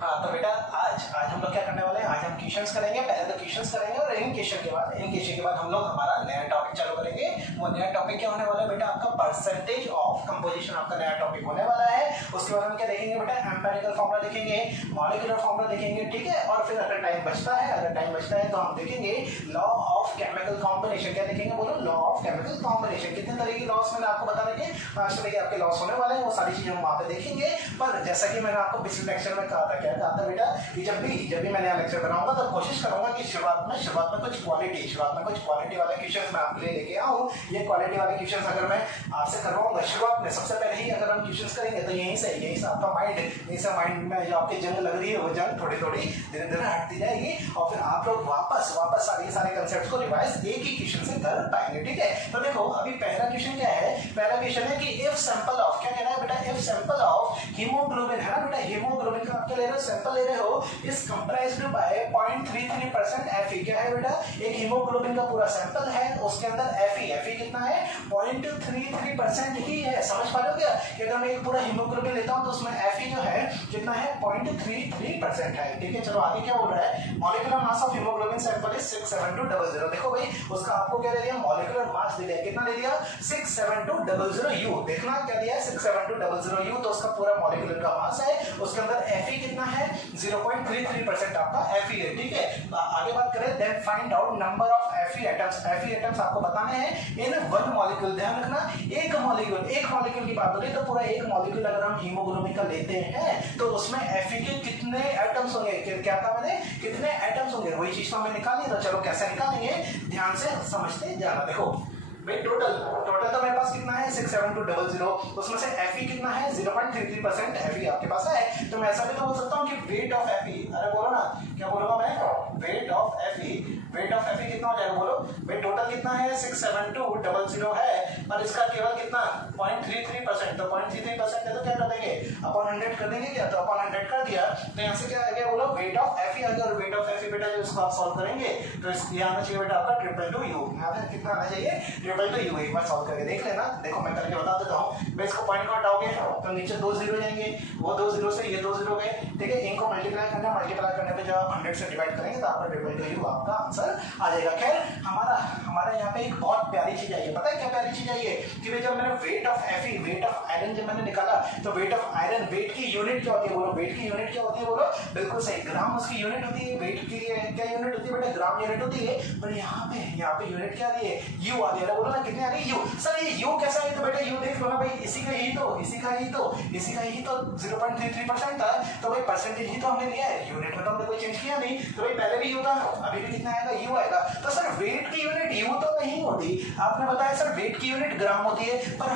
हाँ तो बेटा आज हम लोग क्या करने वाले हैं, आज हम क्वेश्चंस करेंगे। पहले तो क्वेश्चंस करेंगे और इन क्वेश्चन के बाद हम लोग हमारा नया टॉपिक चालू करेंगे। वो नया टॉपिक क्या होने वाला है बेटा, आपका परसेंटेज ऑफ कंपोजिशन आपका नया टॉपिक होने वाला है। उसके बाद हम क्या देखेंगे बेटा, एम्पिरिकल फॉर्मूला देखेंगे, मॉलिक्यूलर फॉर्मूला देखेंगे, ठीक है। और फिर अगर टाइम बचता है तो हम देखेंगे लॉ ऑफ केमिकल कॉम्बिनेशन। क्या देखेंगे बोलो, लॉ ऑफ केमिकल कॉम्बिनेशन। कितने तरह की लॉस मैंने आपको बता देंगे, 5 तरह के आपके लॉस होने वाले हैं। वो सारी चीजें हम वहां पे देखेंगे। पर जैसा कि मैंने आपको पिछले लेक्चर में कहा था, क्या कहा था बेटा, कि जब भी मैं नया लेक्चर बनाऊंगा तो कोशिश करूंगा कि शुरुआत में कुछ क्वालिटी वाले क्वेश्चंस मैं आपके लिए लेके आऊं। ये क्वालिटी वाले क्वेश्चंस अगर मैं आपसे करवाऊंगा शुरुआत में, सबसे पहले ही अगर हम क्वेश्चंस करेंगे तो यहीं से आपका माइंड में जो आपकी जंग लग रही है, वो जंग थोड़ी धीरे धीरे हटती जाएगी और फिर आप लोग वापस सारे कंसेप्ट को रिवाइज एक ही क्वेश्चन से कर पाएंगे, ठीक है। तो देखो अभी पहला क्वेश्चन क्या है, पहला क्वेश्चन है कि इफ सैंपल ऑफ, क्या कहना है बेटा, इफ सैंपल ऑफ हीमोग्लोबिन, है ना बेटा, हीमोग्लोबिन का आप ले रहे हो, सैंपल ले रहे हो, इस कंप्राइज्ड बाय 0.33% Fe। क्या है बेटा, एक हीमोग्लोबिन का पूरा सैंपल है, उसके अंदर Fe कितना है, 0.33% ही है। समझ पा रहे हो क्या, कि अगर मैं एक पूरा हीमोग्लोबिन लेता हूं तो उसमें Fe जो है कितना है, 0.33% है, ठीक है। चलो आगे क्या बोल रहा है, molecular mass of haemoglobin sample is 67200। देखो भाई उसका आपको क्या दे दिया, मॉलिक्यूलर मास दे दिया, कितना दे दिया, 67200 U। देखना क्या दिया है, 67200 U। तो उसका पूरा मॉलिक्यूलर का मास है, उसके अंदर Fe कितना है, 0.33% आपका Fe है, ठीक है। आगे बात करें, then find out number of Fe atoms आपको बताने हैं इन वन मॉलिक्यूल। ध्यान रखना, एक मॉलिक्यूल की बात हो रही है, तो पूरा एक मॉलिक्यूल अगर हम हीमोग्लोबिन का लेते हैं तो उसमें Fe के कितने एटम्स होंगे, क्या था मैंने, कितने एटम्स होंगे, वही चीज तो हमें निकालनी है। तो चलो कैसे निकालेंगे, ध्यान से समझते जाना। देखो भाई टोटल तो मेरे पास कितना है, 67200, उसमें से Fe कितना है, 0.33% Fe आपके पास है। तो मैं ऐसा भी तो बोल सकता हूँ कि वेट ऑफ Fe, अरे बोलो ना, क्या बोलूंगा मैं, वेट ऑफ Fe कितना हो जाएगा बोलो भाई। टोटल कितना है, 67200 है, पर इसका केवल कितना 0.33%। तो 0.33% है तो क्या कर देंगे, अपॉन 100 कर देंगे क्या, तो अपॉन 100 कर दिया। तो यहाँ से क्या आ गया बोलो, वेट ऑफ Fe। अगर वेट ऑफ Fe बेटा जो इसको आप सॉल्व करेंगे तो ये आना चाहिए बेटा आपका 222U। कितना आना चाहिए, 222U। एक बार सॉल्व करके देख लेना। देखो मैं करके बता देता हूँ। मैं इसको पॉइंट को हटाओगे तो नीचे 2 0 जाएंगे, वो 2 0 से ये 2 0 गए, ठीक है। इनको मल्टीप्लाई करने पे जब आप 100 से डिवाइड करेंगे तो आपका 222U आपका आंसर आ जाएगा। खैर हमारा यहाँ पे एक बहुत प्यारी चीज आई है, पता है क्या प्यारी चीज आई है, कि भाई जब मैंने weight of Fe, weight of iron जब मैंने निकाला तो वेट ऑफ आयरन, वेट की यूनिट क्या होती है बोलो, वेट की यूनिट क्या होती है बोलो, बिल्कुल सही, ग्राम उसकी यूनिट होती है। वेट की क्या यूनिट होती है बेटा, ग्राम यूनिट होती है। पर यहाँ पे यूनिट क्या आ रही है, U आ रही है। बोलो ना कितनी आ रही है, U। सर ये U कैसा है, तो बेटा U देख लो ना भाई, इसी का ही तो 0.33% था। तो भाई परसेंटेज ही तो हमने लिया है, यूनिट में तो हमने कोई चेंज किया नहीं। तो भाई पहले भी U था, अभी भी कितना आएगा, U आएगा। तो सर वेट की यूनिट U तो नहीं होती, आपने बताया सर वेट की यूनिट ग्राम होती है। पर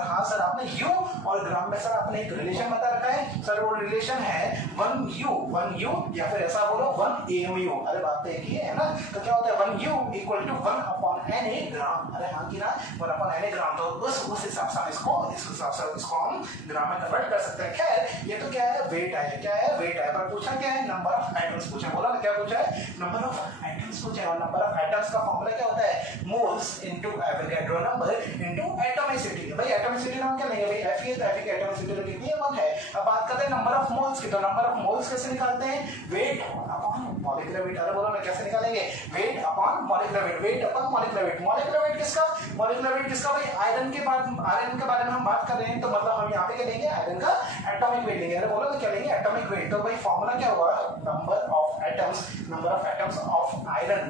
हाँ सर आपने U और ग्राम में सर आपने एक रिलेशन बता रखा है। सर वो रिलेशन है 1U या फिर ऐसा बोलो 1 AMU। अरे बात तो एक ही है ना। तो क्या होता है 1U इक्वल टू 1/Na ग्राम। अरे हाँ की ना, 1/Na ग्राम। तो उस हिसाब से इसको हम ग्राम में कन्वर्ट कर सकते हैं। खैर ये तो क्या है, वेट है, क्या है, वेट है। पर पूछा क्या है, नंबर ऑफ एटम्स पूछा। बोला ना क्या पूछा है, नंबर ऑफ एटम्स पूछा है। और नंबर ऑफ एटम्स का फॉर्मूला क्या होता है, moles into Avogadro number into atomicity. भाई एटॉमिसिटी नाम क्या लेंगे भाई, Fe तो Fe की एटॉमिसिटी तो कितनी है, 1 है। अब बात करते हैं नंबर ऑफ मोल्स की। तो नंबर ऑफ मोल्स कैसे निकालते हैं, वेट अपॉन मॉलिक्यूलर वेट। अरे बोलो ना कैसे निकालेंगे, wait upon molecular wait, wait upon molecular wait. Molecular wait किसका भाई, आयरन के बारे में हम बात कर रहे हैं। तो मतलब हम यहाँ पे क्या लेंगे, आयरन का एटॉमिक वेट लेंगे। अरे बोलो ना क्या लेंगे, एटॉमिक वेट। तो भाई फॉर्मूला क्या हुआ, number of atoms of iron.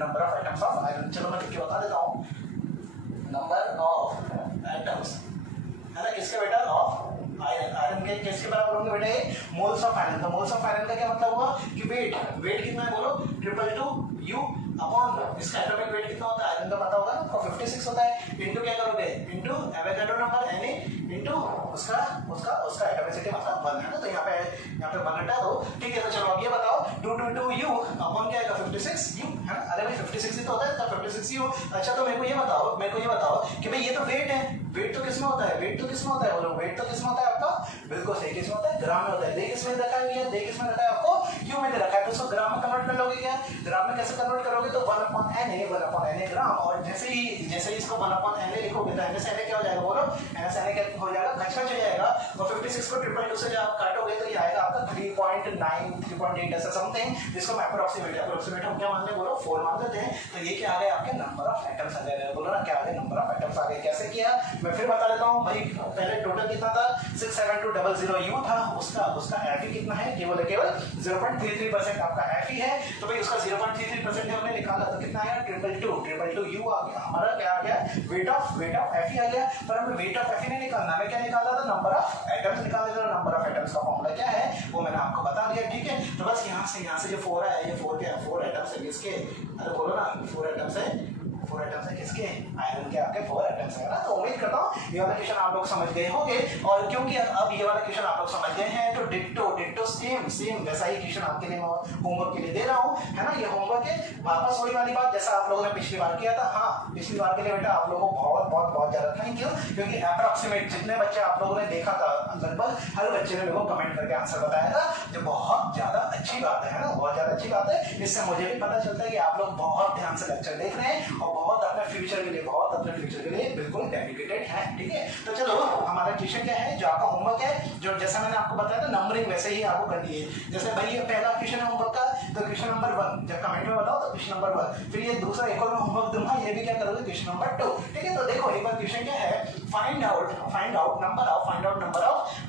चलो मैं लिख के बता देता हूँ, नंबर ऑफ एटम्स है ना, किसके बेटा, ऑफ आयरन के किसके बराबर होंगे बेटा, ये मोल्स ऑफ आयरन। तो मोल्स ऑफ आयरन का क्या मतलब हुआ कि वेट कितना है बोलो, 222U अपॉन इसका एटॉमिक वेट कितना होता है, आयरन का पता होगा ना, 56 होता है। इनटू क्या करोगे, into Avogadro number Na into उसका एटॉमिसिटी मतलब 1 है ना। तो यहाँ पे 1 हटा दो, ठीक है। तो चलो अब ये बताओ 222U अपॉन क्या आएगा, 56U है ना। अरे भाई 56 ही तो होता है, तो 56U। अच्छा तो मेरे को ये बताओ कि भाई ये तो वेट है, वेट तो किसमें होता है, बोलो वेट तो किसमें होता है आपका, बिल्कुल सही, किसमें होता है, ग्राम में होता है। दे किसमें रखा है आपको, U में दे रखा है। तो उसको ग्राम में कन्वर्ट कर लोगे क्या, ग्राम में कैसे कन्वर्ट करोगे, तो 1/Na ग्राम। और जैसे ही इसको 1/Na लिखोगे तो Na से Na क्या हो जाएगा बोलो, Na से Na क्या हो जाएगा, खच हो जाएगा। और 56 को 222 से जब आप काटोगे तो ये आएगा आपका 3.9 3.8 ऐसा समथिंग, जिसको हम अप्रोक्सीमेट हम क्या मानते हैं बोलो 4 मान लेते हैं। तो ये क्या आ गया आपके नंबर ऑफ एटम्स आ गए, बोलो ना क्या आ गया नंबर ऑफ एटम्स आ गए। कैसे किया मैं फिर बता देता हूँ भाई। पहले टोटल कितना था 67200 U था, उसका Fe कितना है केवल 0.33% आपका Fe है। तो भाई उसका 0.33% हमने निकाला तो कितना आया 222 U आ गया। हमारा क्या आ गया वेट ऑफ Fe आ गया। पर हमें वेट ऑफ Fe नहीं निकालना, हमें क्या निकालना था नंबर ऑफ एटम्स निकालना था। नंबर ऑफ एटम्स का फॉर्मूला क्या है वो मैंने आपको बता दिया, ठीक है। तो बस यहाँ से जो 4 है ये 4 क्या 4 एटम्स है किसके, अरे बोलो ना 4 एटम्स है किसके आयरन के आपके 4 एटम्स है ना। तो उम्मीद करता हूँ ये वाला क्वेश्चन आप लोग समझ गए होंगे। और क्योंकि अब ये वाला क्वेश्चन आप लोग समझ गए हैं तो डिट्टो सेम वैसा ही क्वेश्चन आपके लिए होमवर्क के लिए दे रहा हूँ, है ना। ये होमवर्क है वापस वही वाली बात जैसा आप लोगों ने पिछली बार किया था। हाँ पिछली बार के लिए बेटा आप लोगों को बहुत ज्यादा थैंक यू, क्योंकि अप्रोक्सीमेट जितने बच्चे आप लोगों ने देखा था लगभग हर बच्चे ने मेरे को कमेंट करके आंसर बताया था, जो बहुत ज्यादा अच्छी बात है ना, बहुत ज्यादा अच्छी बात है। इससे मुझे भी पता चलता है कि आप लोग बहुत ध्यान से लेक्चर देख रहे हैं और बहुत अपने फ्यूचर के लिए बिल्कुल डेडिकेटेड है, ठीक है। तो चलो हमारा क्वेश्चन क्या है जो आपका होमवर्क है, जो जैसा मैंने आपको बताया था नंबरिंग वैसे ही आपको कर दिए। जैसे भाई ये पहला क्वेश्चन है होमवर्क का, तो क्वेश्चन नंबर 1 जब कमेंट में बताओ तो क्वेश्चन नंबर 1, फिर ये दूसरा एक और मैं होमवर्क दूंगा, ये भी क्या करोगे क्वेश्चन नंबर 2, ठीक है। तो देखो एक बार क्वेश्चन क्या है, find out number of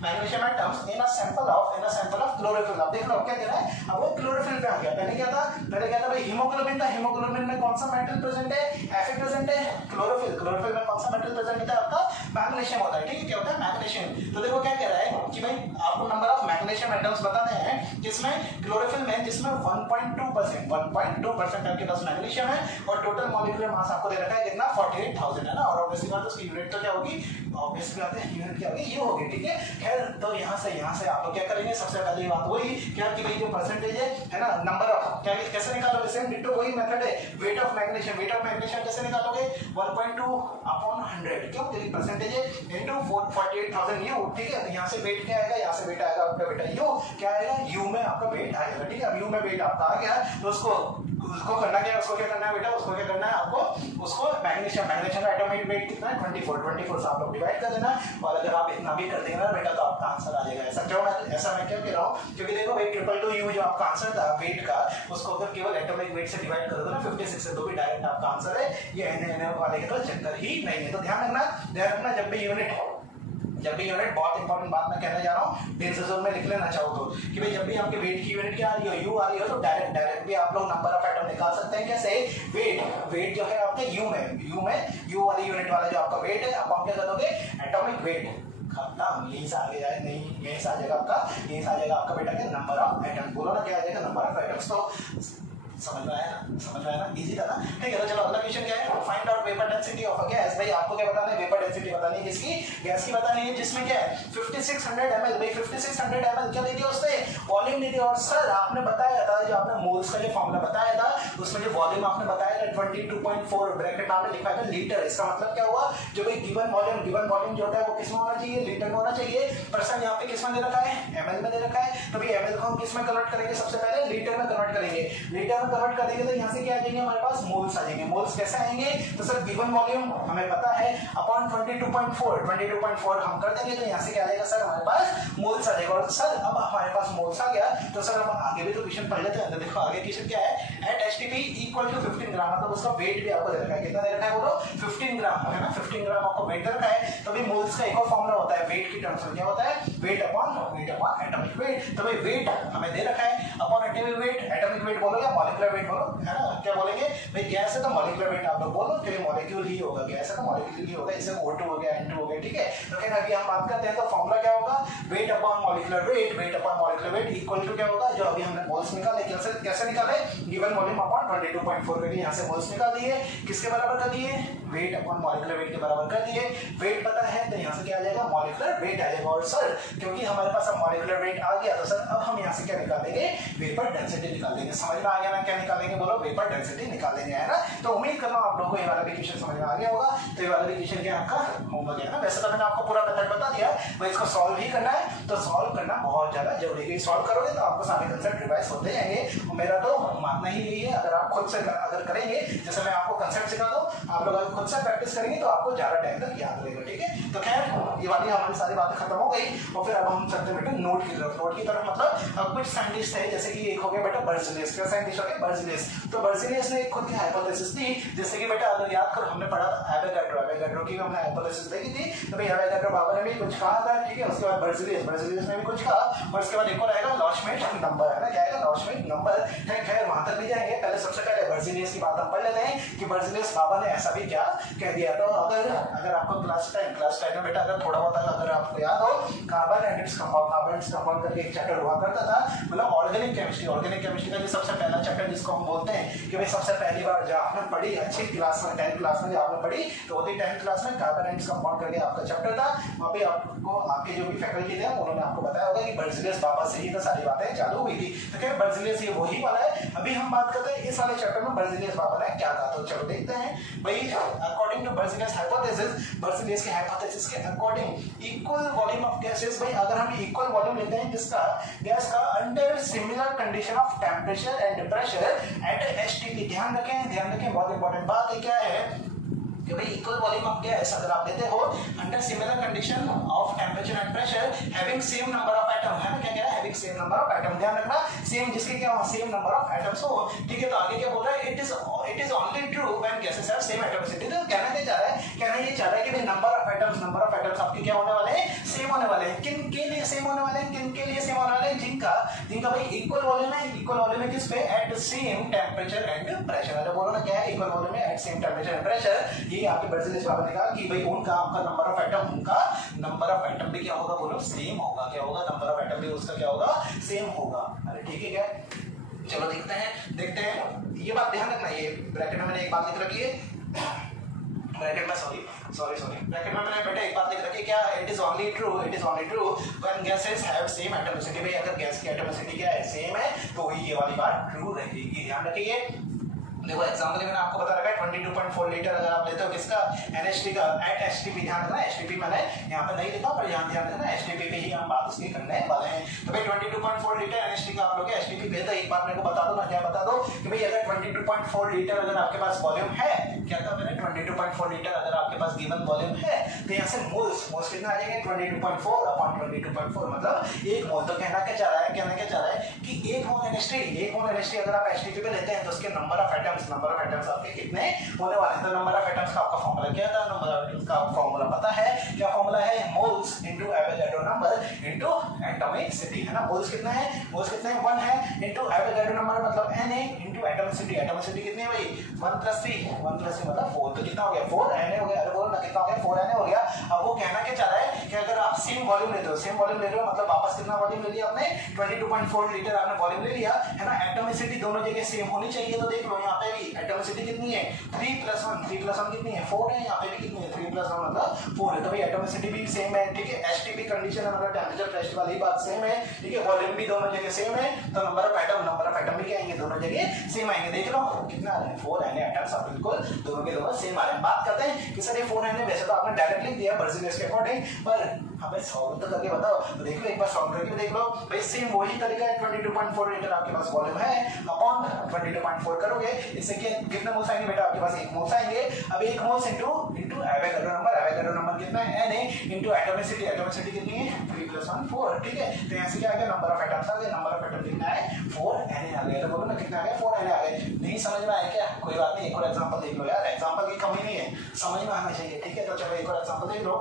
magnesium atoms in a sample of chlorophyll. अब देख लो क्या कह रहा है, अब वो क्लोरोफिल पे आ गया। पहले क्या था भाई हीमोग्लोबिन था, हीमोग्लोबिन में कौन सा मेटल प्रेजेंट है, Fe प्रेजेंट है। क्लोरोफिल में कौन सा मेटल प्रेजेंट होता है आपका मैग्नीशियम होता है, ठीक है। क्या होता है मैग्नीशियम। तो देखो क्या कह रहा है कि भाई आपको नंबर ऑफ मैग्नीशियम एटम्स बताने हैं जिसमें क्लोरोफिल में जिसमें 1.2% आपके पास मैग्नीशियम है और टोटल मॉलिक्यूलर मास आपको दे रखा है कितना 48,000 है ना। और ऑब्वियसली बात उसकी यूनिट तो क्या होगी, ऑब्वियसली बात है यूनिट क्या होगी ये होगी, ठीक है। खैर तो यहाँ से आप लोग क्या करेंगे, सबसे पहली बात वही क्या कि भाई जो परसेंटेज है ना नंबर ऑफ क्या कैसे निकालोगे, सेम डिट्टो वही मेथड है। वेट ऑफ मैग्नीशियम कैसे निकालोगे 1.2 अपॉन 100, क्यों क्योंकि परसेंटेज है इनटू 48,000 यू, ठीक है। यहाँ से वेट क्या आएगा, यहाँ से वेट आएगा आपका बेटा यू, क्या आएगा यू में आपका वेट आएगा, ठीक है। अब यू में वेट आपका आ गया तो उसको करना क्या है, उसको क्या करना है बेटा, उसको क्या करना है आपको, उसको मैग्नीशियम का एटॉमिक वेट कितना है 24 से आप लोग डिवाइड कर देना। और अगर आप इतना भी कर देंगे ना बेटा तो आपका आंसर आ जाएगा। ऐसा क्यों कह रहा हूँ, क्योंकि देखो भाई 222 जो आपका आंसर था वेट का, उसको अगर केवल एटॉमिक वेट से डिवाइड कर दो ना 56 से तो भी डायरेक्ट आपका आंसर है। ये NaNO वाले के तो चक्कर ही नहीं है। तो ध्यान रखना जब भी यूनिट बहुत इंपॉर्टेंट बात मैं कहने जा रहा हूँ, डेंसिजन में लिख लेना चाहो तो कि भाई जब भी आपके वेट की यूनिट क्या आ रही हो यू आ रही हो तो डायरेक्ट भी आप लोग नंबर ऑफ एटम निकाल सकते हैं। कैसे, वेट जो है आपके यू वाली यूनिट वाला जो आपका वेट है आप क्या करोगे एटॉमिक वेट खत्म, यहीं से आगे जाए नहीं, यहीं से आ जाएगा आपका बेटा क्या नंबर ऑफ एटम। बोलो ना क्या आ जाएगा नंबर ऑफ एटम्स। तो समझ में आया ना, इजी था ना, ठीक है। तो चलो अगला क्वेश्चन क्या है, find out vapour density of a gas. भाई आपको क्या बताना है, वेपर डेंसिटी बतानी है किसकी, गैस की बतानी है, जिसमें क्या है 5600 ml। भाई 5600 ml क्या दे दिया उसने, वॉल्यूम दे दिया। और सर आपने बताया था जो आपने मोल्स का जो फॉर्मूला बताया था उसमें जो वॉल्यूम आपने बताया था 22.4 ब्रैकेट में आपने लिखा था लीटर। इसका मतलब क्या हुआ, जो भाई गिवन वॉल्यूम जो होता है वो किसमें होना चाहिए, लीटर में होना चाहिए। परसेंट यहाँ पे किसमें दे रखा है, ml में दे रखा है। तो भाई ml को हम किसमें कन्वर्ट करेंगे, सबसे पहले लीटर में कन्वर्ट करेंगे। लीटर में कन्वर्ट करेंगे तो यहाँ से क्या आ जाएंगे हमारे पास मोल्स आ जाएंगे। मोल्स कैसे आएंगे, तो सर गिवन वॉल्यूम हमें पता है अपॉन 22.4 हम कर देंगे तो यहाँ से क्या आ जाएगा सर हमारे पास मोल्स आ जाएगा। और सर अब हमारे पास मोल्स आ गया तो सर अब आगे भी तो क्वेश्चन पढ़ लेते हैं। देखो आगे क्वेश्चन क्या है, एट HTP इक्वल टू 15 ग्राम, मतलब उसका वेट भी आपको दे रखा है, कितना दे रखा है बोलो 15 ग्राम है ना, 15 ग्राम आपको वेट दे रखा है। तो भाई मोल्स का एक और फॉर्मूला होता है वेट की टर्म्स में, क्या होता है वेट अपॉन एटॉमिक वेट। तो भाई वेट हमें दे रखा है अपॉन एटॉमिक वेट बोलो या मॉलिक्यूलर वेट बोलो, है ना। क्या बोलेंगे भाई, गैस है तो मॉलिक्यूलर वेट आप लोग बोलो, क्योंकि मॉलिक्यूल ही होगा, गैस है तो मॉलिक्यूल ही होगा, इससे O2 हो गया N2 हो गया, ठीक है। तो फिर अभी हम बात करते हैं तो फॉर्मूला क्या होगा, weight upon molecular weight equal to क्या होगा, जो अभी हमने मोल्स निकाले, कैसे निकाले, गिवन वॉल्यूम अपॉन 22.4 करके यहाँ से मोल्स निकाल दिए, किसके बराबर कर दिए, वेट अपॉन मॉलिक्यूलर वेट के बराबर कर दिए। वेट पता है तो यहाँ से क्या आ जाएगा मॉलिक्यूलर वेट आ जाएगा। और सर क्योंकि हमारे पास अब मॉलिक्यूलर वेट आ गया तो सर अब हम यहाँ से क्या निकालेंगे, वेपर डेंसिटी निकालेंगे। समझ में आ गया ना, क्या निकालेंगे बोलो, वेपर डेंसिटी निकालेंगे, है ना। तो उम्मीद कर रहा हूँ आप लोगों को ये वाला क्वेश्चन समझ में आ गया होगा। तो ये वाला क्वेश्चन क्या आपका होमवर्क है ना। वैसे तो मैंने आपको पूरा मेथड बता दिया, तो इसको सॉल्व ही करना है, तो सॉल्व करना बहुत ज्यादा जरूरी है। सॉल्व करोगे तो आपको सारे कंसेप्ट रिवाइज होते जाएंगे। मेरा तो मानना ही यही है, अगर आप खुद से अगर करेंगे, जैसे मैं आपको कंसेप्ट सिखा दूं, आप लोग अगर खुद से प्रैक्टिस करेंगे तो आपको ज्यादा टाइम तक याद रहेगा। ठीक है, तो खैर ये वाली हमारी सारी बातें खत्म हो गई और फिर अब हम चलते हैं बेटा नोट की तरफ। नोट की तरफ मतलब कुछ साइंटिस्ट है, जैसे कि एक हो गया बेटा बर्ज़ेलियस। क्या साइंटिस्ट हो गया? बर्ज़ेलियस। तो बर्ज़ेलियस ने खुद की हाइपोथेसिस दी, जैसे कि बेटा अगर याद करो हमने पढ़ा था एवोगाड्रो की हमने हाइपोथेसिस देखी थी। तो भाई एवोगाड्रो बाबा ने भी कुछ कहा था, ठीक है, उसके बाद बर्ज़ेलियस ने भी कुछ कहा और उसके बाद एक और आएगा लॉशमेट नंबर, है ना, क्या आएगा? लॉशमेट नंबर। खैर वहां तक भी जाएंगे, पहले सबसे पहले बर्ज़ेलियस की बात हम पढ़ लेते हैं कि बर्ज़ेलियस बाबा ने ऐसा भी क्या कह दिया। तो अगर आपको क्लास 10 में बेटा अगर थोड़ा बहुत अगर आपको याद हो, कार्बन एंड इट्स कंपाउंड करके एक चैप्टर हुआ करता था, मतलब ऑर्गेनिक केमिस्ट्री का जो सबसे पहला चैप्टर जिसको हम बोलते हैं कि भाई सबसे पहली बार जब आपने पढ़ी अच्छी क्लास में 10th क्लास में जब आपने पढ़ी तो वो थी 10th क्लास में कार्बन एंड इट्स कंपाउंड करके आपका चैप्टर था। वहाँ पे आपको आपके जो भी फैकल्टी थे उन्होंने आपको बताया होगा कि बर्ज़ेलियस बाबा से ही तो सारी बातें चालू हुई थी। तो क्या बर्ज़ेलियस ये वही वाला है। अभी हम बात करते हैं इस वाले चैप्टर में बर्ज़ेलियस बाबा ने क्या कहा, तो चलो देखते हैं भाई। अकॉर्डिंग टू बर्ज़ेलियस हाइपोथेसिस, बर्ज़ेलियस के हाइपोथेसिस के according equal volume of gases, भाई अगर हम इक्वल वॉल्यूम लेते हैं जिसका गैस का under similar condition of temperature and pressure at STP, ध्यान रखें बहुत इंपॉर्टेंट बात है क्या है कि भाई इक्वल वॉल्यूम ऑफ गैस अगर आप लेते हो under similar condition of temperature and pressure having same number of atom, है ना, क्या कह रहा है? Having same number of atom. ध्यान रखना सेम, जिसके क्या हो सेम नंबर ऑफ एटम्स हो, ठीक है। तो आगे क्या बोल रहा है? It is only true when gases have same atomicity. तो कहना ये चाह रहा है कि भाई नंबर ऑफ एटम्स आपके क्या होने वाले हैं? सेम होने वाले हैं। किन के लिए सेम होने वाले हैं? किन के लिए सेम होने वाले हैं? जिनका भाई इक्वल वॉल्यूम है किस पे? At same temperature and pressure. अरे बोलो ना क्या है? इक्वल वॉल्यूम है at same temperature and pressure. ये आपके बर्ज़ेलियस बाबा ने कहा कि भाई उनका नंबर ऑफ एटम भी क्या होगा? बोलो सेम होगा। क्या होगा? नंबर ऑफ एटम भी उसका क्या होगा? सेम होगा। अरे ठीक है क्या? चलो देखते हैं। ये बात ध्यान रखना, ये ब्रैकेट में मैंने एक बात लिख रखी है, ब्रैकेट में ब्रैकेट में मैंने बेटा एक बात लिख रखी, क्या? It is only true when gases have same atomicity. भाई अगर गैस की एटॉमिसिटी क्या है? सेम है, तो ये वाली बात ट्रू रहेगी। ध्यान रखिए। देखो एग्जांपल मैंने आपको बता रखा है 22.4 लीटर अगर आप लेते हो किसका? NH3 का एट HTP। ध्यान रखना HTP मैंने यहाँ पे नहीं लिखा पर ध्यान रखना HTP पे ही हम बात उसकी करने वाले हैं। तो भाई 22.4 लीटर NH3 का आप लोग HTP पे, तो एक बात मेरे को बता दो ना, क्या बता दो कि भाई अगर 22.4 लीटर अगर आपके पास वॉल्यूम है, क्या था मैंने 22.4 लीटर अगर आपके पास गिवन वॉल्यूम है तो यहाँ से मोल्स कितना आ जाएंगे? 22.4 अपॉन 22.4 मतलब एक मोल। तो कहना क्या चाह रहा है कि एक मोल NH3 अगर आप HTP पे लेते हैं तो उसके नंबर ऑफ एटम्स आपके कितने होने वाले हैं? तो नंबर ऑफ एटम्स का आपका फॉर्मूला क्या था? नंबर ऑफ एटम्स का फॉर्मूला पता है क्या? फॉर्मूला है moles into Avogadro number into atomicity, है ना। मोल्स कितना है? 1 है इनटू एवोगाड्रो नंबर मतलब Na इनटू एटॉमिसिटी कितनी है भाई? 1 + 3 मतलब 4। तो कितना हो गया? 4 Na हो गया। अरे बोलो ना कितना हो गया? 4 Na हो गया। अब वो कहना क्या चाह रहा है कि अगर आप सेम वॉल्यूम लेते हो मतलब वापस कितना वॉल्यूम ले लिया आपने? 22.4 लीटर आपने वॉल्यूम ले लिया, है ना। एटॉमिसिटी दोनों जगह सेम होनी चाहिए। तो देख लो यहाँ पे भी एटॉमिसिटी कितनी है? 3 + 1 कितनी है? 4 है। यहाँ पे भी कितनी है? 3 + 1 मतलब 4 है। तो भाई एटॉमिसिटी भी सेम है, ठीक है। HTP कंडीशन है मतलब टेम्परेचर प्रेशर वाली बात सेम है, ठीक है। वॉल्यूम भी दोनों जगह सेम है, तो नंबर ऑफ एटम भी क्या आएंगे? दोनों जगह सेम आएंगे। देख लो कितना आ रहा है? 4 Na एटम्स आप बिल्कुल दोनों के दोनों सेम आ रहे हैं। बात करते हैं कि सर ये 4 Na वैसे तो आपने डायरेक्ट लिख दिया बर्ज़ेलियस के अकॉर्डिंग, पर हमें सॉल्व तो करके बताओ। तो देख लो एक बार सॉल्व करके देख लो भाई, सेम वही तरीका है। 22.4 लीटर आपके पास वॉल्यूम है अपॉन 22.4 करोगे, इससे कितने मोल्स आएंगे बेटा? आपके पास 1 मोल्स आएंगे। अब 1 मोल्स इनटू एवोगाड्रो नंबर कितना है? Na इनटू एटॉमिसिटी कितनी है? 3 + 1 4, ठीक है। तो यहाँ से क्या आ गया? नंबर ऑफ एटम्स आ गया। नंबर ऑफ एटम कितना है? 4 Na आ गया। तो बोलो ना कितना आ गया? 4 Na आ गया। नहीं समझ में आया क्या? कोई बात नहीं, एक और एग्जांपल देख लो यार, एग्जांपल की कमी नहीं है, समझ में आना चाहिए, ठीक है। तो चलो एक और एग्जांपल देख लो।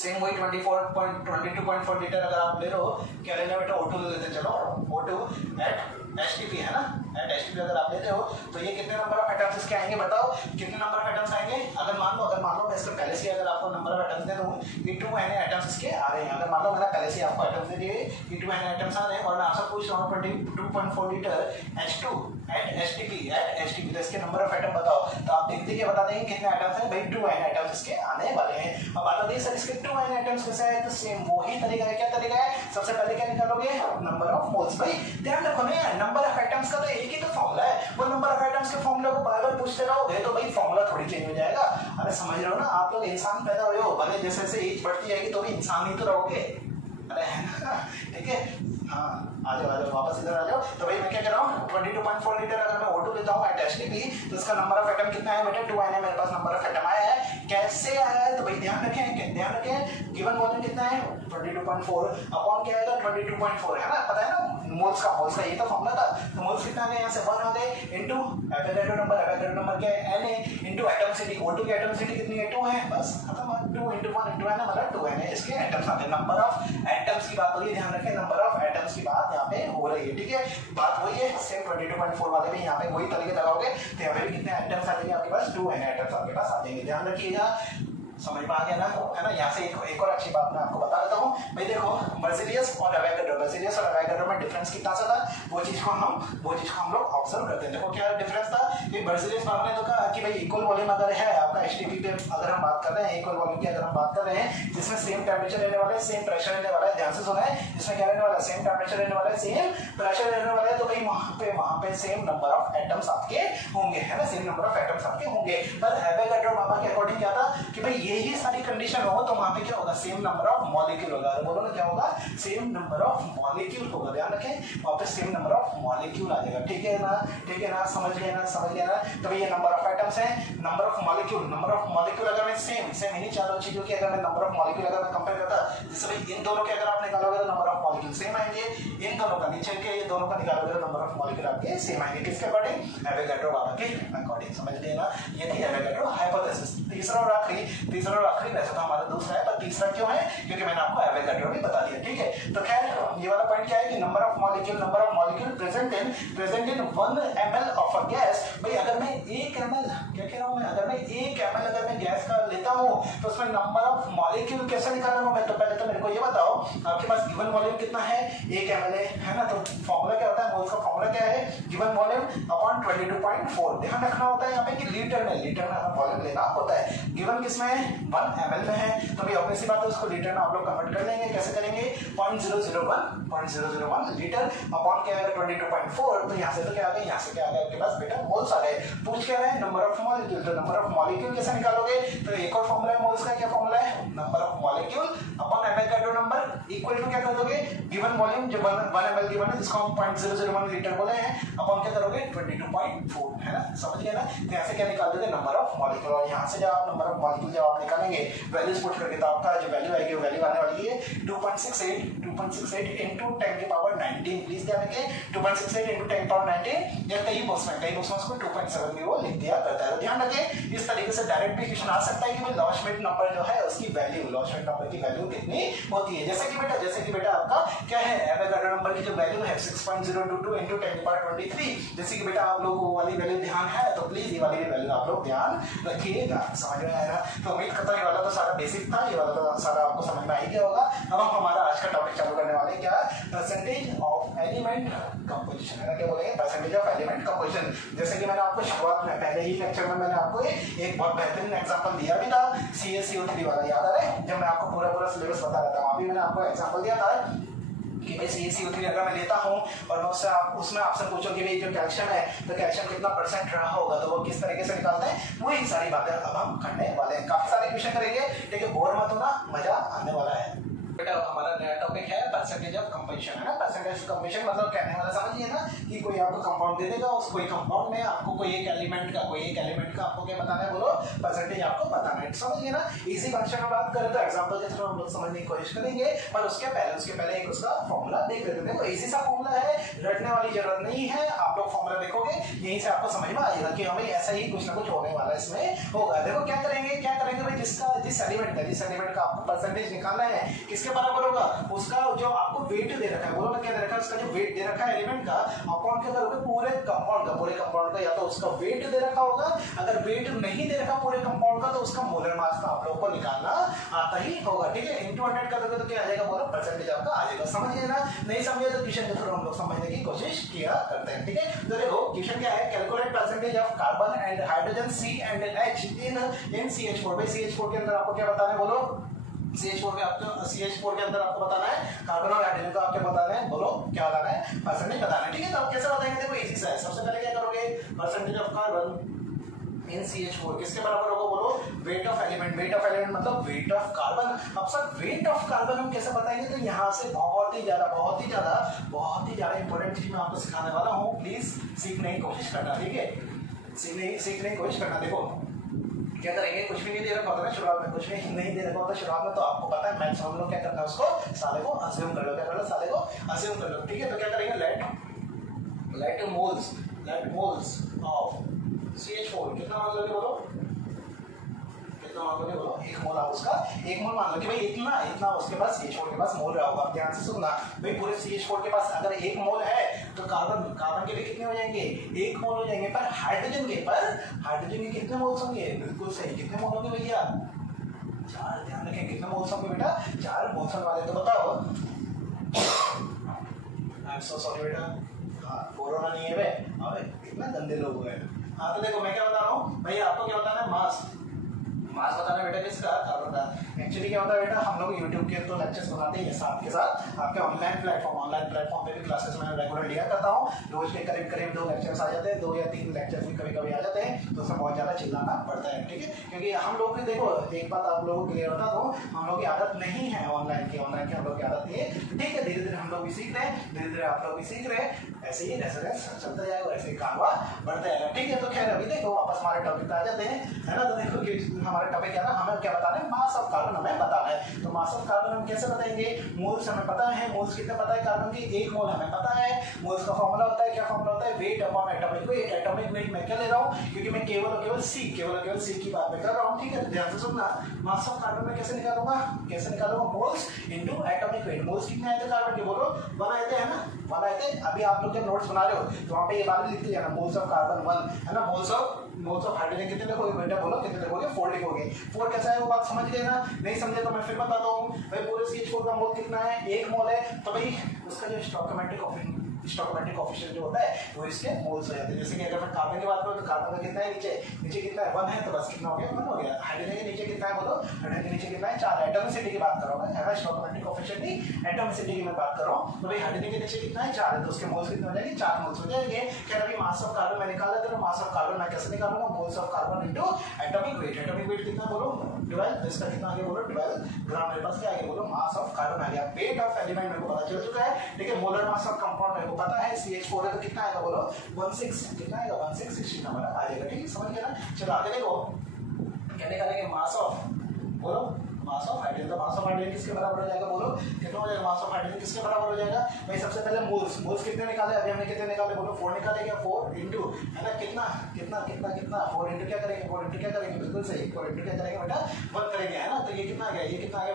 सेम वही 22.4 लीटर अगर आप ले रहे हो, क्या लेना बेटा? O2 ले लेते। चलो O2 एट HTP, है ना। एट HTP अगर आप लेते हो तो ये कितने नंबर ऑफ एटम्स इसके आएंगे? बताओ कितने नंबर ऑफ एटम्स आएंगे? अगर मान लो मैं इसको पहले से अगर आपको नंबर ऑफ एटम्स दे दूं कि 2 Na एटम्स इसके आ रहे हैं, अगर मान लो मैंने पहले से आपको एटम्स दे दिए कि 2 Na एटम्स आ रहे हैं और मैं आपसे पूछ रहा हूं 22.4 लीटर H2 एट HTP, तो इसके नंबर ऑफ एटम बताओ। तो आप देखते कि बता देंगे कितने एटम्स हैं भाई? 2 Na एटम्स इसके आने वाले हैं। अब बता दें सर इसके 2 Na एटम्स कैसे है? तो सेम वही तरीका है। क्या तरीका है? सबसे पहले क्या निकालोगे? Number of moles. भाई ध्यान रखो ना यार, नंबर ऑफ एटम्स का तो एक ही तो फॉर्मूला है। वो नंबर ऑफ एटम्स के फॉर्मूला को बार-बार पूछते रहोगे तो भाई फॉर्मूला थोड़ी चेंज हो जाएगा। अरे समझ रहे हो ना, आप लोग इंसान पैदा हुए हो, भले जैसे जैसे एज बढ़ती जाएगी तो भी इंसान ही तो रहोगे, अरे है ना, ठीक है। हाँ आ जाओ वापस इधर आ जाओ। तो भाई मैं क्या कर रहा हूँ 22.4 लीटर अगर मैं O2 लेता हूँ एट HTP तो इसका नंबर ऑफ एटम कितना है बेटा 2 है, मेरे पास नंबर ऑफ एटम आया है। कैसे आया है तो भाई ध्यान रखें गिवन वॉल्यूम कितना है 22.4 अपॉन क्या आएगा 22.4 है ना, पता है ना मोल्स का ये तो फॉर्मूला था। तो मोल्स कितना आ गया यहाँ से 1 आ गए इनटू एवोगाड्रो नंबर क्या है Na इनटू एटमसिटी O2 की एटमसिटी कितनी है 2 है, बस खत्म। 2 इनटू 1 इनटू n मतलब 2 Na इसके एटम्स आते हैं। नंबर ऑफ एटम्स की बात हो रही है, ध्यान रखें नंबर ऑफ एटम्स की बात यहाँ पे हो रही है, ठीक है। बात वही है सेम 22.4 वाले में यहाँ पे वही तरीके लगाओगे तो यहाँ पे भी कितने एटम्स आ जाएंगे आपके पास 2 Na एटम्स आपके पास आ जाएंगे। ध्यान रखिएगा, समझ में आ गया ना, है ना। यहाँ से एक और अच्छी बात मैं आपको बता देता हूँ भाई, देखो बर्ज़िलियस और एवोगाड्रो में डिफरेंस कितना सा था वो चीज को हम लोग ऑब्जर्व करते हैं। देखो क्या डिफरेंस था कि बर्ज़िलियस हमने तो कहा कि भाई इक्वल वॉल्यूम अगर है आपका HTP पे अगर हम बात कर रहे हैं इक्वल वॉल्यूम की अगर हम बात कर रहे हैं जिसमें सेम टेम्परेचर रहने वाला है सेम प्रेशर रहने वाला है, ध्यान से सुना है, जिसमें क्या रहने वाला है सेम टेम्परेचर रहने वाला है सेम प्रेशर रहने वाला है, तो भाई वहां पे सेम नंबर ऑफ एटम्स आपके होंगे, है ना, सेम नंबर ऑफ एटम्स आपके होंगे। पर एवोगाड्रो बाबा के अकॉर्डिंग क्या था कि भाई यही सारी कंडीशन हो तो वहां पे क्या होगा सेम नंबर ऑफ मॉलिक्यूल होगा। बोलो ना क्या होगा सेम नंबर ऑफ मॉलिक्यूल होगा, ध्यान रखें वहां पे सेम नंबर ऑफ मॉलिक्यूल आ जाएगा, ठीक है ना, समझ गए ना। तो भाई ये नंबर ऑफ एटम्स है, नंबर ऑफ मॉलिक्यूल अगर मैं सेम इन्हीं चारों चीजों की अगर मैं नंबर ऑफ मॉलिक्यूल अगर मैं कंपेयर करता जैसे भाई इन दोनों के अगर आप निकालोगे तो नंबर ऑफ मॉलिक्यूल सेम आएंगे, इन दोनों का नीचे के ये दोनों का निकालोगे तो नंबर ऑफ मॉलिक्यूल आपके सेम आएंगे, किसके अकॉर्डिंग एवोगाड्रो बाबा के अकॉर्डिंग, समझ गए ना। ये थी एवोगाड्रो हाइपोथेसिस। तीसरा और आखिरी वैसे तो हमारा दूसरा है पर तीसरा क्यों है क्योंकि मैंने आपको एवोगाड्रो भी बता दिया, ठीक है। तो खैर ये वाला पॉइंट क्या है कि number of molecule present in 1 ml of a gas. भाई अगर मैं 1 ml क्या कह रहा हूं मैं, अगर मैं 1 ml अगर मैं गैस का लेता हूं तो उसमें नंबर ऑफ मॉलिक्यूल कैसे निकालूंगा मैं, तो पहले तो मेरे को ये बताओ आपके पास गिवन वॉल्यूम कितना है 1 ml है ना, तो फॉर्मूला क्या होता है मोल्स का फॉर्मूला क्या है गिवन वॉल्यूम अपॉन 22.4। ध्यान रखना होता है यहाँ पे कि लीटर में हमें वॉल्यूम लेना होता है। गिवन किसमें है 1 ml में है तो भाई ऑब्वियस सी बात है उसको लीटर में आप लोग कन्वर्ट कर लेंगे। कैसे करेंगे 0.001 लीटर अपॉन क्या आएगा 22.4। तो यहाँ से तो क्या आ गया, यहाँ से क्या आ गया आपके पास बेटा मोल्स आ गए। पूछ क्या रहे हैं नंबर ऑफ मॉलिक्यूल, तो नंबर ऑफ मॉलिक्यूल कैसे निकालोगे, तो एक और फॉर्मूला है मोल्स का, क्या फॉर्मूला है number of molecule upon Avogadro number equal to क्या कर दोगे गिवन वॉल्यूम जो 1 ml गिवन है जिसको हम 0.001 लीटर बोले हैं अपॉन क्या करोगे 22.4, है ना, समझ गए ना। तो यहाँ से क्या निकाल दोगे नंबर ऑफ मॉलिक्यूल, और यहाँ से जब आप नंबर ऑफ मॉलिक्यूल जब आप निकालेंगे वैल्यूज पुट करके तो आपका जो वैल्यू आएगी वो वैल्यू आने वाली है 2.68 into 10 की पावर 19। प्लीज ध्यान रखें 2.68 into 10 पावर 19 या कई बुक्स में उसको 2.7 भी वो लिख दिया करता है। तो ध्यान रखें इस तरीके से डायरेक्ट भी क्वेश्चन आ सकता है कि भाई लॉ श्मिट नंबर जो है उसकी वैल्यू कितनी होती है। जैसे कि बेटा आपका क्या है एवोगाड्रो नंबर की जो वैल्यू है 6.022 into 10 की पावर 23। जैसे कि बेटा आप लोगों को वाली वैल्यू ध्यान है तो प्लीज ये वाली वैल्यू आप लोग ध्यान रखिएगा, समझ में आया ना। तो उम्मीद करता हूं ये वाला तो सारा बेसिक था, ये वाला तो सारा आपको समझ में आ ही गया होगा। अब हम हमारा आज का टॉपिक चालू करने वाले क्या परसेंटेज ऑफ एलिमेंट कंपोजिशन, है ना, क्या बोलेंगे परसेंटेज ऑफ एलिमेंट कंपोजिशन। जैसे कि मैंने आपको शुरुआत में पहले ही लेक्चर में मैंने आपको एक बहुत बेहतरीन एग्जांपल दिया भी था CaCO3 वाला, याद आ रहा है जब मैं आपको पूरा सिलेबस बता रहा था वहां भी मैंने आपको एग्जांपल दिया था कि भाई CaCO3 अगर मैं लेता हूं और मैं उसमें आपसे पूछूं कि भाई जो कैल्शियम है तो कैल्शियम कितना % रहा होगा तो वो किस तरीके से निकालते हैं, वही सारी बातें अब हम करने वाले हैं। काफी सारे क्वेश्चन करेंगे लेकिन बोर मत होना, मजा आने वाला है। बेटा हमारा नया टॉपिक है परसेंटेज ऑफ कंपोजिशन, है ना। परसेंटेज ऑफ कंपोजिशन मतलब कहने वाला समझिए ना कि कोई आपको कंपाउंड दे देगा, उस कोई कंपाउंड में आपको कोई एक एलिमेंट का आपको क्या बताना है, बोलो परसेंटेज आपको बताना है, समझिए ना। इसी फंक्शन में बात करें तो एग्जांपल के थ्रू हम लोग समझने की कोशिश करेंगे, पर उसके पहले एक उसका फॉर्मूला देख लेते हैं। देखो इजी सा फॉर्मूला है, रटने वाली जरूरत नहीं है, आप लोग फॉर्मूला देखोगे यहीं से आपको समझ में आ जाएगा कि हमें ऐसा ही कुछ ना कुछ होने वाला इसमें होगा। देखो क्या करेंगे भाई जिस एलिमेंट का आपको परसेंटेज निकालना है किसके बराबर होगा, उसका जो आपको वेट दे रखा है, बोलो ना क्या दे रखा है, उसका जो वेट दे रखा है एलिमेंट का अपॉन क्या करोगे पूरे कंपाउंड का या तो उसका वेट दे रखा होगा, अगर वेट नहीं दे रखा पूरे कंपाउंड का तो उसका मोलर मास का आप लोग को निकालना आता ही होगा, ठीक है। इनटू 100 कर दोगे तो क्या आ जाएगा, बोलो परसेंटेज आपका आ जाएगा, समझिए ना। नहीं समझे तो क्वेश्चन के थ्रू हम लोग समझने की कोशिश किया करते हैं, ठीक है। तो देखो क्वेश्चन क्या है, calculate percentage of carbon and hydrogen C and H in CH4। भाई CH4 के अंदर आपको क्या बताना है, बोलो CH4 के अंदर आपको बताना है कार्बन और हाइड्रोजन को आपको बताना है, बोलो क्या बताना है, परसेंटेज बताना है, ठीक है। तो आप कैसे बताएंगे, देखो इजी सा है। सबसे पहले क्या करोगे percentage of carbon in CH4 किसके बराबर होगा बोलो, weight of element. Weight of element मतलब वेट ऑफ कार्बन। अब सर वेट ऑफ कार्बन हम कैसे बताएंगे, तो यहाँ से बहुत ही ज्यादा इंपॉर्टेंट चीज मैं आपको सिखाने वाला हूँ, प्लीज सीखने की कोशिश करना, ठीक है, सीखने की कोशिश करना। देखो क्या करेंगे, कुछ भी नहीं दे रखा होता ना शुरुआत में, कुछ भी नहीं दे रखा होता शुरुआत में, तो आपको पता है मैथ्स हम लोग क्या करना है, उसको साले को अज्यूम कर लो, क्या कर लो, साले को अज्यूम कर लो, ठीक है। तो क्या करेंगे, लेट मोल्स ऑफ CH4 कितना मान लोगे बोलो, कितना मान लोगे बोलो, एक मोल आप उसका, एक मोल मान लो कि भाई इतना उसके पास CH4 के पास मोल रहा होगा। ध्यान से सुनना भाई, पूरे CH4 के पास अगर एक मोल है तो कार्बन के भी कितने हो जाएंगे, एक मोल हो जाएंगे, पर हाइड्रोजन के कितने मोल्स होंगे, बिल्कुल सही, कितने मोल होंगे भैया, 4। ध्यान रखें कितने मोल्स होंगे बेटा, 4 मोल्स होने वाले। तो बताओ, आई एम सो सॉरी बेटा, हाँ कोरोना नहीं है बे, अबे कितना गंदे लोग हुए हैं। हाँ तो देखो मैं क्या बता रहा हूँ भाई, आपको क्या बताना है, मास बताना बेटा किसका, कार्बन का। एक्चुअली क्या होता है बेटा, हम लोग यूट्यूब के तो लेक्चर्स बनाते हैं, साथ के साथ आपके ऑनलाइन प्लेटफॉर्म पे भी क्लासेस मैं रेगुलर लिया करता हूँ। रोज के करीब 2 लेक्चर्स आ जाते हैं, 2 या 3 लेक्चर्स भी कभी आ जाते हैं, तो उसमें बहुत ज्यादा चिल्लाना पड़ता है, ठीक है। क्योंकि हम लोग भी देखो, एक बात आप लोगों को क्लियर बता दो, हम लोग की आदत नहीं है ऑनलाइन की हम लोग की आदत नहीं है, ठीक है। धीरे धीरे हम लोग भी सीख रहे हैं, धीरे आप लोग भी सीख रहे हैं, ऐसे ही रेफरेंस चलता जाएगा और ऐसे ही कारवा बढ़ता जाएगा, ठीक है। तो खैर अभी देखो वापस हमारे टॉपिक पे आ जाते हैं, है ना। तो देखो कि हमारा टॉपिक क्या है, हमें क्या बताना है, मास ऑफ कार्बन हमें बताना है। तो मास ऑफ कार्बन हम कैसे बताएंगे, मोल्स हमें पता है, मोल्स कितने पता है कार्बन की, 1 मोल हमें पता है। मोल्स का फॉर्मूला होता है, क्या फॉर्मूला होता है, weight upon atomic weight. Atomic weight मैं क्या ले रहा हूँ, क्योंकि मैं केवल C की बात में कर रहा हूँ, ठीक है। ध्यान से सुनना, मास ऑफ कार्बन में कैसे निकालूंगा, moles into atomic weight. Moles कितने आए थे कार्बन के बोलो, 1 आए थे, है ना, 1 आए थे। अभी आप लोग जब नोट्स बना रहे हो तो वहाँ पे ये बात लिखते जाना, मोल्स ऑफ कार्बन 1, है ना। मोल्स ऑफ हाइड्रोजन कितने लिखोगे बेटा, बोलो कितने लिखोगे, 4 लिखोगे। 4 कैसा है वो बात समझ गए ना, नहीं समझे तो मैं फिर बताता हूँ भाई। पूरे CH4 का मोल कितना है, 1 मोल है, तो भाई उसका जो स्टोइकोमेट्रिक कोएफिशिएंट जो होता है वो इसके मोल्स हो जाते हैं। जैसे कि अगर मैं कार्बन की बात करूँ तो कार्बन का कितना है, नीचे कितना है, 1 है, तो बस कितना हो गया, 1 हो गया। हाइड्रोजन के नीचे कितना है बोलो, हाइड्रोजन के नीचे कितना है, 4 है। एटॉमिसिटी की बात कर रहा हूँ मैं, स्टोइकोमेट्रिक कोएफिशिएंट की एटॉमिसिटी की मैं बात कर रहा हूँ। तो भाई हाइड्रोजन के नीचे कितना है, 4 है, तो उसके मोल्स कितने हो जाएंगे, 4 मोल्स हो जाएंगे। क्या अभी मास ऑफ कार्बन मैं निकाल लेता हूँ, मास ऑफ कार्बन मैं कैसे निकालूंगा, moles of carbon into atomic weight. Atomic weight कितना बोलो, 12, इसका कितना आगे बोलो, 12 ग्राम। मेरे पास क्या आगे बोलो, मास ऑफ कार्बन आ गया। वेट ऑफ एलिमेंट मेरे को पता चल चुका है, ठीक है। मोलर मास ऑफ कंपाउंड मेरे को पता है, CH4 है तो कितना आएगा बोलो, 16, कितना आएगा, 16 नंबर आ जाएगा, ठीक है, समझ गया ना। चलो आगे देखो क्या निकालेंगे, मास ऑफ बोलो, मास ऑफ हाइड्रोजन। तो मास ऑफ हाइड्रोजन किसके बराबर हो जाएगा बोलो, कितना हो जाएगा, मास ऑफ हाइड्रोजन किसके बराबर हो जाएगा भाई। सबसे पहले मोल्स कितने निकाले, अभी हमने कितने निकाले बोलो, 4 निकाले क्या, 4 इंटू, है ना, कितना 4 इंटू क्या करेंगे, बिल्कुल सही, 4 इंटू क्या करेंगे बेटा, 1 करेंगे, है ना। तो ये कितना आ गया, ये कितना आ गया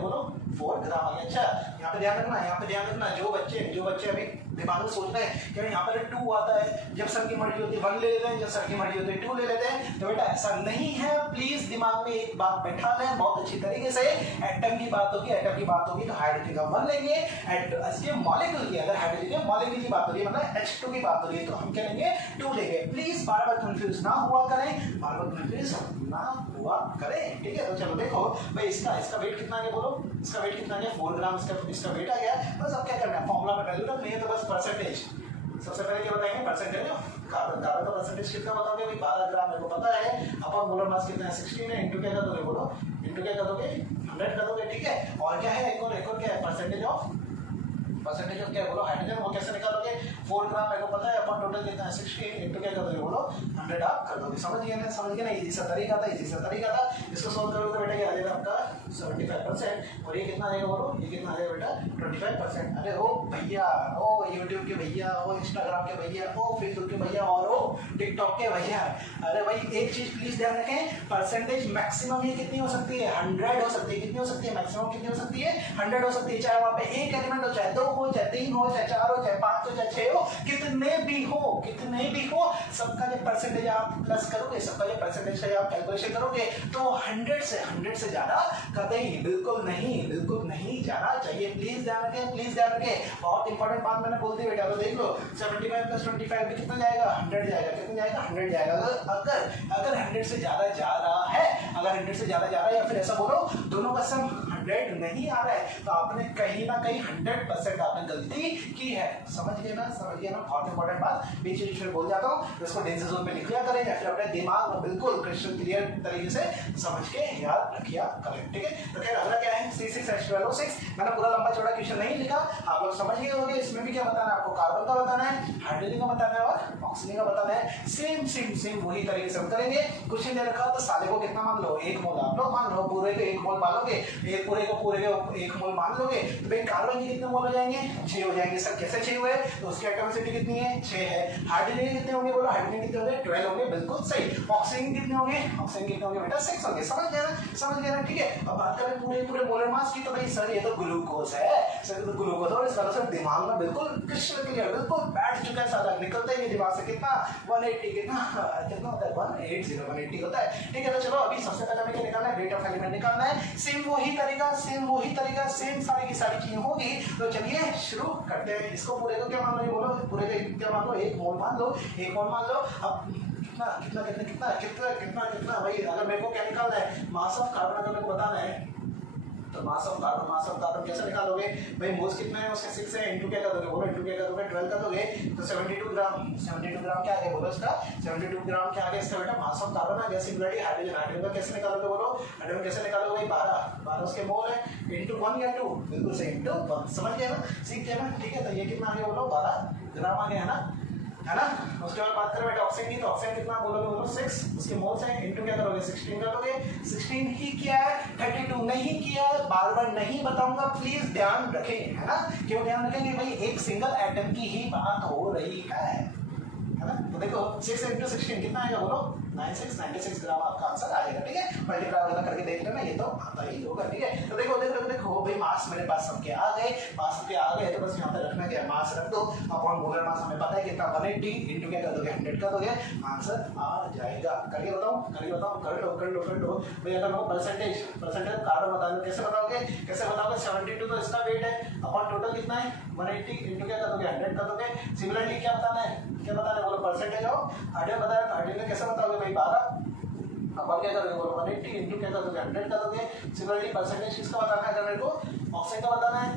बोलो, 4 ग्राम आ गया। अच्छा यहाँ पे ध्यान रखना, जो बच्चे अभी दिमाग में सोच रहे हैं कि यहाँ पर 2 आता है, जब सर की मर्जी होती है 1 ले लेते हैं, जब सर की मर्जी होती है 2 ले लेते हैं, तो बेटा ऐसा नहीं है। प्लीज दिमाग में एक बात बैठा लें बहुत अच्छी तरीके से। एटम की बात होगी तो हाइड्रोजन का 1 लेंगे, इसके मॉलिक्यूल की, अगर हाइड्रोजन के मॉलिक्यूल की बात हो रही है, मतलब H2 की बात हो रही है, तो हम क्या लेंगे, 2 लेंगे। प्लीज बार बार कंफ्यूज ना हुआ करें, ठीक है। तो चलो देखो भाई, इसका वेट कितना है बोलो, इसका वेट कितना है, 4 ग्राम इसका वेट आ गया। बस अब क्या करना है, फॉर्मूला में वैल्यू रखनी है, तो बस परसेंटेज, सबसे पहले क्या बताएंगे, परसेंटेज कार्बन का परसेंटेज कितना बताओगे भाई, 12 ग्राम मेरे को पता है। अपन मोलर मास कितना है, 16 है, इंटू क्या कर दोगे बोलो, इंटू क्या कर दोगे, 100 कर दोगे, ठीक है। और क्या है, एक और क्या है, परसेंटेज ऑफ क्या है बोलो, हाइड्रोजन, वो कैसे निकालोगे, 4 ग्राम मेरे को पता है, अपन टोटल कितना है, 16 इंटू क्या कर दोगे बोलो, 100 आप कर दोगे। समझ गए ना, इजी सा तरीका था। इसको सोल्व करोगे तो बेटा क्या आ जाएगा आपका 75%, और ये कितना आएगा बोलो, ये कितना आएगा बेटा 25%। अरे ओ भैया, ओ यूट्यूब के भैया, ओ इंस्टाग्राम के भैया, ओ फेसबुक के भैया, और ओ टिकटॉक के भैया, अरे भाई एक चीज प्लीज ध्यान रखें, परसेंटेज मैक्सिमम ये कितनी हो सकती है, 100 हो सकती है। कितनी हो सकती है, मैक्सिमम कितनी हो सकती है, 100 हो सकती है। चाहे वहां पे एक एलिमेंट हो, चाहे 2 हो, चाहे 3 हो, चाहे 4 हो, चाहे 5 हो, चाहे 6 हो, कितने भी हो, सबका जब परसेंटेज आप प्लस करोगे, सबका जब परसेंटेज का आप कैलकुलेशन करोगे, तो 100 से ज्यादा कतई बिल्कुल नहीं जाना चाहिए। प्लीज ध्यान रखें, बहुत इंपॉर्टेंट बात मैंने बोल दी बेटा। तो देख लो 75 + 25 भी कितना जाएगा, 100 जाएगा। कितना जाएगा, 100 जाएगा। अगर 100 से ज्यादा जा रहा है, या फिर ऐसा बोलो दोनों का सम 100 नहीं आ रहा है तो आपने कहीं ना कहीं 100% आपने गलती की है। समझ गए ना, समझ गए ना, बहुत इंपॉर्टेंट बात बीच बीच में बोल जाता हूँ। इसको डेंजर जोन में लिख लिया करें या फिर अपने दिमाग में बिल्कुल क्रिस्टल क्लियर तरीके से समझ के याद रखिया करें, ठीक है। तो खैर अगला क्या है C6H12O6। मैंने पूरा लंबा चौड़ा क्वेश्चन नहीं लिखा, आप लोग समझ गए होंगे। इसमें भी क्या बताना है आपको, कार्बन का बताना है, हाइड्रोजन का बताना है और ऑक्सीजन का बताना है। सेम सेम सेम वही तरीके से हम करेंगे। क्वेश्चन दे रखा तो साले को कितना मान लो, 1 मोल आप लोग मान लो, पूरे को 1 मोल मान लोगे, एक पूरे को 1 मोल मान लोगे तो भाई कार्बन के कितने मोल हो जाएंगे, 6 हो जाएंगे। सर कैसे 6 हुए, तो उसकी एटॉमिसिटी कितनी है, 6 है। हाइड्रोजन कितने होंगे, बोलो हाइड्रोजन कितने होंगे, 12 होंगे, बिल्कुल सही। ऑक्सीजन कितने होंगे, ऑक्सीजन कितने होंगे बेटा, 6 होंगे। समझ गए ना, समझ गए ना, ठीक है। अब बात करें पूरे मोलर मास की, तो भाई सर ये तो ग्लूकोज है, सर तो ग्लूकोज, और इसका सर दिमाग में बिल्कुल क्रिस्टल क्लियर बिल्कुल बैठ चुका है, सारा निकलता ही दिमाग से कितना 180 कितना होता है 180 होता है, ठीक है। तो चलो अभी सबसे पहले हमें क्या निकालना है, रेट ऑफ एलिमेंट निकालना है। सेम वही तरीका सेम सारी की सारी चीजें होगी। तो चलिए शुरू करते हैं। इसको पूरे को क्या मान लो, ये बोलो पूरे को क्या मान लो, 1 मोल मान लो, 1 मोल मान लो। अब कितना भाई, अगर मेरे को क्या निकालना है, मास ऑफ कार्बन अगर मेरे को बताना है तो मास ऑफ कार्बन कैसे निकालोगे भाई, मोल्स कितना है उसके 6 है, इनटू क्या कर दोगे, बोलो इनटू क्या कर दोगे, 12 कर दोगे तो 72 ग्राम क्या आ गया, बोलो इसका 72 ग्राम क्या आ गया इसका बेटा, मास ऑफ कार्बन आ गया। सिमिलरली हाइड्रोजन का कैसे निकालोगे, बोलो हाइड्रोजन कैसे निकालोगे भाई, 12 उसके मोल है, इनटू 1 या 2, बिल्कुल सही, इनटू 1। समझ गए ना, सीख गए ना, ठीक है। तो ये कितना आ गया, बोलो 12 ग्राम आ गया, है ना। उसके बाद बात करें बेटा ऑक्सीजन की, तो ऑक्सीजन कितना बोलोगे, बोलो 6, उसके मोल्स हैं, इनटू क्या करोगे 16 कर दोगे। 16 ही किया है, 32 नहीं किया है, बार नहीं बताऊंगा, प्लीज ध्यान रखेंगे, है ना। क्यों ध्यान रखेंगे भाई, एक सिंगल एटम की ही बात हो रही है ना। तो देखो 6 × 16 कितना आएगा, बोलो 96 ग्राम आपका आंसर आएगा, ठीक है। मल्टीप्लाई करके देख लेना, ये तो आता ही होगा, ठीक है। तो देखो भाई मास मेरे पास सबके आ गए, तो बस यहाँ पे रखना क्या, मास रख दो अपॉन मोलर मास, हमें पता है कितना 180 इनटू क्या कर दोगे 100 कर दोगे, आंसर आ जाएगा। करके बताओ, कर लो भाई। अगर मैं परसेंटेज कार्बन बता दो, कैसे बताओगे 72 तो इसका वेट है, अपॉन टोटल कितना है 180 इनटू क्या कर दोगे 100 कर दोगे। सिमिलरली क्या बताना है बोलो परसेंटेज ऑफ हाइड्रोजन बताया, हाइड्रोजन कैसे बताओगे भाई 12 अब क्या करोगे, बोलो 180 इनटू क्या कर दोगे 100 कर दोगे। सिमिलरली परसेंटेज किसका बताना है, अगर मेरे को ऑक्सीजन का बताना है,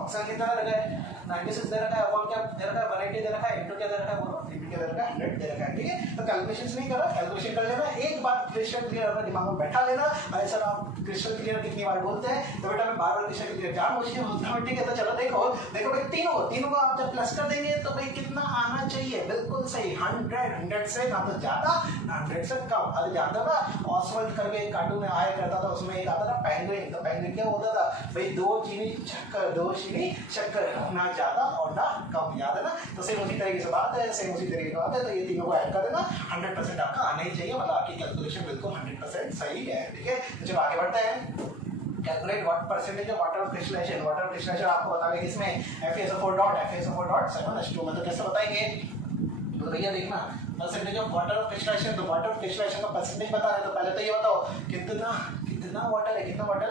ऑक्सीजन कितना दे रखा है 96 दे रखा है, अपॉन क्या दे रखा है 180 दे रखा है, इनटू क्या दे रखा है, बोलो इनटू क्या दे रखा है 100 दे रखा है, ठीक है। तो कैलकुलेशंस नहीं करा, कैलकुलेशन कर लेना, एक बार क्रिस्टल क्लियर अपने दिमाग में बैठा लेना। अरे सर आप क्रिस्टल क्लियर कितनी बार बोलते हैं, तो बेटा मैं बार क्रिस्टल क्लियर जान मुझे बोलता हूँ, ठीक है। तो चलो देखो भाई तीनों को आप जब प्लस कर देंगे तो भाई कितना आना चाहिए, बिल्कुल सही 100 से ना तो ज्यादा ना 100 से कम। अरे जानता था ऑसवर्ल्ड करके एक कार्टून में आया करता था, उसमें एक आता था पेंगुइन। तो पेंगुइन क्या होता था भाई, दो चीनी शक्कर ना ज्यादा और ना कम, याद है ना। तो सेम उसी तरीके से बात है, सेम उसी तरीके से बात है। तो ये तीनों को ऐड कर देना, 100% आपका आना ही चाहिए, मतलब आपकी कैलकुलेशन बिल्कुल 100% सही है, ठीक है। तो चलो आगे बढ़ते हैं। Calculate what percentage of water of crystallisation, water of crystallisation आपको बताने किसमें FeSO4.7H2 में। तो कैसे बताएंगे, तो भैया देखना percentage of water of crystallisation, तो वाटर ऑफ क्रिस्टलाइजेशन का परसेंटेज बता रहे, तो पहले तो ये बताओ कितना वाटर है,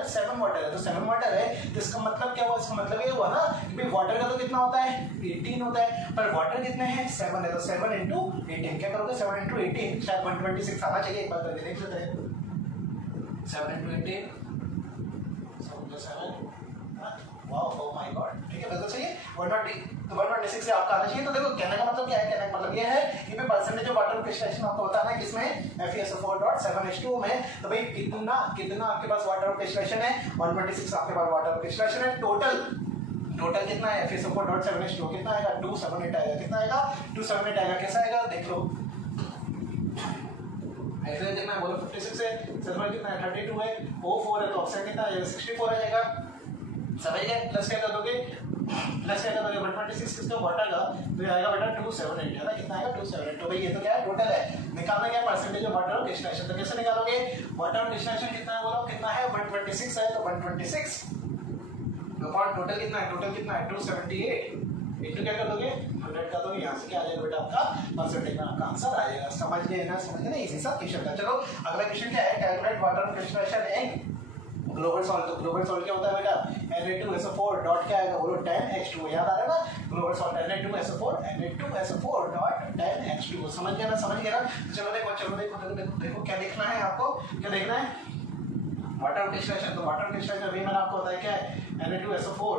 7 वाटर है। तो 7 वाटर है तो इसका मतलब क्या हुआ, इसका मतलब ये हुआ ना कि वाटर का तो कितना होता है 18 होता है, पर वाटर कितने हैं 7 है, तो 7 × 18 क्या करोगे 7 × 18 शायद 126 आना चाहिए, एक बार करके देख लेते हैं। 7 × 18 वाओ, ओह माय गॉड, ठीक है बिल्कुल सही है। 126 से आपका आना चाहिए। तो देखो कहने का मतलब क्या है, कहने का मतलब ये है कि भाई परसेंटेज ऑफ वाटर क्रिस्टलाइजेशन आपको बताना है किसमें, FeSO4.7H2 में। तो भाई कितना आपके पास वाटर ऑफ क्रिस्टलाइजेशन है, 126 आपके पास वाटर ऑफ क्रिस्टलाइजेशन है। टोटल कितना है FeSO4.7H2 कितना आएगा 278 आएगा, कितना आएगा 278 आएगा। कैसा आएगा देख लो, ऐसे कितना है बोलो 56 है, सल्फर कितना है 32 है, O4 है तो ऑक्सीजन कितना है 64 आ जाएगा। समझ गए, प्लस क्या कर दोगे 126 किसका वाटर का, तो ये आएगा बेटा 278 है ना, कितना आएगा 278। तो भाई ये तो क्या है टोटल है, निकालना क्या percentage of water of crystallisation. तो कैसे निकालोगे, वाटर ऑफ क्रिस्टलाइजेशन कितना है बोलो, कितना है 126 है, तो 126 अपॉन टोटल कितना है 278 इनटू क्या कर दोगे 100 का दोगे, यहाँ से क्या आ जाएगा बेटा आपका परसेंटेज में आपका आंसर आएगा। समझ गए ना, इसी सब क्वेश्चन का। चलो अगला क्वेश्चन क्या है, calculate water of crystallisation in global salt. तो ग्लोबल सॉल्ट क्या होता है बेटा, Na2SO4 डॉट क्या आएगा बोलो 10H2, याद आ रहा है ना, global salt Na2SO4 dot 10H2। समझ गया ना। चलो देखो क्या देखना है आपको, क्या देखना है वाटर डिस्टिलेशन, तो वाटर डिस्टिलेशन अभी मैंने आपको बताया क्या है, Na2SO4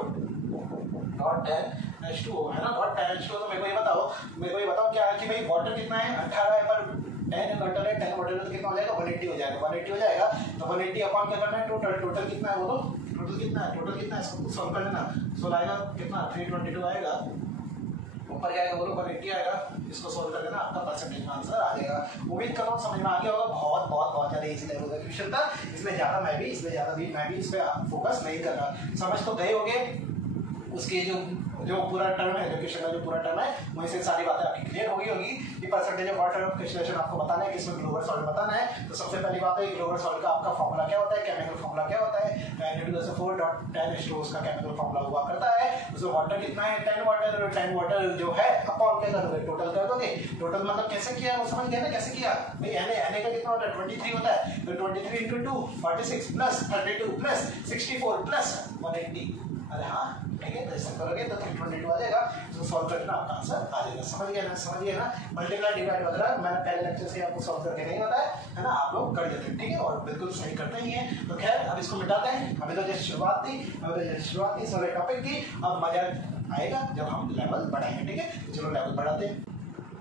डॉट 10H2O है ना, डॉट 10H2O। तो मेरे को ये बताओ क्या है कि भाई वाटर कितना है 18 है, पर 10 वाटर है, 10 वाटर तो कितना हो जाएगा 180 हो जाएगा, 180 हो जाएगा। तो 180 अपॉन क्या करना है, टोटल कितना है बोलो, टोटल कितना है इसको सॉल्व कर लेना। सो आएगा कितना 322 आएगा, ऊपर क्या आएगा बोलो 180 आएगा, इसको सोल्व कर लेना, आपका परसेंटेज में आंसर आ जाएगा। उम्मीद कर रहा हूँ समझ में आ गया होगा, बहुत ज्यादा इजी लेवल का क्वेश्चन था, इसमें ज्यादा मैं भी इस पे फोकस नहीं कर रहा। समझ तो गए होगे, उसके जो पूरा टर्म है, एजुकेशन का जो पूरा टर्म है, वहीं से सारी बातें आपकी क्लियर होगी कि परसेंटेज ऑफ वाटर डिस्टिलेशन आपको बताना है, किसमें ग्लोबल सॉल्ट बताना है। तो सबसे पहली बात है ग्लोबल सॉल्ट का आपका फॉर्मूला क्या होता है, केमिकल फॉर्मूला क्या होता है, Na2SO4 डॉट 10H2O उसका केमिकल फॉर्मूला हुआ करता है। उसमें वाटर कितना है 10 वाटर जो है अपॉन क्या करोगे, टोटल कर दोगे। टोटल मतलब कैसे किया वो समझ गए ना, कैसे किया भाई, Na का कितना होता है 23 होता है, तो 23 × 2 46 प्लस 32 प्लस 64 प्लस 180। अरे हाँ ठीक है, तो ऐसा करोगे तो 322 आ जाएगा, तो सॉल्व करना आपका आंसर आ जाएगा। समझ गए ना, मल्टीप्लाई डिवाइड वगैरह मैंने पहले लेक्चर से आपको सॉल्व करके नहीं बताया है ना, आप लोग कर देते हैं ठीक है, और बिल्कुल सही करते ही हैं। तो खैर अब इसको मिटाते हैं, अभी तो जैसे शुरुआत थी सारे टॉपिक की, अब मजा आएगा जब हम लेवल बढ़ाएंगे ठीक है। तो चलो लेवल बढ़ाते हैं।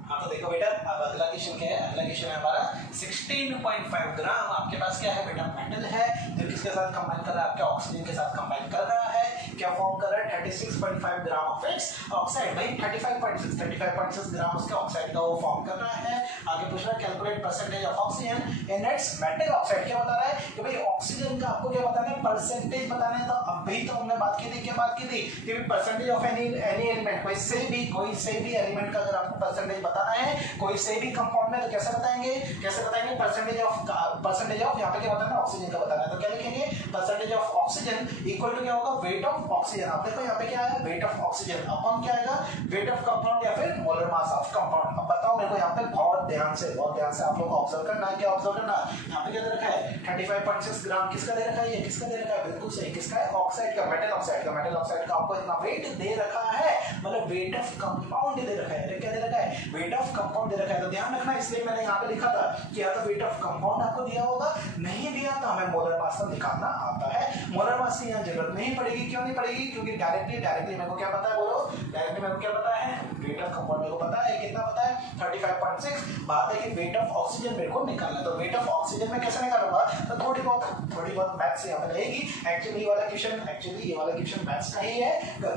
हाँ तो देखो बेटा, अब अगला क्वेश्चन क्या है, अगला क्वेश्चन है हमारा 16.5 ग्राम आपके पास क्या है बेटा, मेटल है, जो किसके साथ कंबाइन कर रहा है, आपके ऑक्सीजन के साथ कंबाइन कर रहा है, क्या फॉर्म कर रहा है 36.5 ग्राम ऑफ इट्स ऑक्साइड, भाई 35.6 ग्राम उसके ऑक्साइड का वो फॉर्म कर रहा है। आगे पूछ रहा है calculate percentage of oxygen in its metal oxide, क्या बता रहा है कि भाई ऑक्सीजन का आपको क्या बताना है, परसेंटेज बताना है। तो अभी तो हमने बात की थी, क्या बात की थी कि परसेंटेज ऑफ एनी एलिमेंट, कोई से भी एलिमेंट का अगर आपको परसेंटेज बताना है, कोई से भी कंपाउंड में, तो कैसे बताएंगे परसेंटेज ऑफ यहाँ पे क्या बताना है, ऑक्सीजन का बताना है। तो क्या लिखेंगे, percentage of oxygen equal to क्या होगा, वेट ऑफ ऑक्सीजन। आप देखो यहाँ पे क्या है, वेट ऑफ ऑक्सीजन अपॉन क्या आएगा, वेट ऑफ कंपाउंड या फिर मोलर मास ऑफ कंपाउंड। अब बताओ मेरे को यहाँ पे बहुत ध्यान से आप लोग ऑब्जर्व करना है, क्या ऑब्जर्व करना, यहाँ पे क्या दे रखा है 35.6 ग्राम, किसका दे रखा है, ये किसका दे रखा है, बिल्कुल सही, किसका है, ऑक्साइड का, मेटल ऑक्साइड का आपको इतना वेट दे रखा है, मतलब वेट ऑफ कंपाउंड दे रखा है, क्या दे रखा है, वेट ऑफ कंपाउंड दे रखा है। तो ध्यान रखना, इसलिए मैंने यहाँ पे लिखा था कि या तो वेट ऑफ कंपाउंड आपको दिया होगा, नहीं दिया तो हमें मोलर मास निकालना आता है। मोलर मास की यहाँ जरूरत नहीं पड़ेगी, क्यों नहीं पड़ेगी, क्योंकि डायरेक्टली मेरे को क्या पता है, बोलो डायरेक्टली मेरे को क्या पता है, वेट ऑफ कंपाउंड मेरे को पता है, कितना पता है 35.6। बात है कि वेट ऑफ ऑक्सीजन मेरे को निकालना है, तो वेट ऑफ ऑक्सीजन में कैसे निकालूंगा, तो थोड़ी बहुत मैथ्स यहाँ पे रहेगी। एक्चुअली ये वाला क्वेश्चन मैथ्स का ही है,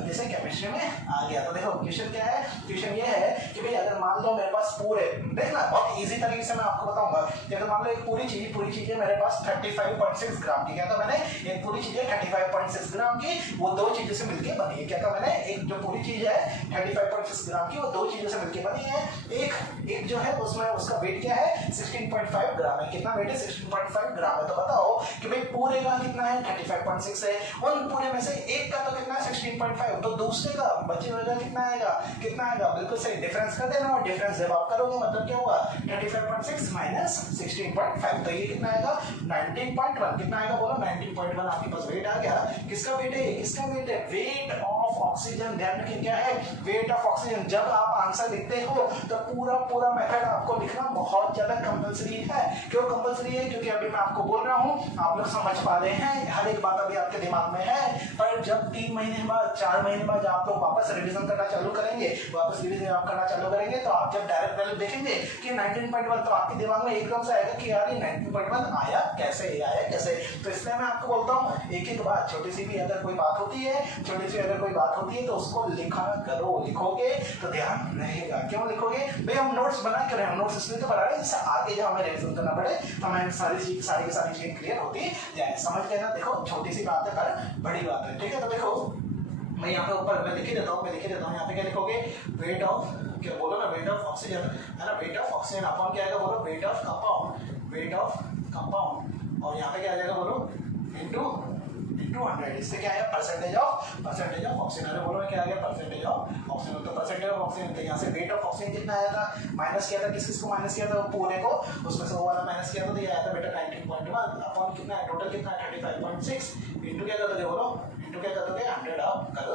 जैसे केमिस्ट्री में आ गया। तो देखो क्वेश्चन क्या है, क्वेश्चन ये है कि भाई अगर मान लो मेरे पास पूरे, देखना बहुत इजी तरीके से मैं आपको बताऊंगा, अगर मान लो एक पूरी चीज है मेरे पास 35.6 ग्राम की, क्या था मैंने, एक पूरी चीज है 35.6 ग्राम की, वो दो चीजों से मिलकर बनी है, क्या था मैंने, एक जो पूरी चीज है 35.6 ग्राम की, वो दो चीजों से मिलकर बनी है। एक जो है उसमें उसका वेट क्या है 16.5 ग्राम है, कितना वेट है 16.5 ग्राम है। तो बताओ कि भाई पूरे का कितना है 35.6 है, उन पूरे में से एक का तो कितना है 16.5, तो दूसरे का बचे हुए का कितना आएगा, बिल्कुल सही, डिफरेंस कर देना, और डिफरेंस जब आप करोगे मतलब क्या होगा 35.6 माइनस 16.5, तो ये कितना आएगा 19.1, कितना आएगा बोलो 19.1 आपके पास वेट आ गया। किसका वेट है, वेट ऑफ ऑक्सीजन। ध्यान रखिए क्या है, वेट ऑफ ऑक्सीजन। जब आप आंसर लिखते हो तो पूरा मेथड आपको लिखना बहुत ज्यादा कंपलसरी है। क्यों कंपलसरी है, क्योंकि अभी मैं आपको बोल रहा हूँ, आप लोग समझ पा रहे हैं, हर एक बात अभी आपके दिमाग में है, पर जब 3 महीने बाद 4 महीने बाद आप लोग वापस रिविजन करना चालू करेंगे, तो आप जब डायरेक्ट वैल्यू देखेंगे कि 19.1, तो आपके दिमाग में एकदम से आएगा कि यार ये 19.1 आया कैसे। तो इसलिए मैं आपको बोलता हूँ एक बात, छोटी सी अगर कोई बात होती है तो उसको लिखा करो, लिखोगे तो ध्यान रहेगा। क्यों लिखोगे भाई, हम नोट्स बना कर रहे हैं, नोट्स इसलिए तो बना रहे हैं इससे आगे जब हमें रिविजन करना पड़े तो हमें सारी चीजें क्लियर होती जाए। समझ गए ना, देखो छोटी सी बात है पर बड़ी बात है, ठीक है। तो देखो मैं यहाँ पे ऊपर मैं लिख ही देता हूँ, यहाँ पे क्या लिखोगे, वेट ऑफ, क्या बोलो ना, वेट ऑफ ऑक्सीजन है ना, वेट ऑफ ऑक्सीजन अपॉन क्या आएगा बोलो, वेट ऑफ कंपाउंड, और यहाँ पे क्या आ जाएगा बोलो इनटू 100। इससे क्या है, परसेंटेज ऑफ ऑक्सीजन। अरे बोलो क्या आ गया, परसेंटेज ऑफ ऑक्सीजन। तो परसेंटेज ऑफ ऑक्सीजन, तो यहाँ से वेट ऑफ ऑक्सीजन कितना आया था, माइनस किया था, किसको माइनस किया था, पूरे को, उसमें से वो वाला माइनस किया था, तो ये आया था बेटा 19.1 अपॉन कितना है, टोटल कितना है 35.6 इंटू क्या कर दोगे बोलो, इंटू क्या कर दोगे 100 आप कर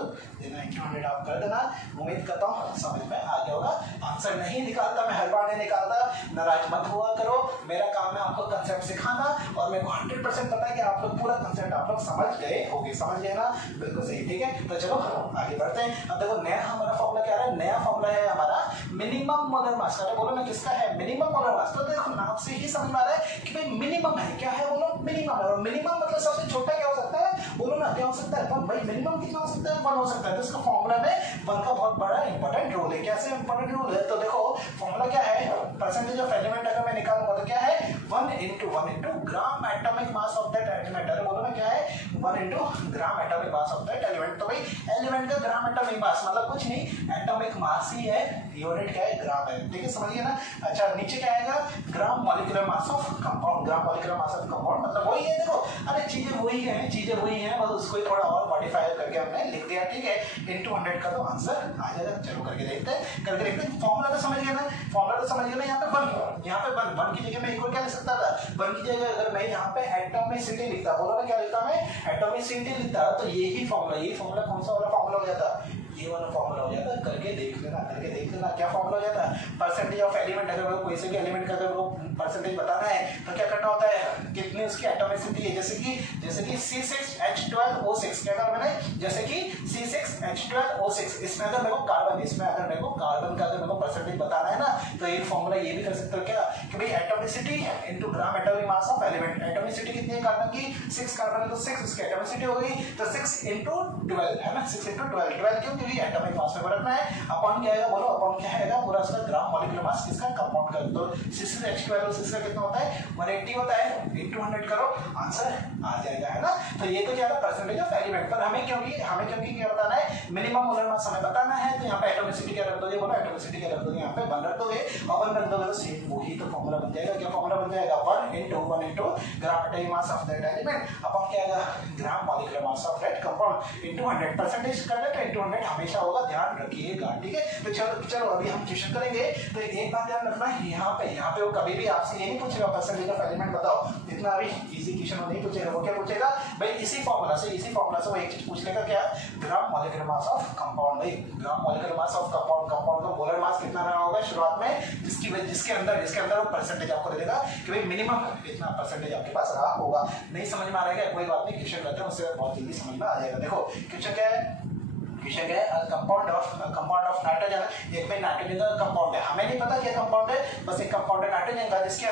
देना, इंटू 100 आप कर देना। उम्मीद करता हूँ समझ में आ गया होगा। आंसर नहीं निकालता मैं, हर बार नहीं निकालता, नाराज मत हुआ करो। मेरा काम है आपको कंसेप्ट सिखाना और मेरे को 100% पता है कि आप लोग पूरा कंसेप्ट आप लोग समझ गए होगे, समझ गए ना, बिल्कुल सही। ठीक है, तो चलो आगे बढ़ते हैं। अब देखो नया हमारा फॉर्मूला क्या है, नया फॉर्मूला है हमारा मिनिमम मोलर मास। अरे बोलो ना किसका है, मिनिमम मोलर मास। तो देखो नाम से ही समझ में आ रहा है कि भाई मिनिमम है, क्या है बोलो मिनिमम है। और मिनिमम मतलब सबसे छोटा क्या हो सकता है, बोलो ना क्या हो सकता है, भाई मिनिमम कितना हो सकता है, 1 हो सकता है। तो इसका फॉर्मूला में 1 का बहुत बड़ा इंपॉर्टेंट रोल है। कैसे इंपॉर्टेंट रोल है, तो देखो फॉर्मूला क्या है, परसेंटेज ऑफ एलिमेंट अगर मैं निकालूंगा तो क्या है 1 into gram atomic mass of that element. अरे बोलो ना क्या है 1 into gram atomic mass of that element. तो भाई एलिमेंट का ग्राम एटॉमिक मास मतलब कुछ नहीं, एटॉमिक मास ही है, यूनिट क्या है ग्राम है। ठीक है, समझिए ना। अच्छा नीचे क्या आएगा, ग्राम molecular mass of compound. Gram molecular mass of compound मतलब वही है, देखो अरे चीजें वही है, बस उसको थोड़ा और मॉडिफाई करके हमने लिख दिया। ठीक है, into 100 का तो आंसर आ जाएगा। चलो करके देखते हैं। फॉर्मूला तो समझ गए ना, यहाँ पे 1 की जगह मैं एक और क्या लिख सकता था, 1 की जगह अगर मैं यहाँ पे एटॉमिसिटी लिखता, बोलो ना क्या लिखता मैं, एटॉमिसिटी लिखता, तो यही फॉर्मूला कौन सा वाला फॉर्मूला हो जाता, ये वाला फॉर्मूला हो जाता। करके देख लेना क्या फॉर्मूला हो जाता है, परसेंटेज ऑफ एलिमेंट। अगर वो कोई से भी एलिमेंट का अगर वो परसेंटेज बताना है तो क्या करना होता है, कितनी उसकी एटॉमिसिटी है, जैसे कि C6H12O6 क्या कहा मैंने, जैसे कि C6H12O6 इसमें अगर मेरे को कार्बन का अगर मेरे को परसेंटेज बताना है ना, तो एक फॉर्मूला ये भी कर सकते हो क्या कि भाई atomicity into gram atomic mass of element. Atomicity कितनी है कार्बन की, 6 कार्बन है तो 6 उसकी एटॉमिसिटी हो गई, तो 6 into 12 है ना, 6 into 12 क्यों, क्योंकि एटॉमिक मास में रखना है। अपॉन क्या आएगा, बोलो अपॉन क्या आएगा, पूरा उसका ग्राम मॉलिक्यूलर मास किसका कंपाउंड का। तो C6H12O6 का कितना होता है 180 होता है, into 100 करो आंसर आ जाएगा, है ना। तो ये तो क्या था परसेंटेज ऑफ एलिमेंट। पर हमें क्योंकि क्या बताना है, मिनिमम मोलर मास हमें बताना है, तो यहाँ पे एटॉमिसिटी क्या रख दोगे, बोलो एटॉमिसिटी क्या रख दोगे, यहाँ पे 1 रख दोगे, और 1 रख दोगे तो सेम वही तो फॉर्मूला बन जाएगा। क्या फॉर्मूला बन जाएगा, 1 into gram atomic mass of that element upon क्या आएगा ग्राम molecular mass of that compound into 100। Percentage कर ले तो into 100 हमेशा होगा, ध्यान रखिएगा। ठीक है, तो चलो अभी हम क्वेश्चन करेंगे। तो एक बात ध्यान रखना, यहाँ पे वो कभी भी आपसे ये नहीं पूछेगा परसेंटेज ऑफ एलिमेंट बताओ, इतना अभी इजी क्वेश्चन नहीं पूछेगा। वो क्या पूछेगा भाई, इसी फॉर्मूला से वो एक चीज पूछ लेगा, क्या gram molecular mass of compound. भाई gram molecular mass of compound का मोलर मास कितना रहा होगा शुरुआत में, जिसके अंदर वो परसेंटेज आपको दे देगा कि भाई मिनिमम इतना परसेंटेज आपके पास रहा होगा। नहीं समझ में आ रहा है, कोई बात नहीं, क्वेश्चन करते हैं उससे बहुत जल्दी समझ में आ जाएगा। देखो क्वेश्चन क्या है, कंपाउंड ऑफ नाइट्रोजन। एक में नाइट्रोजन का कंपाउंड है, हमें नहीं पता क्या कंपाउंड है, बस एक कंपाउंड है नाइट्रोजन का, जिसके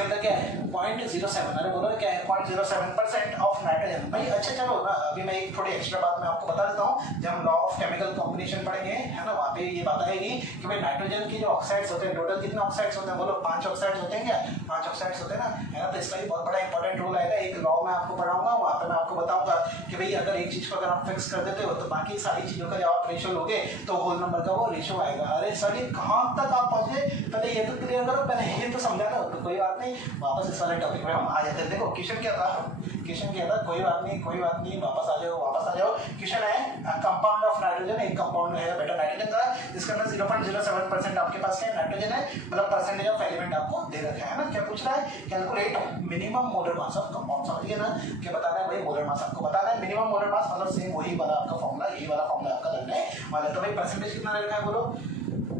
अंदर क्या है 0.07। अरे बोलो क्या है 0.07% ऑफ नाइट्रोजन। भाई अच्छा चलो ना, अभी मैं एक थोड़ी एक्स्ट्रा बात मैं आपको बता देता हूँ। जब हम लॉ ऑफ केमिकल कॉम्बिनेशन पढ़ेंगे है ना, वहाँ पे ये बात आएगी कि भाई नाइट्रोजन की जो ऑक्साइड्स होते हैं, टोटल कितने ऑक्साइड्स होते हैं, बोलो 5 ऑक्साइड्स होते हैं क्या, 5 ऑक्साइड्स होते हैं ना, है ना। तो इसका भी बहुत बड़ा इंपॉर्टेंट रोल आएगा। एक लॉ में आपको पढ़ाऊंगा, वहाँ पे मैं आपको बताऊंगा कि भाई अगर एक चीज को अगर आप फिक्स कर देते हो तो बाकी सारी चीजों का जब आप रेशियो लोगे तो होल नंबर का वो रेशियो आएगा। अरे सर ये कहाँ तक आप पहुंचे, पहले ये तो क्लियर करो, पहले ये तो समझा ना, तो कोई बात नहीं, वापस इस वाले टॉपिक में हम आ जाते हैं। देखो क्वेश्चन क्या था, कोई बात नहीं, वापस आ जाओ। क्वेश्चन है कंपाउंड ऑफ नाइट्रोजन, एक कंपाउंड है बेटा नाइट्रोजन का, जिसके अंदर 0.07% आपके पास क्या नाइट्रोजन है, मतलब परसेंटेज ऑफ एलिमेंट आपको दे रखा है ना। क्या पूछ रहा है, calculate minimum molar mass of compound. समझिए ना, क्या बताना है भाई, मोलर मास आपको बताना है। मिनिमम मोलर मास मतलब सेम वही वाला आपका फॉर्मूला, यही वाला फॉर्मूला आपका लगने वाला है। तो भाई परसेंटेज कितना दे रखा है, बोलो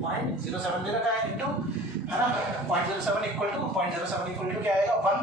0.07 दे रखा है, इंटू है ना 0.07 इक्वल टू क्या आएगा 1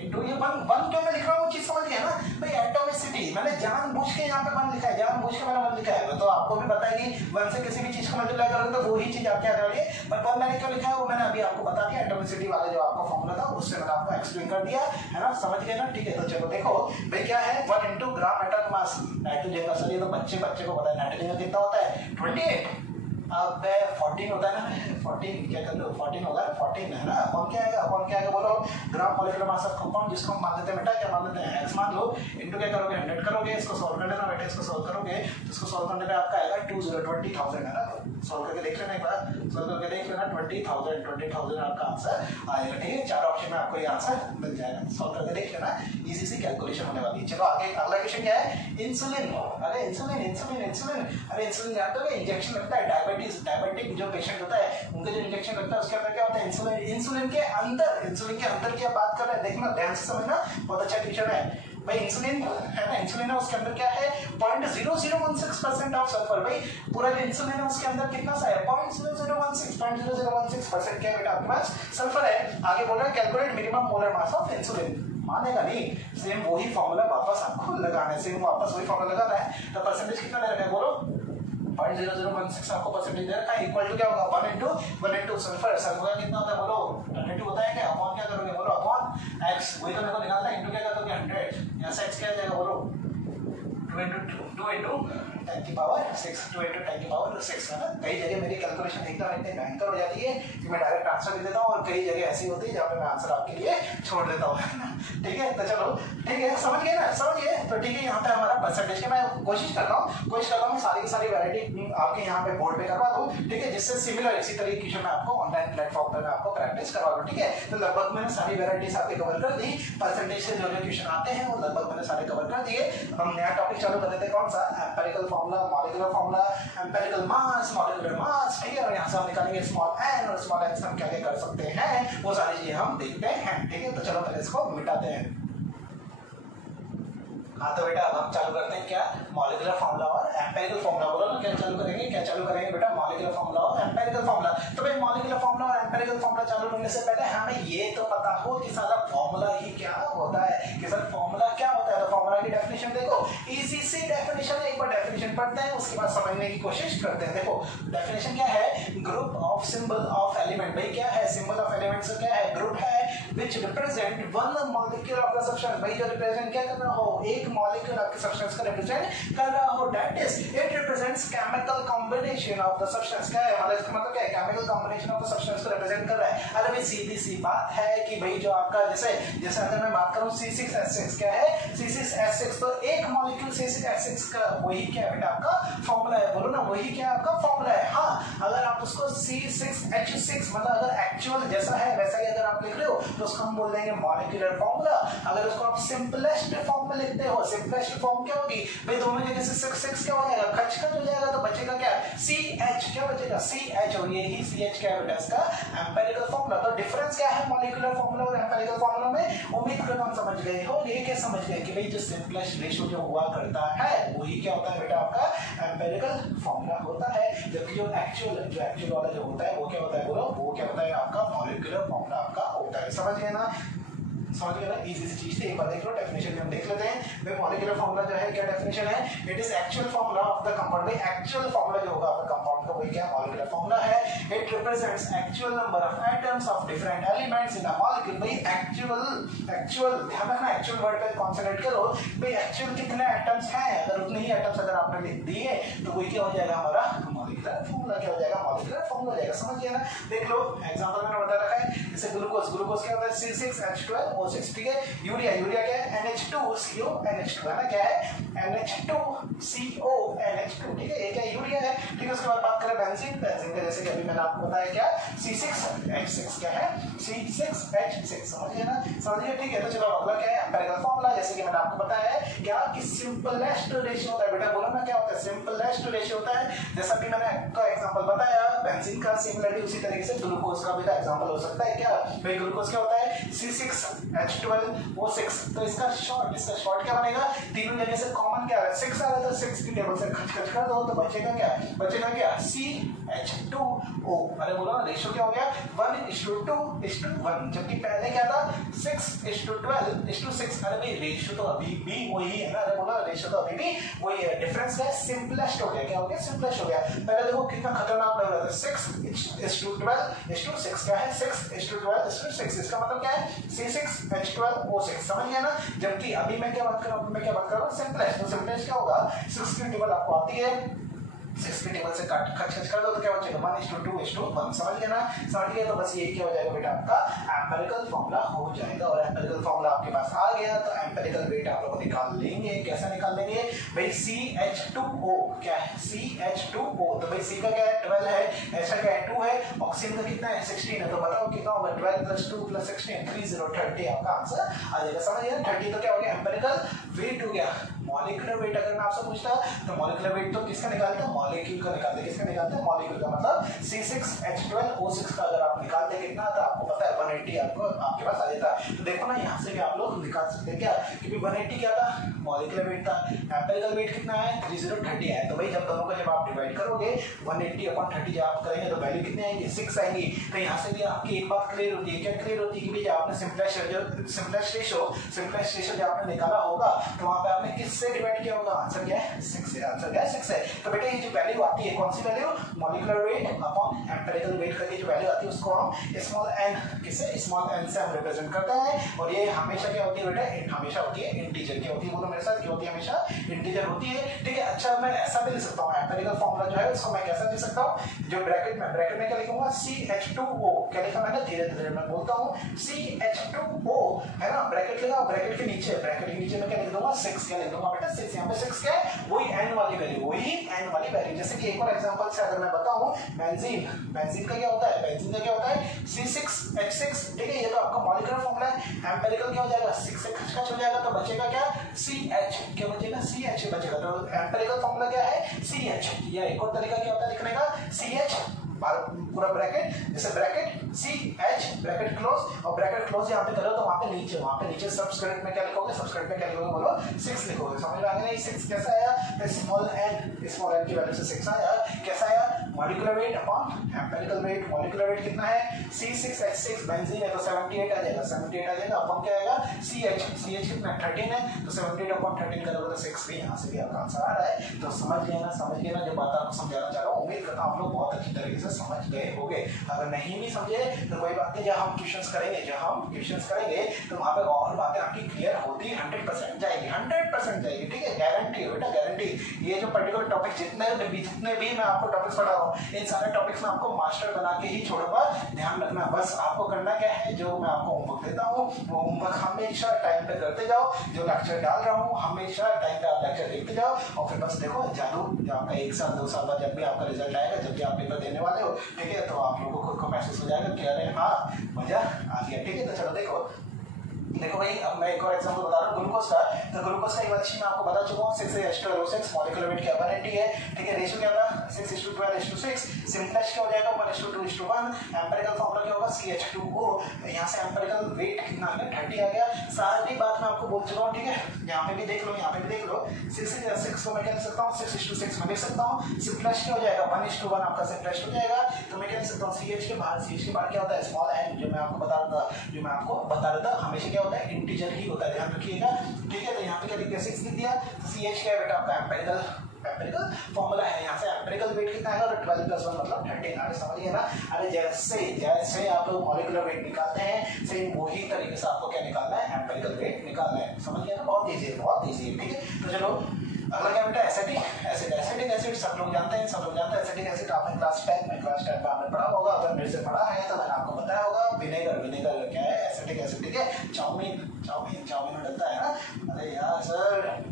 इंटू ये 1 क्यों मैं लिख रहा हूँ, चीज समझ गया ना भाई। एटॉमिसिटी मैंने जानबूझ के यहाँ पे 1 लिखा है, जानबूझ के मैंने 1 लिखा है, तो आपको भी पता है कि 1 से किसी भी चीज को मल्टीप्लाई करोगे तो वही चीज आपके आने वाली है। पर 1 मैंने क्यों लिखा है वो मैंने अभी आपको बता दिया, एटॉमिसिटी वाला जो आपका फॉर्मूला था उससे मैंने आपको एक्सप्लेन कर दिया, है ना, समझ गए ना। ठीक है, तो चलो देखो भाई क्या है 1 into gram atomic mass nitrogen का। सर ये तो बच्चे को पता है, नाइट्रोजन का कितना होता है 28, अब 14 होता है ना, 14 क्या कर लो 14 होगा 14 है ना। अपॉन क्या आएगा बोलो ग्राम मॉलिक्यूलर मास ऑफ कंपाउंड, जिसको हम मान लेते हैं बेटा, क्या मान लेते हैं x मान लो, इंटू क्या करोगे 100 करोगे, इसको सॉल्व कर लेना बेटा, इसको सॉल्व करोगे तो इसको सॉल्व करने पे आपका आएगा 20,000 है ना। सॉल्व करके देख लेना एक बार, सॉल्व करके देख लेना 20,000 आपका आंसर आएगा। ठीक है, 4 ऑप्शन में आपको ये आंसर मिल जाएगा, सॉल्व करके देख लेना, इजी सी कैलकुलेशन होने वाली है। चलो आगे अगला क्वेश्चन क्या है, इंसुलिन। अरे इंसुलिन जानते हो, इंजेक्शन लगता है डायबिटिक जो पेशेंट होता है उनके जो इंजेक्शन लगता है उसके अंदर क्या होता है इंसुलिन के अंदर की बात कर रहे हैं, देखना ध्यान से समझना, बहुत अच्छा क्वेश्चन है। भाई इंसुलिन है ना, इंसुलिन है उसके अंदर क्या है 0.0016% ऑफ सल्फर। भाई पूरा जो इंसुलिन है उसके अंदर कितना सा है 0.0016% क्या बेटा आपके पास सल्फर है। आगे बोल रहा है calculate minimum molar mass of insulin, मानेगा नहीं, सेम वही फॉर्मूला वापस आपको लगाना है, सेम वापस वही फॉर्मूला लगाना है। तो परसेंटेज कितना दे रखा है बोलो 0.0016 आपको परसेंटेज दे रखा है, इक्वल टू क्या होगा 1 into सल्फर, सल्फर कितना होता है बोलो 22 होता है क्या, अपॉन क्या करोगे बोलो अपॉन x, वही तो मेरे को निकालना है, इंटू क्या करोगे 100, यहाँ से x क्या आ जाएगा बोलो 2 into 10 की पावर 6, 2 into 10 की पावर 6 है ना। कई जगह मेरी कैलकुलेशन एकदम इतनी भयंकर हो जाती है कि मैं डायरेक्ट आंसर दे देता हूँ, और कई जगह ऐसी होती है जहाँ पे मैं आंसर आपके लिए छोड़ देता हूँ, ठीक है। तो चलो ठीक है, समझ गए ना, समझ गए। तो ठीक है, यहाँ पे हमारा परसेंटेज का मैं कोशिश कर रहा हूँ सारी की सारी वैरायटी आपके यहाँ पे बोर्ड पे करवा दूँ, ठीक है, जिससे सिमिलर इसी तरह की क्वेश्चन मैं आपको ऑनलाइन प्लेटफॉर्म पर मैं आपको प्रैक्टिस करवा दूँ, ठीक है। तो लगभग मैंने सारी वैरायटीज आपके कवर कर दी, परसेंटेज से जो जो क्वेश्चन आते हैं वो लगभग मैंने सारे कवर कर दिए। हम नया टॉपिक चालू कर देते हैं, कौन सा empirical formula, molecular formula, empirical mass, molecular mass, ठीक है। और यहाँ से हम निकालेंगे स्मॉल एन, और स्मॉल एन से हम क्या क्या कर सकते हैं वो सारी चीजें हम देखते हैं, ठीक है। तो चलो पहले इसको मिटाते हैं। हाँ तो बेटा अब हम चालू करते हैं क्या मॉलिक्यूलर फार्मूला और एम्पिरिकल फार्मूला। बोलो ना क्या चालू करेंगे, क्या चालू करेंगे बेटा मॉलिक्यूलर फार्मूला और एम्पिरिकल फार्मूला। तो भाई मॉलिक्यूलर फार्मूला और एम्पिरिकल फार्मूला चालू करने से पहले हमें ये तो पता हो कि सारा फार्मूला ही क्या होता है, कि सर फार्मूला क्या होता है। तो फार्मूला की डेफिनेशन देखो, इजी सी डेफिनेशन, एक बार डेफिनेशन पढ़ते हैं उसके बाद समझने की कोशिश करते हैं। देखो डेफिनेशन क्या है, group of symbol of element. भाई क्या है सिंबल ऑफ एलिमेंट से क्या है, ग्रुप है which represent one molecule of the substance। भाई जो रिप्रेजेंट क्या कर रहा हो, एक मॉलिक्यूल आपके सब्सटेंस का रिप्रेजेंट कर रहा हो, that is it represents chemical combination of the substance. क्या है मतलब इसका मतलब क्या है, chemical combination of the substance को रिप्रेजेंट कर रहा है। अरे भाई सीधी सी बात है कि भाई जो आपका जैसे अगर मैं बात करूं C6H6 क्या है, C6H6 तो एक मॉलिक्यूल C6H6 का वही क्या है बेटा आपका फॉर्मूला है, बोलो ना वही क्या आपका फॉर्मूला है। हाँ अगर आप उसको C6H6 मतलब अगर एक्चुअल जैसा है वैसा ही अगर आप लिख रहे हो तो उसको हम बोल देंगे मॉलिक्यूलर फॉर्मूला। अगर उसको आप सिंपलेस्ट फॉर्म में लिखते हो, सिंपलेस्ट फॉर्म क्या होगी भाई, दोनों जगह से 6 क्या हो जाएगा, खचखच हो जाएगा, तो बचेगा क्या CH, क्या बचेगा CH, और ये ही CH क्या है बेटा इसका एम्पिरिकल फॉर्मूला। तो डिफरेंस क्या है मॉलिक्यूलर फॉर्मूला और एम्पिरिकल फॉर्मूला में, उम्मीद करता हूं समझ गए हो। ये क्या समझ गए कि भाई जो सिंपलेस्ट रेशियो जो हुआ करता है वही क्या होता है बेटा आपका एम्पिरिकल फॉर्मूला होता है, जबकि जो एक्चुअल वाला जो होता है वो क्या होता है बोलो, वो क्या होता है आपका मॉलिक्यूलर फॉर्मूला आपका होता है। समझ गए ना, समझ गए ना, इजी सी चीज थी। एक बार देख लो डेफिनेशन में हम देख लेते हैं। भाई मॉलिक्यूलर फॉर्मूला जो है क्या डेफिनेशन है, it is actual formula of the compound. भाई एक्चुअल फॉर्मूला जो होगा आपका कंपाउंड का वही क्या मॉलिक्यूलर फॉर्मूला है। It represents actual number of atoms of different elements in a molecule. भाई एक्चुअल ध्यान रखना, एक्चुअल वर्ड पे कंसंट्रेट करो। भाई एक्चुअल कितने एटम्स हैं, अगर उतने ही एटम्स अगर आपने लिख दिए तो वही क्या हो जाएगा हमारा मॉलिक्यूलर फॉर्मूला, क्या हो जाएगा मॉलिक्यूलर फॉर्मूला हो जाएगा। समझ गए ना, देख लो एग्जांपल मैंने बता रखा है, जैसे ग्लूकोज क्या होता है C6H12O6, ठीक है। यूरिया क्या है NH2CO NH2 है ना, क्या है NH2CONH2, ठीक है, ये क्या यूरिया है, ठीक है। उसके बाद बात करें बेंजीन का, जैसे कि अभी मैंने आपको बताया क्या C6H6 क्या है C6H6, समझिए ना, समझिए, ठीक है। तो चलो अगला क्या है एम्पिरिकल फॉर्मूला, जैसे कि मैंने आपको बताया है क्या कि सिंपलेस्ट रेशियो होता है बेटा, बोलो ना क्या होता है सिंपलेस्ट रेशियो होता है। जैसा कि मैंने आपका एग्जांपल बताया बेंजीन का, सिमिलरली उसी तरीके से ग्लूकोज का भी एग्जांपल हो सकता है। क्या भाई ग्लूकोज क्या होता है C6H12O6, तो इसका शॉर्ट क्या बनेगा, तीनों जगह से कॉमन क्या है 6 आ रहा है, तो 6 की टेबल से खच कर दो तो बचेगा क्या CH2O। अरे बोलो ना रेशियो क्या हो गया 1:2:1, जबकि पहले क्या था 6:12:6। अरे भाई रेशियो तो अभी भी वही है ना, अरे बोलो रेशियो तो अभी भी वही है, डिफरेंस क्या है सिंपलेस्ट हो गया, क्या हो गया सिंपलेस्ट हो गया। पहले देखो कितना खतरनाक लग रहा था 6:12:6, क्या है 6:12:6, इसका मतलब क्या है C6H12O6, समझ गया ना। जबकि अभी मैं क्या बात कर रहा हूँ सिंपलेस्ट, तो सिंपलेस्ट क्या होगा 6 की टेबल आपको आती है, 6 की टेबल से खच कर दो तो क्या बचेगा 1:2:1, समझ गए ना, समझ गए। तो बस ये क्या हो जाएगा बेटा आपका एम्पिरिकल फॉर्मूला हो जाएगा। और एम्पिरिकल फॉर्मूला आपके पास आ गया तो एम्पिरिकल वेट आप लोग निकाल लेंगे। कैसे निकाल लेंगे भाई CH2O क्या है CH2O, तो भाई C का क्या है 12 है, H का क्या है 2 है, ऑक्सीजन का कितना है 16 है, तो बताओ कितना होगा 12 + 2 + 16 30 30 आपका आंसर आ जाएगा। समझ गए 30 तो क्या हो गया एम्पिरिकल वेट हो गया मॉलिक्यूलर वेट अगर मैं आपसे पूछता तो मॉलिक्यूलर वेट तो किसका निकालते हैं, मॉलिक्यूल का निकालते हैं। किसका निकालते हैं, मॉलिक्यूल का। मतलब C6H12O6 का अगर आप निकालते कितना तो आपको पता है 180 आपको आपके पास आ जाता है। तो देखो ना यहाँ से भी आप लोग निकाल सकते हैं क्या, क्योंकि 180 क्या था, मॉलिक्यूलर वेट था। एम्पिरिकल वेट कितना है, 3030 है। तो भाई जब दोनों को जब आप डिवाइड करोगे 180/30 जब आप करेंगे तो वैल्यू कितनी आएगी, 6 आएंगी। तो यहाँ से भी आपकी एक बात क्लियर होती है, क्या क्लियर होती है कि भाई जब आपने सिंपलेस्ट रेशियो जो आपने निकाला होगा तो वहां पे आपने किससे डिवाइड किया होगा, आंसर क्या है 6 से। आंसर क्या है 6 है। तो बेटा ये जो वैल्यू आती है कौन सी value, molecular weight upon empirical weight करके जो वैल्यू आती है उसको हम स्मॉल n किससे, स्मॉल n से हम रिप्रेजेंट करते हैं। और ये हमेशा क्या होती है बेटा, हमेशा होती है इंटीजर। क्या होती है, बोलो मेरे साथ, क्या होती है, हमेशा इंटीजर होती है। ठीक है, अच्छा मैं ऐसा भी लिख सकता हूँ, एम्पिरिकल फॉर्मूला जो है उसको मैं कैसा लिख सकता हूँ, जो ब्रैकेट में क्या लिखूंगा, CH2O। क्या लिखा मैंने, धीरे धीरे मैं बोलता हूँ, CH2O है ना, ब्रैकेट लिखा, ब्रैकेट के नीचे मैं क्या लिख दूंगा, 6। क्या लिख दूंगा बेटा, 6। यहाँ पे 6 क्या है, वही n वाली वैल्यू। जैसे कि एक और एग्जांपल से अगर मैं बताऊं, बेंजीन का क्या होता है, C6H6। ठीक है, ये तो आपका मॉलिक्यूलर फॉर्मूला है। एम्पिरिकल क्या हो जाएगा, 6 से खर्च हो जाएगा तो बचेगा क्या, CH। क्या बचेगा, CH बचेगा। तो एम्पिरिकल फॉर्मूला क्या है, CH। या एक और तरीका क्या होता है लिखने का, CH पूरा ब्रैकेट, जैसे ब्रैकेट CH ब्रैकेट क्लोज, और ब्रैकेट क्लोज यहाँ पे करो तो वहां पे नीचे सबस्क्रिप्ट में क्या लिखोगे, बोलो 6 लिखोगे। समझ में आ गया, 6 कैसा आया, स्मॉल n की वैल्यू से 6 आया। कैसा आया, molecular weight upon empirical weight. Molecular weight कितना है, C6H6 बेंजीन है तो 78 आ जाएगा। अपॉन क्या आएगा, CH कितना 13 है तो 78/13 करोगे तो 6 भी। यहाँ से भी आपका आंसर आ रहा है। तो समझ गए ना जो बात आपको समझाना चाह रहा हूँ। उम्मीद करता हूँ आप लोग बहुत अच्छी तरीके से समझ गए होंगे। अगर नहीं भी समझे तो कोई बात नहीं, जब हम ट्यूशंस करेंगे तो वहां पे और बातें आपकी क्लियर होती 100% जाएगी। ठीक है, गारंटी है बेटा, गारंटी। ये जो पर्टिकुलर टॉपिक जितने भी मैं आपको टॉपिक्स पढ़ा रहा हूँ, इन सारे टॉपिक्स में आपको मास्टर बना के ही छोड़ूंगा। ध्यान रखना, बस आपको करना क्या है, जो मैं आपको होमवर्क देता हूँ वो होमवर्क हमेशा टाइम पे करते जाओ। जो लेक्चर डाल रहा हूँ हमेशा टाइम पे आप लेक्चर देखते जाओ, और फिर बस देखो जादू आपका 1 साल 2 साल बाद जब भी आपका रिजल्ट आएगा, जब भी आप पेपर देने वाले हो, ठीक है, तो आप लोगों को खुद को महसूस हो जाएगा कि अरे हाँ मजा आ गया। ठीक है, तो चलो देखो भाई, अब मैं एक और एग्जांपल बता रहा हूँ ग्लूकोज का। तो ग्लूकोज का इक्वेशन मैं आपको बता चुका हूँ, 6H12O6 मॉलिक्यूलर वेट क्या 180 है। ठीक है, रेशियो क्या था, 6:12:6। सिंपलेस्ट क्या हो जाएगा, 1:2:1। एम्पिरिकल फॉर्मूला क्या होगा, CH2O। यहाँ से एम्पिरिकल वेट कितना आ गया, 30 आ गया। सारी बात मैं आपको बोल चुका हूँ। ठीक है, यहाँ पे भी देख लो 6 को मैं क्या लिख सकता हूँ, 6:6 में लिख सकता हूँ। सिंपलेस्ट क्या हो जाएगा, 1:1 आपका सिंपलेस्ट हो जाएगा। तो मैं क्या लिख सकता हूँ, CH के बाहर क्या होता है, स्मॉल n। जो मैं आपको बता रहा था हमेशा क्या होता है, इंटीजर ही होता है, ध्यान रखिएगा। ठीक है, तो यहाँ पे क्या लिख दिया, 6 लिख दिया। तो CH क्या है बेटा, आपका एम्पिरिकल फॉर्मूला है। यहाँ से एम्पिरिकल वेट कितना आएगा, 12+1 मतलब 13। अरे समझिए ना, अरे जैसे आप लोग मॉलिक्यूलर वेट निकालते हैं, सेम वही तरीके से आपको क्या निकालना है, एम्पिरिकल वेट निकालना है। समझिए ना, बहुत ईजी है। ठीक है, तो चलो अगला क्या बेटा, एसिटिक एसिड सब लोग जानते हैं। एसिटिक एसिड आपने क्लास 10 में आपने पढ़ा होगा। अगर मेरे से पढ़ा है तो मैंने आपको बताया होगा। विनेगर क्या है, एसिटिक एसिड। ठीक है, चाउमीन में डलता है ना। अरे यार सर,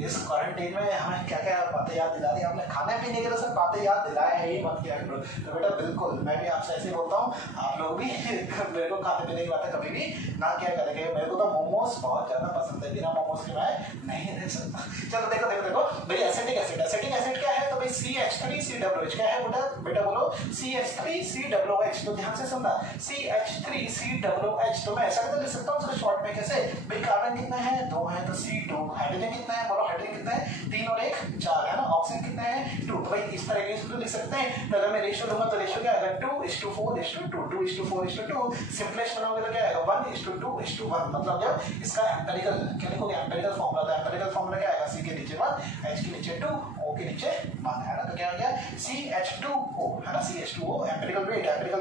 इस क्वारंटीन में हमें क्या क्या बातें याद दिला दी आपने, खाने पीने के लिए सब बातें याद दिलाए हैं ही मत किया करो। तो बेटा बिल्कुल मैं भी आपसे ऐसे बोलता हूँ, आप लोग भी मेरे को खाने पीने की बातें कभी भी ना किया करेंगे। मेरे को तो मोमोज बहुत ज्यादा पसंद है, बिना मोमोज के मैं नहीं रह सकता। चलो देखो भाई, एसिटिक एसिड क्या है, तो भाई CH3COOH क्या है बेटा बोलो, CH3COOH। तो ध्यान से सुनना, CH3COOH। तो मैं ऐसा लिख सकता हूँ शॉर्ट में कैसे, भाई कार्बन कितना है, 2 है तो C2। हाइड्रोजन कितना है, बोलो हाइड्रोजन कितना है, 3 और 1 4 है ना। ऑक्सीजन कितना है, 2। तो भाई इस तरह के लिख सकते हैं। तो अगर मैं रेशियो लूंगा तो रेशियो क्या आएगा, 2:4:2, 2:4:2। सिंपलेस्ट बनाओगे तो क्या आएगा, 1:2:1। मतलब जब इसका एम्पिरिकल क्या लिखोगे, एम्पिरिकल फॉर्मूला। तो एम्पिरिकल फॉर्मूला क्या आएगा, C के नीचे 1, H के नीचे 2, O के नीचे 1 है ना। तो क्या हो गया, CH2O है ना, CH2O। एम्पिरिकल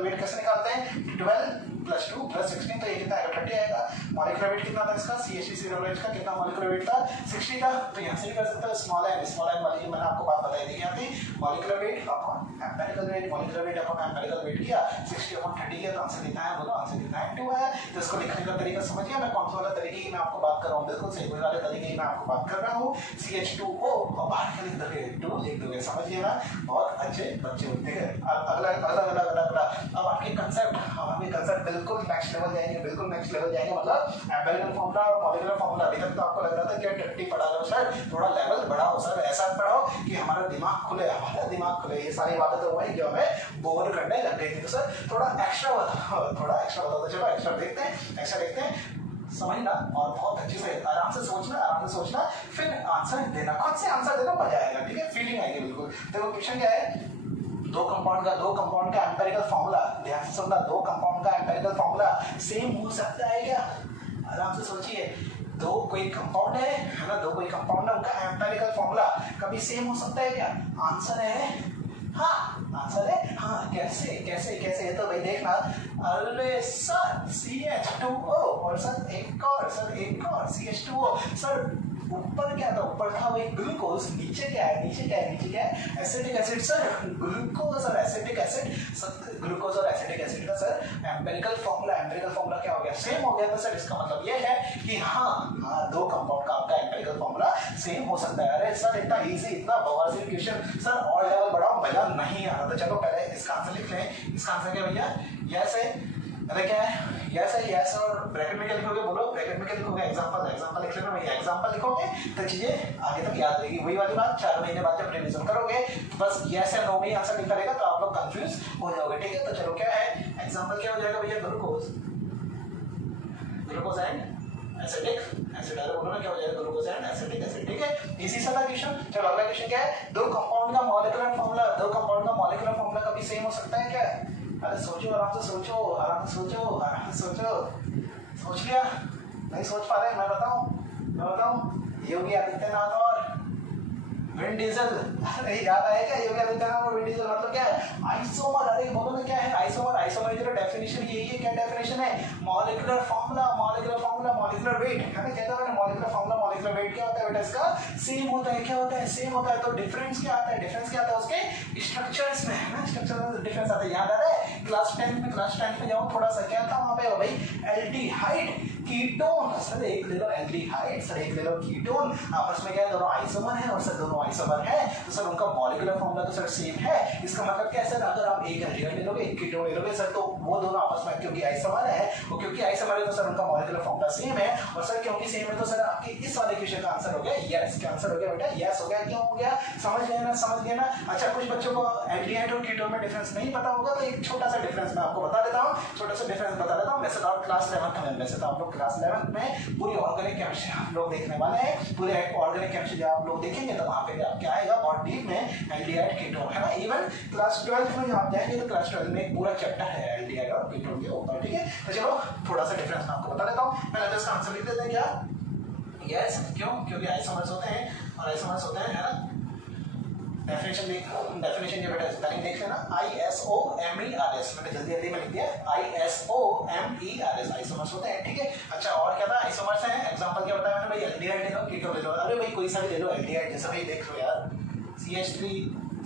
वेट कैसे निकालते हैं, 12+2+16। तो ये कितना आएगा, 30 आएगा। मॉलिक्यूलर वेट कितना था इसका, CH3COOH का कितना मॉलिक्यूलर वेट था, 60 था। तो यहाँ से भी कर सकते हो, स्मॉल n वाली मैंने आपको बात बताई थी। यहाँ पे molecular weight upon empirical weight किया, 60/30 किया। तो आंसर कितना है, बोलो आंसर कितना है, 2 है। तो इसको लिखने का तरीका समझिए, मैं कौन सा वाला तरीके की मैं आपको बात कर रहा हूँ, बिल्कुल सही वाले तरीके की मैं आपको बात कर रहा हूँ। CH2O और बाहर क्या लिख दोगे, 2 लिख दोगे। समझिए ना, बहुत अच्छे बच्चे होते हैं। अगला अब आपके कंसेप्ट बिल्कुल नेक्स्ट लेवल जाएंगे, मतलब एम्पिरिकल फॉर्मूला और मॉलिक्यूलर फॉर्मूला अभी तक तो आपको लग रहा था क्या टट्टी पढ़ा लो सर, थोड़ा लेवल बढ़ाओ सर, ऐसा पढ़ाओ कि हमारा दिमाग खुले, हमारा दिमाग खुले। ये सारी बातें तो वही जो हमें बोर करने लग गई थी, तो सर थोड़ा एक्स्ट्रा बताओ, थोड़ा एक्स्ट्रा बताओ। तो चलो एक्स्ट्रा देखते हैं, एक्स्ट्रा देखते हैं, समझना और बहुत अच्छे से आराम से सोचना, फिर आंसर देना, खुद से आंसर देना, मजा आएगा, ठीक है, फीलिंग आएगी बिल्कुल। देखो क्वेश्चन क्या है, दो कंपाउंड का एम्पिरिकल फॉर्मूला, ध्यान से सुनना, दो कंपाउंड का एम्पिरिकल फॉर्मूला सेम हो सकता है क्या? आराम से सोचिए, दो कोई कंपाउंड है ना, दो कोई कंपाउंड है, उनका एम्पिरिकल फॉर्मूला कभी सेम हो सकता है क्या? आंसर है हाँ, आंसर है हाँ। कैसे कैसे कैसे? तो भाई देखना, अरे सर CH2O और सर एक और CH2O, सर ऊपर क्या था? ऊपर था वही ग्लूकोज, नीचे क्या है? नीचे क्या है? एसिटिक एसिड सर, ग्लूकोज और एसिटिक एसिड, ग्लूकोज और एसिटिक एसिड का सर एम्पिरिकल फॉर्मूला क्या हो गया? सेम हो गया। तो सर इसका मतलब ये है कि हाँ, दो कंपाउंड का आपका एम्पिरिकल फॉर्मूला सेम हो सकता है। अरे सर इतना इजी, इतना बवासीर क्वेश्चन सर, और लेवल बढ़ाओ, मजा नहीं आ रहा। तो चलो पहले इसका आंसर लिख लें। इसका आंसर क्या भैया? यस है। अरे क्या है? यस और ब्रैकेट में क्या लिखोगे? बोलो, ब्रैकेट में क्या लिखोगे? एग्जांपल लिख लेना भैया। एग्जांपल लिखोगे तो चीजें आगे तक याद रहेगी। वही वाली बात, 4 महीने बाद जब रिवीजन करोगे बस यस या नो में आंसर लिखा रहेगा तो आप लोग कंफ्यूज हो जाओगे, ठीक है। तो चलो क्या है एग्जांपल, क्या हो जाएगा भैया? Glucose and acid. अगर बोलो ना क्या हो जाएगा? ग्लूकोज एंड एसिड, ठीक है। इसी से क्वेश्चन। चलो अगला क्वेश्चन क्या है? दो कंपाउंड का मॉलिक्यूलर फॉर्मूला कभी सेम हो सकता है क्या? अरे सोचो, आराम से सोचो। सोच लिया? नहीं सोच पा रहे? मैं बताऊं? योगी आदित्यनाथ और विन डीजल। अरे याद आया क्या? योगी आदित्यनाथ और विन डीजल मतलब क्या है? आइसोमर। अरे बोलो ना क्या है आइसोमर की डेफिनेशन यही है। क्या डेफिनेशन है? मॉलिक्यूलर फॉर्मूला, मॉलिक्यूलर वेट है ना। कहता है मॉलिक्यूलर फॉर्मूला, मॉलिक्यूलर वेट क्या होता है बेटा? इसका सेम होता है। क्या होता है? सेम होता है। तो डिफरेंस क्या आता है? उसके स्ट्रक्चर्स में, है ना, स्ट्रक्चर में डिफरेंस आता है। याद आ रहा है? क्लास 10 में जाओ, थोड़ा सा क्या था वहां पे भाई? Aldehyde, ketone. सर एक ले लो एल्डिहाइड, सर एक ले लो कीटोन। आपस में क्या है? दोनों आइसोमर है और सर दोनों आइसोमर है, तो सर उनका मॉलिक्यूलर फॉर्मूला तो सर सेम है। इसका मतलब क्या है सर? अगर आप एक एल्डिहाइड ले लोगे, एक कीटोन ले लोगे सर, तो वो दोनों आपस में क्योंकि आइसोमर है, और क्योंकि आइसोमर है तो सर उनका मॉलिक्यूलर फॉर्मूला सेम है। और सर क्योंकि सेम है तो सर आपके इस वाले क्वेश्चन का आंसर हो गया यस। क्या आंसर हो गया बेटा? यस हो गया। क्यों हो गया? समझ गए ना? अच्छा, कुछ बच्चों को एल्डिहाइड और कीटोन में डिफरेंस नहीं पता होगा, तो एक छोटा सा डिफरेंस मैं आपको बता देता हूँ। वैसे तो आप क्लास 11th में पूरी ऑर्गेनिक केमिस्ट्री आप लोग देखने वाले हैं। पूरे ऑर्गेनिक केमिस्ट्री जब आप लोग देखेंगे तो वहां पे आप क्या आएगा? बहुत डीप में एल्डिहाइड कीटोन, है ना। इवन क्लास 12 में आप जाएंगे तो क्लास 12 में एक पूरा चैप्टर है एल्डिहाइड और कीटोन के ऊपर, ठीक है। तो चलो थोड़ा सा डिफरेंस मैं आपको बता देता हूँ। पहले तो इसका आंसर लिख देते हैं क्या? यस। क्यों? क्योंकि आइसोमर्स होते हैं और आइसोमर्स होते हैं, है ना। डेफिनेशन जो बेटा स्पेलिंग देख लेना, ISOMERS। मैंने जल्दी में लिख दिया, ISOMERS, आइसोमर्स होते हैं, ठीक है। अच्छा, और क्या था? आइसोमर्स हैं। एग्जांपल क्या बताया मैंने भाई? एल्डिहाइड ले लो, कीटोन ले लो। अरे भाई कोई सा भी ले लो एल्डिहाइड, जैसा भाई देख लो यार, CH3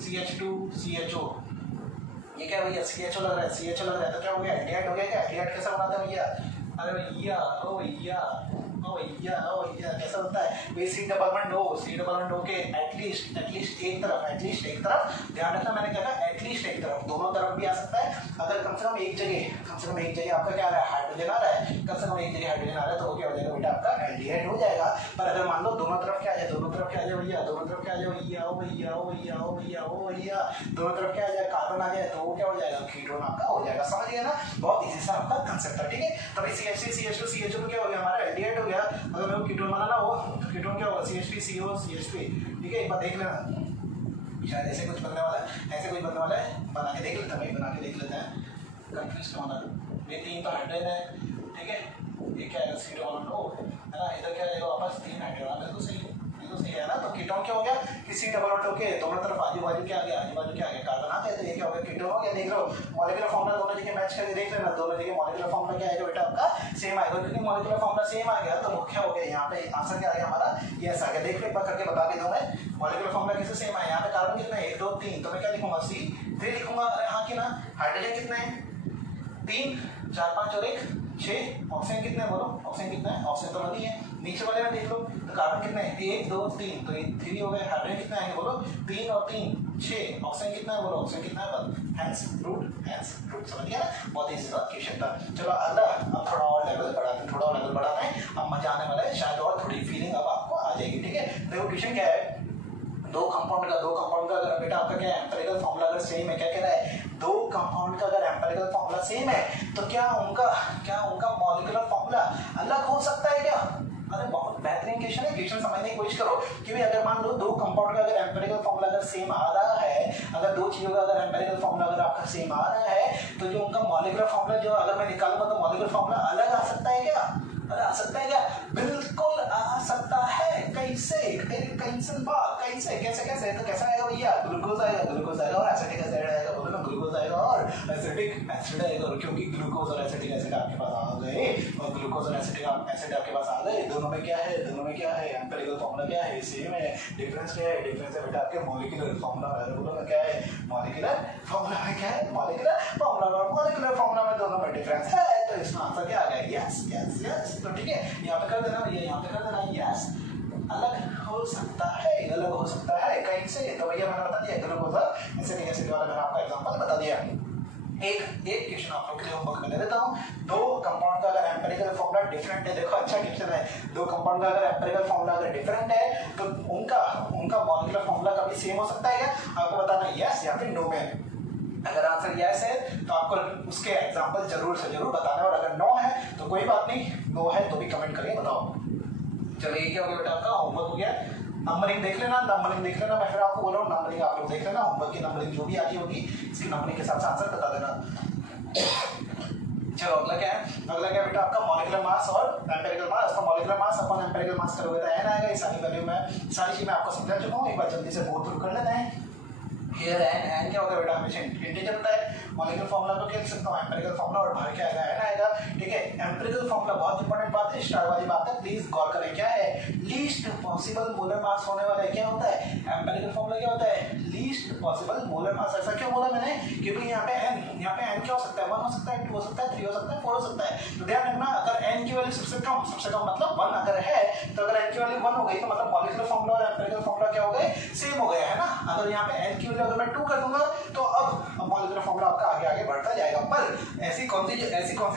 CH2 CHO, ये क्या भैया? CHO लग रहा है, तो क्या हो गया? एल्डिहाइड हो गया क्या? एल्डिहाइड कैसा बनाता है भैया? अरे भैया ओ भैया कैसा होता है? C डबल बॉन्ड O के एटलीस्ट एक तरफ ध्यान रखना। मैंने क्या कहा? एटलीस्ट एक तरफ, दोनों तरफ भी आ सकता है। अगर कम से कम एक जगह आपका क्या आ रहा है? हाइड्रोजन आ रहा है, कम से कम एक जगह हाइड्रोजन आ रहा है, तो वो क्या हो जाएगा बेटा? आपका एल्डिहाइड हो जाएगा। पर अगर मान लो दोनों तरफ क्या आ जाए? भैया दोनों तरफ क्या आ जाए? दोनों तरफ क्या आ जाए? कार्बन आ जाए, तो वो क्या हो जाएगा? कीटोन आपका हो जाएगा। समझ गया ना? बहुत इजी सा आपका कंसेप्ट है, ठीक है। तभी CH3 CH2 CHO तो क्या हो गया? हमारा एल्डिहाइड हो गया। अगर मैं कीटोन बनाना हो तो कीटोन क्या होगा? CH3 CO CH3, ठीक है। एक बार देख लेना, शायद ऐसे कुछ बनने वाला है, बना के देख लेते हैं, कंफ्यूज होना। ये 3 तो हाइड्रोजन है, ठीक है। ये क्या है? C डबल बॉन्ड O, है ना। इधर क्या है? वापस 3 हाइड्रोजन, बिल्कुल सही है ना। तो कीटोन क्या हो गया? कि C डबल बॉन्ड O के दोनों तरफ आजू बाजू क्या आ गया? कार्बन आ गया, तो ये क्या हो गया? कीटोन हो गया। देख लो मॉलिक्यूलर फॉर्मूला दोनों जगह मैच करके देख लेना, दोनों जगह मॉलिक्यूलर फॉर्मूला क्या आएगा बेटा? आपका सेम आएगा। क्योंकि मॉलिक्यूलर फॉर्मूला सेम आ गया तो क्या हो गया? यहाँ पे आंसर क्या आ गया हमारा? यस आ गया। देख लो एक बार करके बता के दो मैं। मॉलिक्यूलर फॉर्मूला कैसे सेम है? यहाँ पे कार्बन कितना है? 1 2 3, तो मैं क्या लिखूंगा? C3 लिखूंगा। हाँ कि ना? हाइड्रोजन कितना है? 3 4 5 और 1 6। ऑक्सीजन कितना है? बोलो ऑक्सीजन कितना है? ऑक्सीजन तो नहीं है। नीचे वाले में देख लो तो कार्बन कितना है? 1 2 3, तो ये 3 हो गए। हाइड्रोजन कितना है? बोलो 3 और 3 6। ऑक्सीजन कितना है बोलो, ऑक्सीजन कितना है 1। हैंस रूट समझ गया ना, बहुत ईजी सा क्वेश्चन था। चलो अगला, अब थोड़ा और लेवल बढ़ाते हैं, थोड़ा और लेवल बढ़ाना है, अब मजा आने वाला है, शायद और थोड़ी फीलिंग अब आपको आ जाएगी। ठीक है, देखो क्वेश्चन क्या है, दो कंपाउंड का अगर बेटा आपका क्या है एम्पिरिकल फॉर्मूला अगर सेम है, क्या कह रहा है, दो कंपाउंड का अगर एम्पिरिकल फॉर्मूला सेम है तो क्या उनका मॉलिक्यूलर फॉर्मूला अलग हो सकता है क्या? अरे बहुत बेहतरीन क्वेश्चन है, क्वेश्चन समझने की कोशिश करो कि भाई अगर मान लो दो कंपाउंड का अगर एम्पिरिकल फॉर्मूला अगर सेम आ रहा है, अगर दो चीजों का अगर एम्पिरिकल फॉर्मूला अगर आपका सेम आ रहा है, तो जो उनका मॉलिक्यूलर फॉर्मूला जो अगर मैं निकालूंगा तो मॉलिक्यूलर फॉर्मूला अलग आ सकता है क्या? अरे आ सकता है क्या? बिल्कुल आ सकता है। कैसे तो कैसा आएगा भैया, ग्लूकोज आएगा और एसिटिक एसिड आएगा, बोलो ना ग्लूकोज आएगा और एसिटिक एसिड आएगा, क्योंकि ग्लूकोज और एसिटिक एसिड आपके पास आ गए, और ग्लूकोज और एसिटिक एसिड आपके पास आ गए, दोनों में क्या है एम्पिरिकल फॉर्मूला क्या है, सेम है। डिफरेंस क्या है? डिफरेंस है बेटा आपके मॉलिक्यूलर फॉर्मूला है, बोलो ना क्या है, मॉलिक्यूलर फॉर्मूला में क्या है, मॉलिक्यूलर फॉर्मूला और मॉलिक्यूलर फॉर्मूला में दोनों में डिफरेंस है, तो इसमें आंसर क्या आ गया, यस। तो ठीक है, यहाँ पे कर देना भैया, यहाँ पे कर देना यस, अलग हो सकता है कहीं से, तो भैया मैंने बता दिया ग्लूकोज एसिटिक एसिड वाला मैंने आपको एग्जांपल बता दिया। एक क्वेश्चन आप लोग के लिए होमवर्क में दे देता हूँ, दो कंपाउंड का अगर एम्पिरिकल फॉर्मूला डिफरेंट है, देखो अच्छा क्वेश्चन है, दो कंपाउंड का अगर एम्पिरिकल फॉर्मूला अगर डिफरेंट है तो उनका मॉलिक्यूलर फॉर्मूला कभी सेम हो सकता है क्या? आपको बताना यस या फिर नो में। अगर आंसर यस है तो आपको उसके एग्जांपल जरूर से जरूर बताना है, और अगर नो है तो कोई बात नहीं, नो है तो भी कमेंट करके बताओ। चलो ये क्या हो गया बेटा आपका होमवर्क हो गया, नंबरिंग देख लेना, मैं फिर आपको बोल रहा हूँ नंबरिंग आप लोग देख लेना, होमवर्क की नंबरिंग जो भी आती होगी इसकी नंबरिंग के हिसाब से आंसर बता देना। चलो अगला क्या है बेटा आपका मॉलिक्यूलर मास और एम्पिरिकल मास। तो मॉलिक्यूलर मास अपन एम्पिरिकल मास करोगे तो n आएगा, ये सारी वैल्यू में सारी चीज मैं आपको समझा चुका हूँ, एक बार जल्दी से गो थ्रू कर लेते हैं। Here n क्या होगा बेटा, हमेशा इंटीजर होता है, मॉलिक्यूलर फॉर्मूला को लिख सकता हूँ एम्पिरिकल फॉर्मूला, और बाहर क्या आएगा, n आएगा। ठीक है, एम्पिरिकल फॉर्मूला बहुत इंपॉर्टेंट बात है, स्टार वाली बात है, प्लीज गौर करें। क्या है, लीस्ट पॉसिबल मोलर मास होने वाला है, क्या होता है एम्पिरिकल फॉर्मूला, क्या होता है लीस्ट पॉसिबल मोलर मास। ऐसा क्यों बोला मैंने, क्योंकि यहाँ पे n क्या हो सकता है, 1 हो सकता है, 2 हो सकता है, 3 हो सकता है, 4 हो सकता है। तो ध्यान रखना, अगर n की वैल्यू सबसे कम मतलब 1 अगर है, तो अगर n की वैल्यू 1 हो गई तो मतलब मॉलिक्यूलर फॉर्मूला और एम्पिरिकल फॉर्मूला क्या हो गए, सेम हो गए, है ना। अगर यहाँ पे n की वैल्यू अगर मैं 2 कर दूंगा तो अब मॉलिक्यूलर फॉर्मूला आपका आगे बढ़ता जाएगा। पर ऐसी कौन सी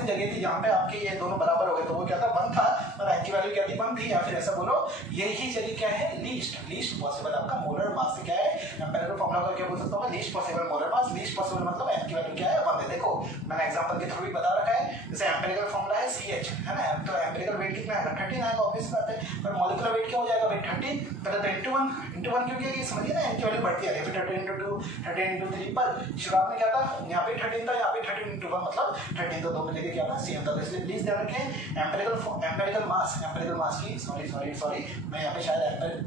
जगह थी जहाँ पे आपके ये दोनों बराबर हो गए, तो वो क्या था, 1 था, और n की वैल्यू क्या थी, 1 थी, या फिर ऐसा बोलो यही जगह क्या है, लीस्ट पॉसिबल आपका मोलर मास। क्या है एम्पिरिकल फॉर्मूला का क्या बोल सकता हूँ, least possible molar mass. Least possible मतलब n की वैल्यू क्या है, 1 है। देखो मैंने एग्जांपल के थ्रू भी बता रखा है, जैसे एम्पिरिकल फॉर्मूला है CH, है ना, तो एम्पिरिकल वेट कितना है, 13 आएगा, ऑब्वियस बात है, पर मॉलिक्यूलर वेट क्या हो जाएगा भाई 30, पहले तो into 1 क्योंकि ये समझिए ना, n की वैल्यू बढ़ती है, फिर 13 into 2 13 into 3, पर शुरुआत में क्या था, यहाँ पे 13 था, यहाँ पे 13 into 1 मतलब 13, तो 2 में लेके क्या था, सेम था। तो इसलिए प्लीज ध्यान रखें एम्पिरिकल मास की सॉरी मैं यहाँ पे शायद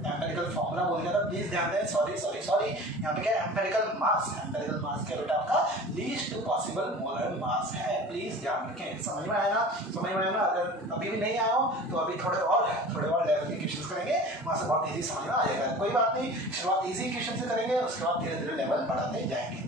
एम्पिरिकल फॉर्मूला बोल गया था, प्लीज ध्यान दें, सॉरी यहाँ पे क्या है, एम्पिरिकल मास क्या बेटा आपका लीस्ट पॉसिबल मोलर मास है, प्लीज ध्यान रखें। समझ में आया ना, अगर अभी भी नहीं आया हो तो अभी थोड़े और लेवल के क्वेश्चंस करेंगे, वहां से बहुत इजी समझ में आ जाएगा। कोई बात नहीं, शुरुआत इजी क्वेश्चन से करेंगे, उसके बाद धीरे धीरे लेवल बढ़ाते जाएंगे।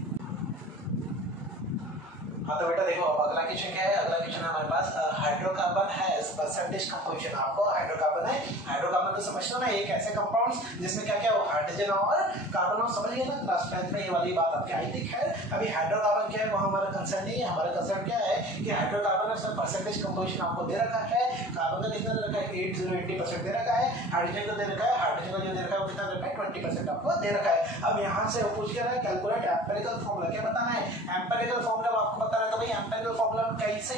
हाँ तो बेटा देखो, अब अगला क्वेश्चन क्या है, अगला क्वेश्चन हमारे पास हाइड्रोकार्बन है परसेंटेज कंपोजिशन। आपको हाइड्रोकार्बन तो समझते हो ना, एक ऐसे कंपाउंड्स जिसमें क्या क्या हो, हाइड्रोजन और कार्बन, और समझिए ना क्लास 10 में ये वाली बात आपकी आई थी। खैर अभी हाइड्रोकार्बन क्या है वो हमारा कंसर्न नहीं है, हमारा कंसर्न क्या है कि हाइड्रोकार्बन का परसेंटेज कंपोजिशन आपको दे रखा है, कार्बन का कितना दे रखा है, 80% दे रखा है, हाइड्रोजन का दे रखा है, हाइड्रोजन का जो दे रखा है वो कितना दे रखा है, 20% आपको दे रखा है। अब यहाँ से पूछ के रहा है कैलकुलेट एम्पिरिकल फॉर्मूला, क्या बताना है, एम्पिरिकल फॉर्मूला आपको बताना है, तो भाई एम्पिरिकल फॉर्मूला कैसे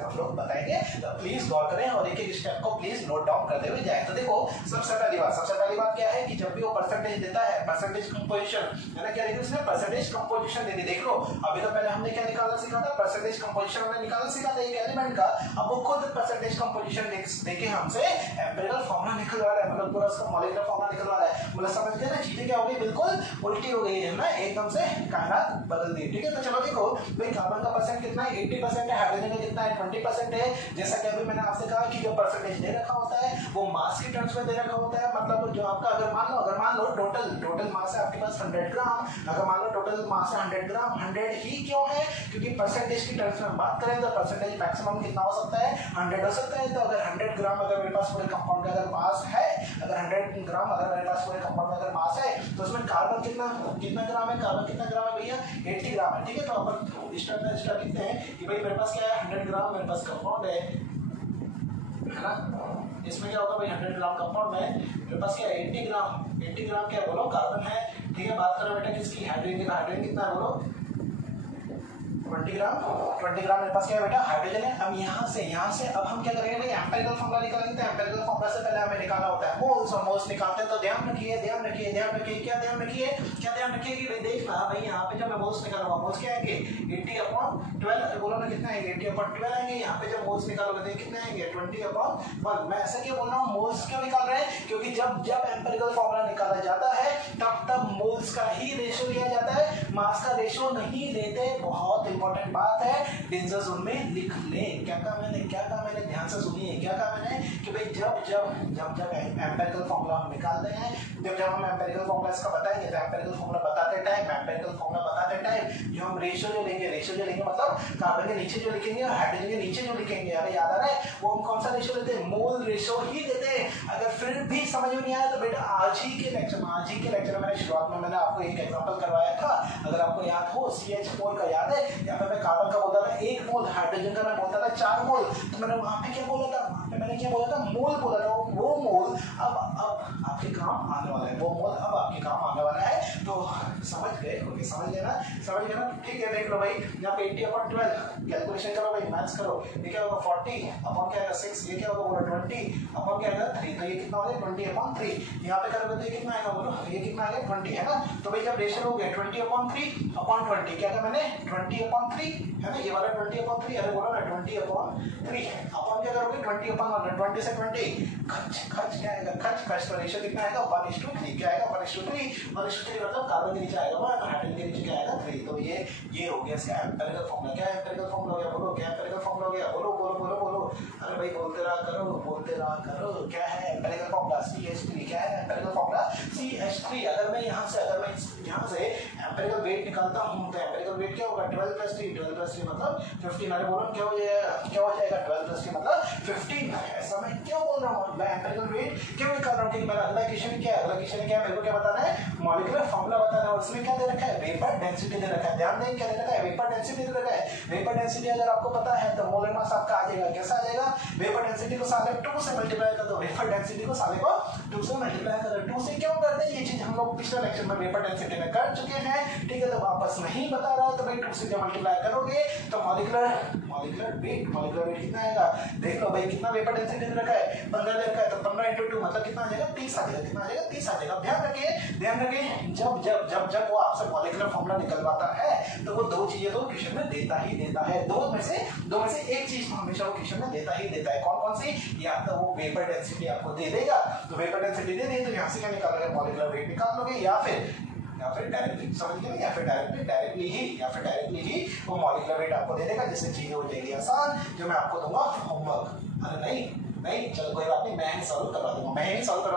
हम लोग बताएंगे, तो प्लीज गौर करें और एक एक स्टेप को प्लीज नोट डाउन करते हुए जाए। तो देखो सबसे पहली बात क्या है कि जब भी वो परसेंटेज देता है, परसेंटेज कंपोजिशन, है ना, क्या देखो इसने परसेंटेज कंपोजिशन दे दी। देख लो अभी तो पहले हमने क्या निकालना सीखा था, परसेंटेज कंपोजिशन हमने निकालना सीखा था एक एलिमेंट का, अब वो खुद परसेंटेज कंपोजिशन देके हमसे एम्पिरिकल फॉर्मूला निकलवा रहा है, मतलब पूरा उसका मॉलिक्यूलर फॉर्मूला निकलवा रहा है। मतलब समझ गए ना, चीजें क्या हो गई, बिल्कुल उल्टी हो गई है ना, एकदम से कायनात बदल दी। ठीक है, तो चलो देखो हो भाई कार्बन का परसेंट कितना है 80% है, हाइड्रोजन का कितना है 20% है। जैसा कि अभी मैंने आपसे कहा कि जो परसेंटेज दे रखा होता है वो मास की टर्म्स में दे रखा होता है। मतलब जो आपका अगर मान लो टोटल मास है आपके पास 100 ग्राम, अगर मान लो टोटल मास है 100 ग्राम, 100 ही क्यों है क्योंकि परसेंटेज की टर्म्स में बात करें तो परसेंटेज मैक्सिमम कितना हो सकता है 100 हो सकता है। तो अगर 100 ग्राम अगर मेरे पास पूरे कंपाउंड का अगर मास है, अगर 100 ग्राम अगर मेरे पास पूरे कंपाउंड का अगर मास है तो उसमें कार्बन कितना ग्राम है, कार्बन कितना ग्राम है भैया 80 ग्राम है। ठीक है, तो अपन स्टार्ट लिखते हैं कि भाई मेरे पास क्या है 100 ग्राम मेरे पास कंपाउंड है ना, इसमें क्या होगा भाई 100 ग्राम कंपाउंड में मेरे पास क्या है 80 ग्राम क्या बोलो कार्बन है। ठीक है, बात करो बेटा किसकी हाइड्रोजन कितना है बोलो 20 ग्राम मेरे पास क्या है बेटा हाइड्रोजन है। अब यहाँ से अब हम क्या करेंगे भाई एम्पिरिकल फॉर्मूला निकालेंगे। तो एम्पिरिकल फॉर्मूला से पहले हमें निकालना होता है मोल्स, और मोल्स निकालते हैं तो ध्यान रखिए क्या ध्यान रखिए कि भाई देखना भाई यहाँ पे जब मैं मोल्स निकालूंगा मोल्स क्या आएंगे 80/12 बोलो ना कितना आएंगे 80/12 आएंगे। यहाँ पे जब मोल्स निकालोगे तो कितने आएंगे 20/1। मैं ऐसा क्यों बोल रहा हूँ मोल्स क्यों निकाल रहे हैं क्योंकि जब एम्पिरिकल फॉर्मूला निकाला जाता है तब मोल्स का ही रेशियो लिया जाता है, मास का रेशियो नहीं लेते। बहुत इंपॉर्टेंट बात है, डेंजर जोन में लिख ले। क्या कहा मैंने ध्यान से सुनिए क्या कहा मैंने कि भाई जब एम्पिरिकल फॉर्मूला हम निकालते हैं, जब हम एम्पिरिकल फॉर्मूला इसका बताएंगे तो एम्पिरिकल फॉर्मूला बताते टाइम जो हम रेशियो लेंगे मतलब कार्बन के नीचे जो लिखेंगे और हाइड्रोजन के नीचे जो लिखेंगे, अरे याद आ रहा है वो हम कौन सा रेशियो लेते हैं मोल रेशियो ही देते हैं। अगर फिर भी समझ में नहीं आया तो बेटा आज ही के लेक्चर में मैंने शुरुआत में मैंने आपको एक एग्जांपल करवाया था, अगर आपको याद हो CH4 का याद है, यहाँ पे मैं कार्बन का बोलता था 1 मोल, हाइड्रोजन का मैं बोलता था 4 मोल। तो मैंने वहां पे क्या बोला था मोल बोला था। वो मोल अब आपके काम आने वाला है, वो मोल अब आपके काम आने वाला है। तो समझ गए समझ गए ना। ठीक है, देख लो भाई यहाँ पे 80/12 कैलकुलेशन करो भाई, मैथ्स करो। ये क्या होगा 40 अपॉन क्या आएगा 6, ये क्या होगा बोलो 20 अपॉन क्या आएगा 3, तो ये कितना हो जाएगा 20/3। यहाँ पे करोगे तो ये कितना आएगा बोलो, ये कितना आ गया 20 है ना। तो भाई जब रेशियो हो गया 20/3/20, क्या था मैंने 20/3 है ना, ये वाला 20/3, अरे बोलो ना 20/3 अपॉन क्या करोगे 20/1, 20 से 20 खच क्या आएगा खच, तो रेशियो कितना आएगा 1:3। क्या आएगा 1:3 मतलब कार्बन के नीचे आएगा 1 और हाइड्रोजन के नीचे क्या आएगा 3। तो ये हो गया इसका एम्पिरिकल फॉर्मूला। क्या एम्पिरिकल फॉर्मूला हो गया बोलो, क्या एम्पिरिकल फॉर्मूला हो गया बोलो। अरे भाई बोलते रहा करो क्या है एम्पिरिकल फॉर्मूला CH3। क्या है एम्पिरिकल फॉर्मूला CH3। अगर मैं यहाँ से एम्पिरिकल वेट निकालता हूँ तो एम्पिरिकल वेट क्या होगा 12 + 3 मतलब 15। अरे बोलो क्या हो जाएगा 12 + 3 मतलब 15। ऐसा मैं क्यों बोल रहा हूँ, मैं एम्पिरिकल वेट क्यों निकाल रहा हूँ क्योंकि मेरा अगला क्वेश्चन क्या है मेरे को क्या बताना है मॉलिक्यूलर फॉर्मूला बताना है। उसमें क्या दे रखा है वेपर डेंसिटी दे रखा है। ध्यान दें क्या दे रखा है वेपर डेंसिटी दे रखा है। वेपर डेंसिटी अगर आपको पता है तो मोलर मास आपका आ जाएगा। कैसा आ जाएगा वेपर डेंसिटी को साले 2 से मल्टीप्लाई कर दो, वेपर डेंसिटी को साले को 2 से मल्टीप्लाई कर दो। 2 से क्यों करते हैं ये चीज हम लोग पिछले लेक्चर में वेपर डेंसिटी में कर चुके हैं। ठीक है, तो वापस नहीं बता रहा तो भाई 2 से जब मल्टीप्लाई करोगे तो मॉलिक्यूलर वेट कितना आएगा देख लो भाई। कितना वेपर डेंसिटी दे रखा है 15 दे रखा है, तो 15 × 2 मतलब कितना आ जाएगा 30 आ जाएगा। कितना आ जाएगा 30 आ जाएगा। ध्यान रखिए जब वो आपसे मॉलिक्यूलर फॉर्मूला निकलवाता है तो वो 2 चीजें तो क्वेश्चन में देता है। दो में से एक चीज हमेशा वो क्वेश्चन में देता है। कौन सी, या तो वो वेपर डेंसिटी आपको दे देगा, तो वेपर डेंसिटी दे दी तो यहाँ से क्या निकालोगे मॉलिक्यूलर वेट निकाल लोगे, या फिर डायरेक्टली समझ गए, या फिर डायरेक्टली ही वो मॉलिक्यूलर वेट आपको दे देगा, जिससे चीजें हो जाएगी आसान, जो मैं आपको दूंगा होमवर्क। अरे नहीं चलो कोई बात नहीं, मैं ही सॉल्व करवा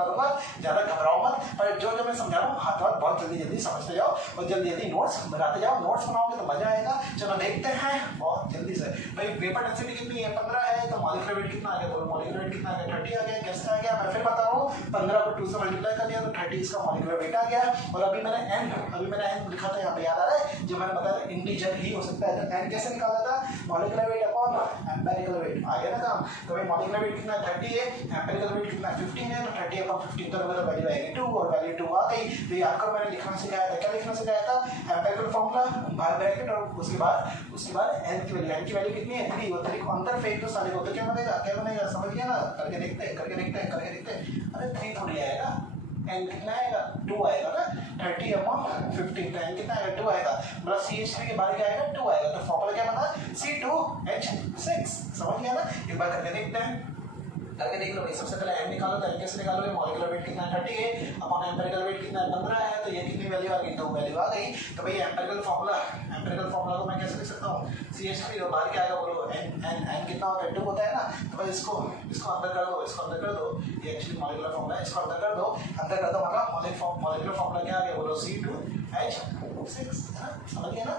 दूंगा, ज्यादा घबराओ मत। पर जो मैं समझा रहा हूँ हाथ बहुत जल्दी समझते जाओ और जल्दी नोट्स बनाते जाओ। नोट्स बनाओगे तो मजा आएगा। चलो देखते हैं बहुत जल्दी से भाई वेपर डेंसिटी कितनी है 15 है, तो मॉलिक्यूलर वेट कितना आ गया बोलो। मॉलिक्यूलर वेट कितना आ गया 30 आ गया। कैसे आ गया मैं फिर बता रहा हूँ, 15 को 2 से मल्टीप्लाई कर दिया तो 30 इसका मॉलिक्यूलर वेट आ गया। और अभी मैंने n लिखा था यहाँ पे, याद आ रहा है, जो मैंने बताया इंटीजर ही हो सकता है। तो n कैसे निकाला था molecular weight upon empirical weight, आ गया ना काम। तो भाई मॉलिक्यूलर वेट कितना 30 है, एम्पिरिकल वेट कितना 15 है, तो 30/15 तो मतलब वैल्यू आएगी 2 और वैल्यू 2 आ गई। तो ये आपको मैंने लिखना सिखाया था। क्या लिखना सिखाया था एम्पिरिकल फॉर्मूला बाहर ब्रैकेट और उसके बाद n की वैल्यू कितनी है 3 और 3 को अंदर फेंक दो साले को, तो क्या बनेगा समझ गया ना। करके देखते हैं। अरे 3 थोड़ी आएगा, n कितना आएगा 2 आएगा ना 30/15, तो n कितना आएगा 2 आएगा। मतलब CH3 के बाद क्या आएगा 2 आएगा। तो फॉर्मूला क्या बना C2H6, समझ गया ना। एक बार करके देखते हैं। करके देख लो भाई। सबसे पहले n निकालो, तो n कैसे निकालोगे, मॉलिक्यूलर वेट कितना है 30 है, अपॉन एम्पिरिकल वेट कितना है 15 है, तो ये कितनी वैल्यू आ गई, 2 वैल्यू आ गई। तो भाई एम्पिरिकल फार्मूला को मैं कैसे लिख सकता हूँ, CH3 और बाहर क्या आएगा बोलो, n कितना होता है 2 होता है ना, तो भाई इसको अंदर कर दो, इसको अंदर कर दो, ये एक्चुअली मॉलिक्यूलर फार्मूला है, इसको अंदर कर दो मतलब मॉलिक्यूलर फार्मूला क्या आ गया बोलो, C2H6, समझ गया ना,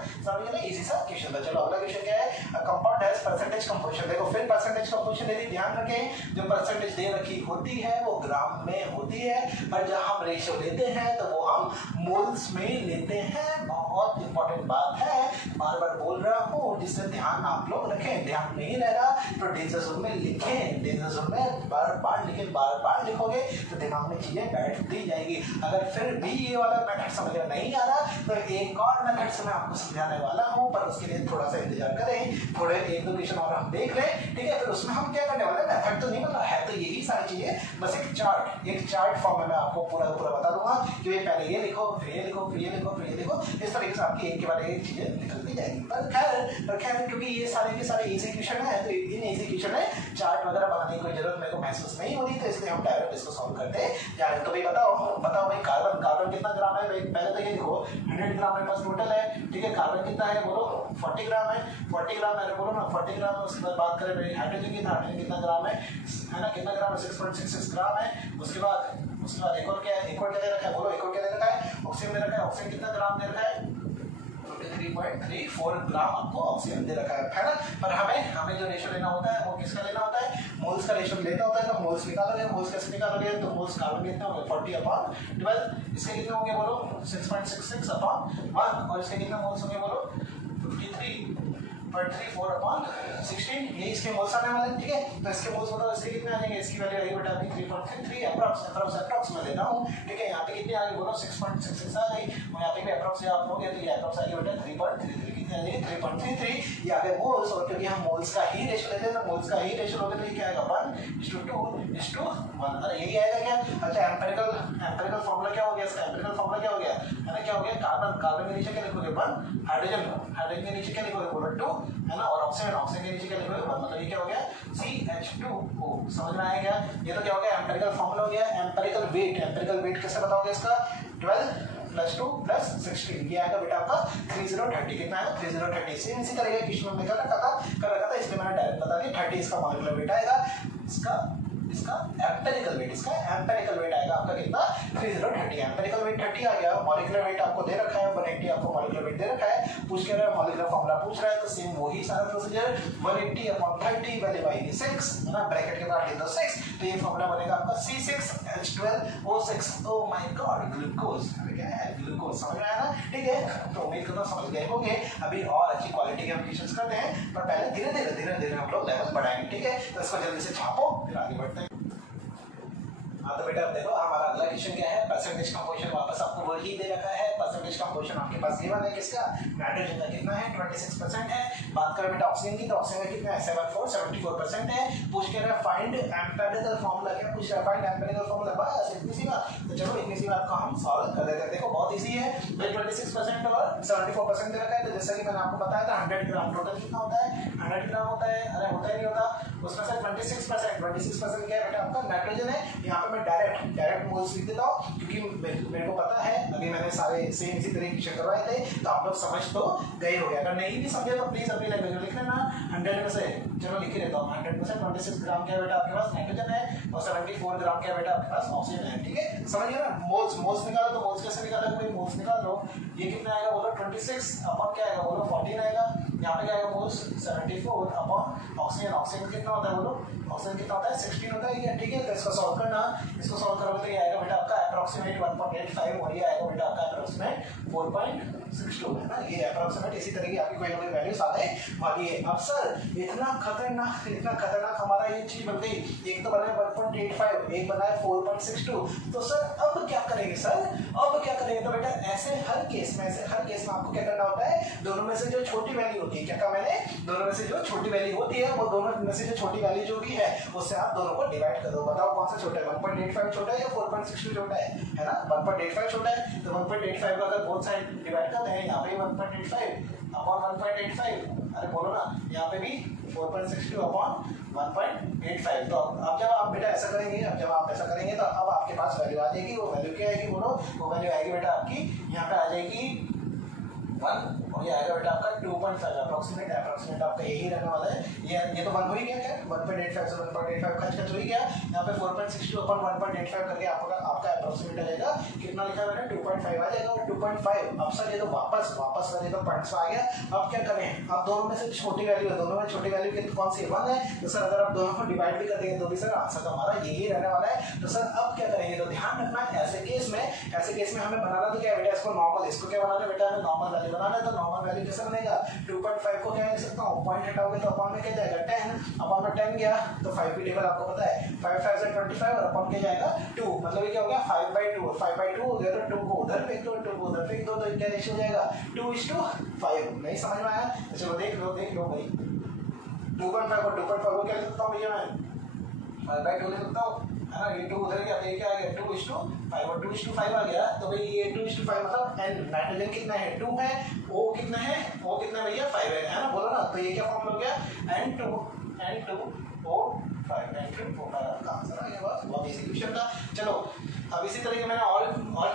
इजी सा क्वेश्चन था। चलो अगला क्वेश्चन क्या है, कंपाउंड हैज परसेंटेज कंपोजिशन। देखो फिर परसेंटेज कंपोजिशन यदि ध्यान रखें, जो परसेंटेज दे रखी होती है वो ग्राम में होती है, पर जब हम रेशियो लेते हैं तो वो हम मोल्स में लेते हैं। बहुत इंपॉर्टेंट बात है, बार बार बोल रहा हूँ, जिससे ध्यान आप लोग रखें। ध्यान नहीं रह रहा तो डेंजर जोन में लिखें, डेंजर जोन में बार बार लिखोगे तो दिमाग में चीजें बैठती जाएगी। अगर फिर भी ये वाला मेथड समझ में नहीं आ रहा तो एक और मेथड से मैं आपको समझाने वाला हूँ, पर उसके लिए थोड़ा सा इंतजार करें, थोड़े 1-2 क्वेश्चन और हम देख लें, ठीक है। फिर उसमें हम क्या करने वाले, मेथड तो नहीं पता है, तो यही सारी चीजें, बस एक चार्ट फॉर्म में मैं आपको पूरा बता दूंगा कि भाई पहले ये लिखो, फिर ये लिखो, फिर ये लिखो, फिर ये लिखो, इस तरीके से आपकी एक के बाद एक चीजें निकलती जाएगी। पर खैर क्योंकि ये सारे के सारे इजी क्वेश्चन है, तो इन इजी क्वेश्चन में चार्ट वगैरह बनाने की कोई जरूरत मेरे को महसूस नहीं हो रही, तो इसलिए हम डायरेक्ट इसको सॉल्व करते जा रहे हैं। तो भाई बताओ भाई, कार्बन कितना ग्राम है भाई, पहले तो ये देखो 100 ग्राम मेरे पास टोटल है, ठीक है। कार्बन कितना है बोलो, 40 ग्राम है, 40 ग्राम है बोलो ना, 40 ग्राम है। उसके बाद बात करें भाई हाइड्रोजन कितना ग्राम है ना, कितना ग्राम है, 6.66 ग्राम है। उसके बाद एक और क्या दे रखा है बोलो, एक और क्या दे रखा है, ऑक्सीजन दे रखा है। ऑक्सीजन कितना ग्राम दे रखा है, 3.34 ग्राम आपको ऑक्सीजन दे रखा है ना। पर हमें जो रेशियो लेना होता है वो किसका लेना होता है, मोल्स का रेशियो लेना होता है। तो मोल्स निकालोगे, मोल्स कैसे निकालोगे, तो मोल्स कार्बन कितना होंगे 40/12, इसके कितने होंगे बोलो 6.66/1, और इसके कितने मोल्स होंगे बोलो 53.34/16, ये इसके मोल्स आने वाले, ठीक है। तो इसके मोल्स बताओ, इसके कितने आ जाएंगे, इसकी वैल्यू आएगी बेटा अभी 3.33 अप्रॉक्स में लेना हूँ, ठीक है। यहाँ पे कितने आ गए बोलो 6.66 आ गई, और यहाँ पे भी अप्रॉक्स आप लोगे तो ये अप्रॉक्स आ गई बेटा 3.33, कितने आ जाएगी 3.33, ये आ गए मोल्स। और क्योंकि हम मोल्स का ही रेशियो लेते हैं तो मोल्स का ही रेशियो लोगे तो ये क्या आएगा 1:2:1, अरे यही आएगा क्या। अच्छा एम्पिरिकल फार्मूला क्या हो गया इसका, एम्पिरिकल फार्मूला क्या हो गया है ना, क्या हो गया, कार्बन के नीचे क्या लिखोगे 1, हाइड्रोजन के नीचे क्या लिखोगे बोलो 2, है ना, और ऑक्सीजन के नीचे क्या लिखोगे 1, मतलब ये क्या हो गया CH2O। समझ में आया क्या, ये तो क्या हो गया एम्पिरिकल फार्मूला हो गया। एम्पिरिकल वेट कैसे बताओगे इसका, 12 + 2 + 16, ये आएगा बेटा आपका 3030, कितना आएगा 3030। इसी तरह का क्वेश्चन हमने कर रखा था, इसलिए मैंने डायरेक्ट बता दिया 30 इसका मॉलिक्यूलर वेट आएगा। इसका एम्पिरिकल वेट आएगा आपका कितना 3030, एम्पिरिकल वेट 30 आ गया। मॉलिक्यूलर वेट आपको दे रखा है 180, आपको मॉलिक्यूलर वेट दे रखा है, पूछ के रहा है मॉलिक्यूलर फार्मूला पूछ रहा है, तो सेम वही सारा प्रोसीजर 180/30 वैल्यू आएगी 6, है ना, ब्रैकेट के बाद लिख दो 6, तो ये फार्मूला बनेगा आपका C6H12O6। Oh my God, glucose, क्या है ग्लूकोज, समझ में आया ना, ठीक है। तो उम्मीद करता हूं समझ गए होंगे। अभी और अच्छी क्वालिटी के हम क्वेश्चंस करते हैं, पर पहले धीरे-धीरे हम लोग लेवल बढ़ाएंगे, ठीक है। तो इसको जल्दी से छापो, फिर आगे बढ़ते हैं। हाँ तो बेटा देखो हमारा अगला क्वेश्चन क्या है, परसेंटेज कंपोजिशन वापस आपको वही दे रखा है। परसेंटेज कंपोजिशन आपके पास गिवन है, किसका, नाइट्रोजन का कितना है 26% है। बात करें बेटा ऑक्सीजन की, तो ऑक्सीजन का कितना है 74% है। पूछ के रहा फाइंड एम्पिरिकल फार्मूला, क्या पूछ रहा है, फाइंड एम्पिरिकल फार्मूला, बस इतनी सी बात। तो चलो इतनी सी बात को हम सॉल्व कर देते हैं। देखो बहुत इजी है, 26% और 74% दे रखा है, तो जैसा कि मैंने आपको बताया था 100 ग्राम टोटल कितना होता है, 100 ग्राम होता है, अरे होता ही नहीं होता, उसमें से 26% क्या है बेटा आपका नाइट्रोजन है। यहाँ पे मैं डायरेक्ट मोल्स लिख देता हूँ, क्योंकि मेरे को पता है अभी मैंने सारे सेम इसी तरह की करवाए थे, तो आप लोग समझ तो गए हो गया। अगर नहीं भी समझे तो प्लीज अपनी लैंग्वेज में लिख लेना 100 में से, चलो लिख ही देता हूँ 100 में से 26 ग्राम क्या बेटा आपके पास नाइट्रोजन है, और 74 ग्राम क्या बेटा आपके पास ऑक्सीजन है, ठीक है। समझ गया ना, मोल्स निकालो, तो मोल्स कैसे निकालोगे भाई, मोल्स निकाल लो, ये कितना आएगा बोलो 26 अपॉन क्या आएगा बोलो 14 आएगा, यहाँ पे क्या आएगा मोल्स 74 अपॉन ऑक्सीजन कितना होता है बोलो, ऑक्सीजन कितना होता है 16 होता है, ठीक है। तो इसको सॉल्व करना, इसको सॉल्व करोगे तो ये आएगा बेटा आपका अप्रॉक्सीमेट 1.85, और ये आएगा बेटा आपका अप्रॉक्सीमेट 4.62, है ना। ये अप्रॉक्सीमेट इसी तरह की आपकी कोई ना कोई वैल्यूज आते हैं। बाकी अब सर इतना खतरनाक हमारा ये चीज बन गई, एक तो बना है 1.85, एक बना है 4.62, तो सर अब क्या करेंगे तो बेटा ऐसे हर केस में आपको क्या करना होता है, दोनों में से जो छोटी वैल्यू होती है, क्या कहा मैंने, दोनों में से जो छोटी वैल्यू होती है, वो दोनों में से जो छोटी वैल्यू जो भी है उससे आप दोनों को डिवाइड कर दो। बताओ कौन सा छोटा है, 1.85 छोटा है या 4.62 छोटा है ना, 1.85 छोटा है, तो 1.85 को अगर बोथ साइड डिवाइड करते हैं, यहाँ पे 1.85 अपॉन 1.85, अरे बोलो ना, यहाँ पे भी 4.62 अपॉन 1.85। तो अब जब आप बेटा ऐसा करेंगे, अब जब आप ऐसा करेंगे तो अब आपके पास वैल्यू आ जाएगी। वो वैल्यू क्या आएगी बोलो? वो वैल्यू आएगी बेटा आपकी यहाँ पे आ जाएगी 1 और ये आएगा बेटा आपका 2.5 अप्रोक्सीमेट आपका यही रहने वाला है। ये तो 1 हो ही गया क्या? 1.85 से 1.85 खर्च हो ही गया। यहाँ पे 4.62 अपन 1.85 करके आपका अप्रोक्सीमेट आ जाएगा। कितना लिखा है मैंने? 2.5 आ जाएगा। और 2.5 अब सर ये तो वापस वाले तो पॉइंट्स आ गया। अब क्या करें? अब दोनों में से छोटी वैल्यू है, दोनों में छोटी वैल्यू की कौन सी 1 है। तो सर अगर आप दोनों को डिवाइड भी कर देंगे तो भी सर आंसर तो हमारा यही रहने वाला है। तो सर अब क्या करेंगे? तो ध्यान रखना ऐसे केस में हमें बनाना तो क्या बेटा? इसको नॉर्मल, इसको क्या बनाना है बेटा? हमें नॉर्मल वैल्यू बनाना है। तो नॉर्मल वैल्यू कैसे बनेगा? 2.5 को क्या लिख सकता हूँ? पॉइंट हटाओगे तो अपॉन में क्या जाएगा? 10। अपॉन में 10 गया तो 5 की टेबल आपको पता है 5 5 से 25 और अपॉन क्या जाएगा 2। मतलब ये क्या हो गया? 5/2 5/2 हो गया। तो 2 को उधर फेंक दो, 2 को उधर फेंक दो, तो क्या रेशियो हो जाएगा? 2:5। नहीं समझ में आया? चलो देख लो भाई। 2.5 और 2.5 को क्या लिख सकता हूँ भैया? मैं 5/2 लिख सकता हूँ, है ना। ये 2 उधर गया तो ये क्या आ गया? 2:5 और 2:5 आ गया। तो भाई ये 2:5 मतलब n नाइट्रोजन कितना है? 2 है। O कितना है? O कितना भैया? 5 है ना। बोलो ना। तो ये क्या फॉर्मूला हो गया? N2O5 N2O5 का आंसर आ गया। बस बहुत इजी क्वेश्चन था। चलो अब इसी तरीके मैंने और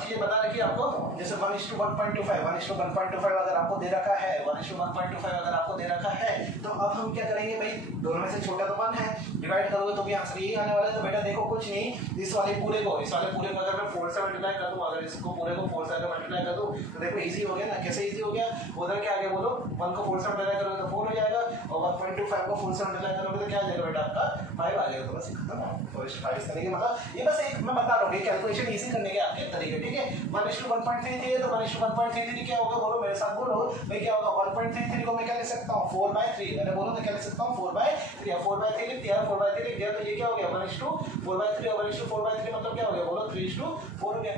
चीजें बता रखी है आपको। जैसे 1:1.25 अगर आपको दे रखा है, 1:1.25 अगर आपको दे रखा है तो अब हम क्या करेंगे भाई? दोनों में से छोटा तो 1 है, डिवाइड करोगे तो भी आंसर यही आने वाला है। तो बेटा देखो कुछ नहीं, इस वाले पूरे को अगर मैं 4 से मल्टीप्लाई कर दूं, अगर इसको पूरे को 4 से अगर मल्टीप्लाई कर दूं तो देखो इजी हो गया ना। कैसे इजी हो गया? उधर क्या आ गया बोलो? 1 को 4 से मल्टीप्लाई करोगे तो 4 हो जाएगा और 1.25 को 4 से मल्टीप्लाई करोगे तो क्या आ जाएगा बेटा? आपका 5 आ जाएगा। तो बस खत्म। तो इस 5 तरीके मतलब ये बस एक मैं बता रहा हूँ कैलकुलेशन इजी करने के आपके तरीके, ठीक है। 1:1.33 है तो 1:1.33 क्या होगा बोलो? मेरे साथ बोलो भाई क्या होगा? 1.33 को मैं क्या लिख सकता हूँ? 4/3। मैंने बोलो मैं क्या लिख सकता हूँ? 4/3 या 4/3 लिख दिया, 4/3 लिख दिया। तो ये क्या हो गया? 1:4/3 और 1:4/3 मतलब क्या हो गया बोलो? 3:4 हो गया।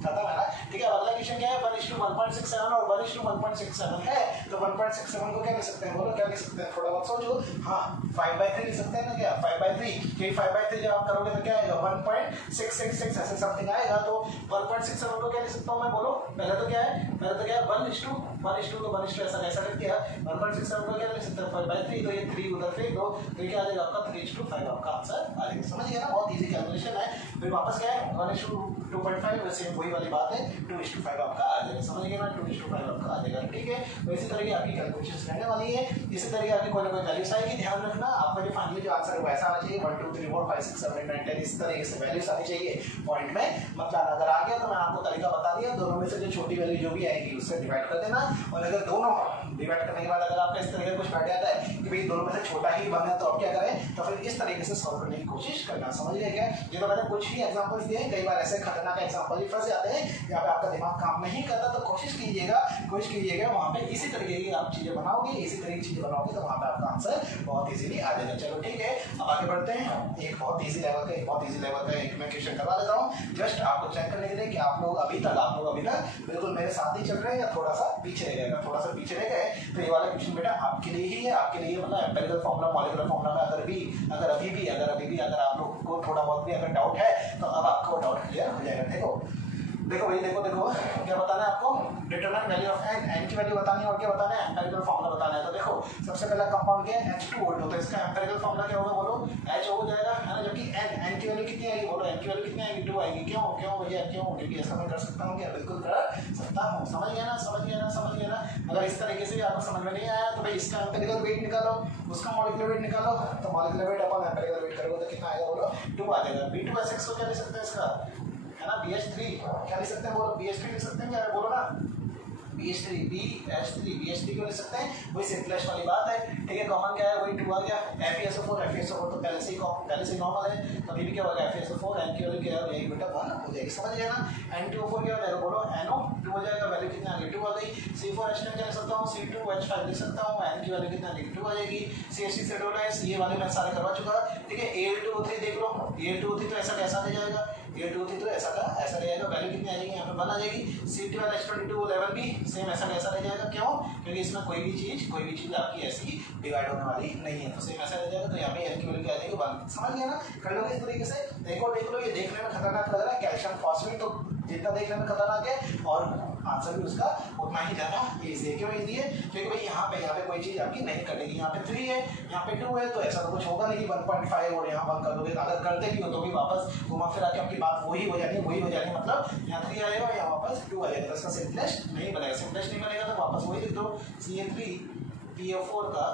खत्म है ना। ठीक है। अगला क्वेश्चन क्या है? 1:1.67 और 1:1.67 है। तो 1.67 को क्या लिख सकते हैं बोलो? क्या लिख सकते हैं? थोड़ा बहुत सोचो। हाँ 5/3 लिख सकते हैं ना। क्या 5/3? क्योंकि 5/3 जब आप करोगे तो क्या आएगा? 1.666 ऐसे समथिंग आएगा। तो 1.67 को क्या लिख सकता हूँ मैं बोलो? पहले तो क्या है? 1:1 तो 1:2 ऐसा लिख दिया। 1.67 को क्या लिख सकते हैं? 5/3। तो ये 3 उधर फेंक दो तो क्या आ जाएगा आपका? 3:5 आपका आंसर आ जाएगा। समझ गया ना? बहुत इजी कैलकुलेशन है। फिर वापस क्या है? 1:2.5 वैसे वही वाली बात है। 2:5 आपका आ जाएगा। समझ गया ना? 2:5 आपका आ जाएगा। ठीक है। तो इसी तरह की आपकी कैलकुलेशन रहने वाली है। इसी तरह आपकी कोई ना कोई वैल्यूज आएगी। ध्यान रखना आपका जो फाइनली जो आंसर है वैसा आना चाहिए। 1 2 3 4 5 6 7 8 9 10 इस तरीके से वैल्यूज आनी चाहिए पॉइंट में। मतलब अगर आ गया तो मैं आपको तरीका बता दिया। दोनों में से जो छोटी वैल्यू जो भी आएगी उससे डिवाइड कर देना। और अगर दोनों डिवाइड करने के बाद अगर आपका इस तरीके कुछ बैठ जाता है कि भाई दोनों में से छोटा ही बना है तो अब क्या करें? तो फिर इस तरीके से सॉल्व करने की कोशिश करना। समझ गए क्या? ये तो मैंने कुछ ही एग्जांपल्स दिए। कई बार ऐसे खतरनाक एग्जांपल भी फंस जाते हैं यहाँ पे आपका दिमाग काम नहीं करता। तो कोशिश कीजिएगा वहाँ पे इसी तरीके की आप चीजें बनाओगे, इसी तरीके की चीजें बनाओगे तो वहाँ पे आपका आंसर बहुत इजीली आ जाएगा। चलो ठीक है। अब आगे बढ़ते हैं। एक बहुत इजी लेवल का एक मैं क्वेश्चन करवा देता हूँ जस्ट आपको चेक करने के लिए कि आप लोग अभी तक बिल्कुल मेरे साथ ही चल रहे हैं या थोड़ा सा पीछे रह गए। थोड़ा सा पीछे रह गए तो ये वाला क्वेश्चन बेटा आपके लिए ही है। आपके लिए मतलब एम्पिरिकल फार्मूला मॉलिक्यूलर फार्मूला में अगर आप लोग को थोड़ा बहुत भी अगर डाउट है तो अब आपको डाउट क्लियर हो जाएगा। देखो भाई देखो क्या बताना है आपको? डिटरमाइन वैल्यू ऑफ n की वैल्यू बतानी है और क्या बताना है? एम्पिरिकल फार्मूला बताना है। तो देखो सबसे पहला कंपाउंड क्या है? H2O2। तो इसका एम्पिरिकल फार्मूला क्या होगा बोलो? H हो जाएगा, है ना। जबकि n की वैल्यू कितनी आएगी बोलो? n की वैल्यू कितनी आएगी? 2 आएगी। क्यों भैया क्यों? क्योंकि ऐसा मैं कर सकता हूँ क्या? बिल्कुल कर सकता हूँ। समझ गया ना? अगर इस तरीके से भी आपको समझ में नहीं आया तो भाई इसका एम्पिरिकल वेट निकालो, उसका मॉलिक्यूलर वेट निकालो। तो मॉलिक्यूलर वेट अपन एम्पिरिकल वेट करोगे तो कितना आएगा बोलो? 2 आ जाएगा। B2SX को क्या लिख सकते हैं इसका? है ना BH3 क्या लिख सकते हैं बोलो? BH3 लिख सकते हैं क्या? बोलो ना BH3 क्यों लिख सकते हैं? वही सिंपलेस्ट वाली बात है। ठीक है। कॉमन क्या है? वही 2 आ गया। FeSO4 तो पहले से नॉर्मल है तो अभी भी क्या होगा? FeSO4 n की वैल्यू क्या है? यही बेटा 1 हो जाएगी। समझ गया ना? N2O4 क्या हो जाएगा बोलो? NO2 हो जाएगा। वैल्यू कितना आ गई? 2 आ गई। C4H10 क्या लिख सकता हूँ? C2H5 लिख सकता हूँ। n की वैल्यू कितना आ गई? 2 आ जाएगी। CH3 ये वाले मैं सारे करवा चुका। ठीक है। Al2O3 देख लो। Al2O3 तो ऐसा कैसा दे जाएगा? Al2O3 तो ऐसा रह जाएगा। वैल्यू कितनी आ जाएगी? यहाँ पे 1 आ जाएगी। C12H22 लेवल भी सेम ऐसा कैसा रह जाएगा? क्यों? क्योंकि इसमें कोई भी चीज आपकी ऐसी डिवाइड होने वाली नहीं है। तो सेम ऐसा रह जाएगा। तो यहाँ पे n की वैल्यू क्या आ जाएगी? 1। समझ गया ना? कर लोगे इस तरीके से। देख लो ये देखने में खतरनाक लग रहा है कैल्शियम फॉस्फेट। तो जितना देखने में खतरनाक है और आंसर भी उसका उतना ही ज़्यादा ईजी है। क्यों ईजी है? क्योंकि भाई यहाँ पे कोई चीज़ आपकी नहीं कटेगी। यहाँ पे 3 है, यहाँ पे 2 है, तो ऐसा तो कुछ होगा नहीं कि 1.5 और यहाँ 1 कर दोगे। अगर करते भी हो तो भी वापस घुमा फिरा के आपकी बात वही हो जानी मतलब यहाँ 3 आएगा, यहाँ वापस 2 आ जाएगा, तो इसका सिंपलेस्ट नहीं बनेगा। सिंपलेस्ट नहीं बनेगा तो वापस वही लिख दो, CA3PO4 का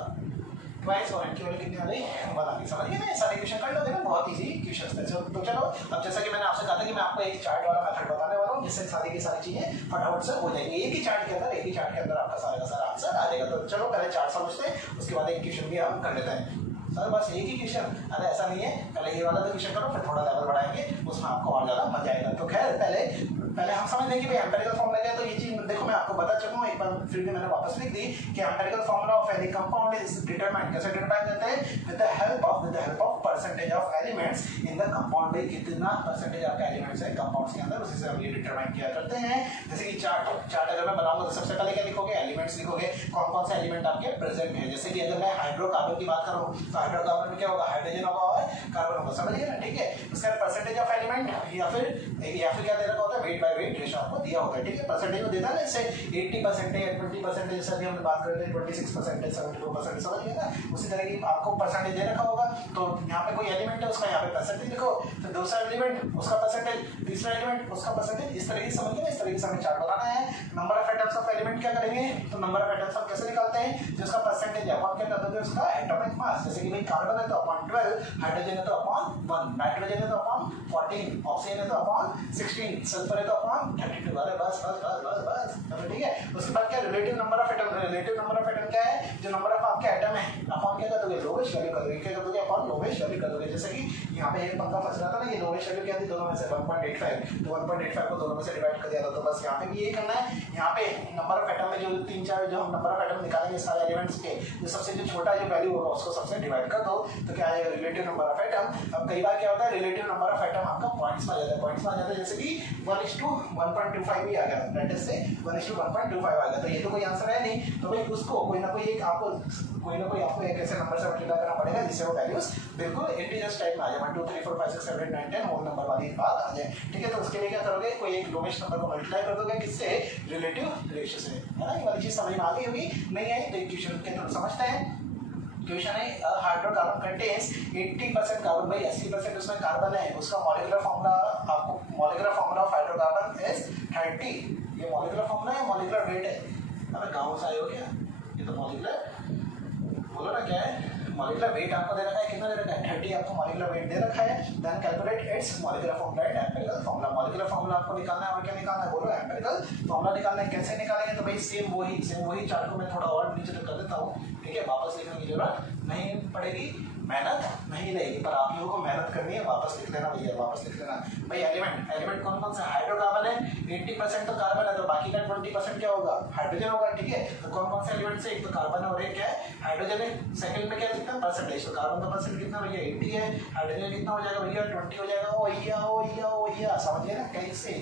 ट्वाइस और एन की वैल्यू कितनी आ गई? 1 आ गई। समझ गए ना? सारे क्वेश्चन कर लोगे ना, बहुत इजी क्वेश्चन थे। तो चलो, अब जैसा कि मैंने आपसे कहा था कि मैं आपको एक चार्ट वाला मेथड बताने वाला हूँ जिससे सारी की सारी चीजें फटाफट से हो जाएंगी। एक ही चार्ट के अंदर आपका सारा का सारा आंसर आ जाएगा। तो चलो पहले चार्ट समझते हैं, उसके बाद एक क्वेश्चन भी हम कर लेते हैं। सर बस एक ही क्वेश्चन? अरे ऐसा नहीं है, पहले ये वाला तो क्वेश्चन करो, फिर थोड़ा लेवल बढ़ाएंगे, उसमें आपको और ज्यादा मजा आएगा। तो खैर पहले हम समझ लें कि भाई एम्पिरिकल फॉर्मूला क्या है। तो ये चीज देखो मैं आपको बता चुका हूँ एक बार, फिर भी मैंने वापस लिख दी कि empirical formula of any compound is determined. कैसे डिटरमाइन करते हैं? With the help of percentage of elements in the compound. भाई कितना परसेंटेज आपका एलिमेंट्स है कंपाउंड्स के अंदर, उसी से हम ये डिटरमाइन किया करते हैं। जैसे कि चार्ट अगर मैं बनाऊंगा तो सबसे पहले क्या लिखोगे? एलिमेंट्स लिखोगे, कौन कौन से एलिमेंट आपके प्रेजेंट है। जैसे कि अगर मैं हाइड्रोकार्बन की बात करूँ तो हाइड्रोकार्बन में क्या होगा? हाइड्रोजन होगा और कार्बन होगा। समझिए ना? ठीक है, उसका परसेंटेज ऑफ एलिमेंट या फिर क्या दे रखा होता है? वेट बाय वेट रेशो आपको दिया होता है। ठीक है, परसेंटेज में देता है ना, जैसे 80% या 20%, जैसे हमने बात कर रहे थे 26%, 72%, समझ गए ना? उसी तरह की आपको परसेंटेज दे रखा होगा। तो यहाँ पे कोई एलिमेंट है उसका यहाँ पे परसेंटेज लिखो, फिर दूसरा एलिमेंट उसका परसेंटेज, तीसरा एलिमेंट उसका परसेंटेज, इस तरह की समझ गए। इस तरह से हमें चार्ट बनाना है। Number of atoms of element क्या करेंगे? तो नंबर ऑफ एटम्स हम कैसे निकालते हैं? जिसका परसेंटेज है अपन क्या कर दोगे? उसका एटॉमिक मास। जैसे कि भाई कार्बन है तो अपॉन 12, हाइड्रोजन है तो अपॉन 1, नाइट्रोजन है तो अपॉन 14, ऑक्सीजन है तो अपॉन 16, सल्फर है तो अपॉन 32। अरे बस ठीक है। उसके बाद क्या? Relative number of atom. Relative number of atom क्या है? जो नंबर ऑफ आपके एटम है अपॉन क्या कर दोगे? लोवेस्ट वैल्यू कर दोगे। क्या कर दोगे? अपॉन लोवेस्ट वैल्यू कर दोगे। जैसे कि यहाँ पे एक पंखा फंस रहा था ना, ये लोवेस्ट वैल्यू क्या थी? दोनों में से 1.85, तो 1.85 को दोनों में से डिवाइड कर दिया था। तो बस यहाँ पे भी यही करना है। यहाँ पे नंबर ऑफ एटम में जो 3-4 जो हम नंबर ऑफ एटम निकालेंगे सारे एलिमेंट्स के, जो सबसे जो छोटा जो वैल्यू होगा उसको सबसे डिवाइड कर दो, तो क्या आएगा? Relative number of atom. अब कई बार क्या होता है? रिलेटिव नंबर ऑफ एटम आपका पॉइंट्स में आ जाता है। पॉइंट्स में आ जाता है, जैसे कि 1:1.25 भी आ गया, दैट इज से 1:1.25 आ गया। तो ये तो कोई आंसर है नहीं, तो भाई उसको कोई ना कोई आपको एक ऐसे नंबर से मल्टीप्लाई करना पड़ेगा जिससे वो वैल्यूज बिल्कुल इंटीजर्स टाइप में आ जाए। 1 2 3 4 5 6 7 8 9 10 होल नंबर वाली बात आ जाए। ठीक है, तो उसके लिए क्या करोगे? कोई एक लोवेस्ट नंबर को मल्टीप्लाई कर दोगे, किससे? रिलेटिव रेशियो से, है ना? ये वाली चीज समझ में आ गई होगी। नहीं आई तो क्वेश्चन के थ्रू समझते हैं। क्वेश्चन है हाइड्रोकार्बन कंटेन्स 80% कार्बन। भाई 80% उसमें कार्बन है, उसका मॉलिक्यूलर फॉर्मूला आपको, molecular formula of hydrocarbon is 30। ये मॉलिक्यूलर फॉर्मूला है, मॉलिक्यूलर वेट है। अबे गाँव से आए हो क्या? ये तो मॉलिक्यूलर, बोलो ना क्या है? मॉलिक्यूलर वेट आपको दे रखा है, कितना दे रखा है? 30 आपको मॉलिक्यूलर वेट दे रखा है। Then calculate its molecular formula and empirical formula. Molecular formula आपको निकालना है और क्या निकालना है? बोलो एम्पिरिकल फॉर्मूला निकालना है। कैसे निकालेंगे? तो भाई सेम वही चार्ट को मैं थोड़ा और नीचे तक कर देता हूँ। ठीक है, वापस लिखने की जरूरत नहीं पड़ेगी, मेहनत नहीं लगेगी, पर आप लोगों को मेहनत करनी है। वापस लिख लेना भैया, वापस लिख लेना भाई। एलिमेंट कौन कौन सा? हाइड्रोकार्बन है, 80% तो कार्बन है, तो बाकी का 20% क्या होगा? हाइड्रोजन होगा। ठीक है, तो कौन कौन से एलिमेंट से? एक तो कार्बन है और एक क्या है? हाइड्रोजन है। सेकंड में क्या लिखना है? परसेंटेज। तो कार्बन का परसेंट कितना भैया? 80 है। हाइड्रोजन कितना हो जाएगा भैया? 20 हो जाएगा। ओ समझिए ना? कैसे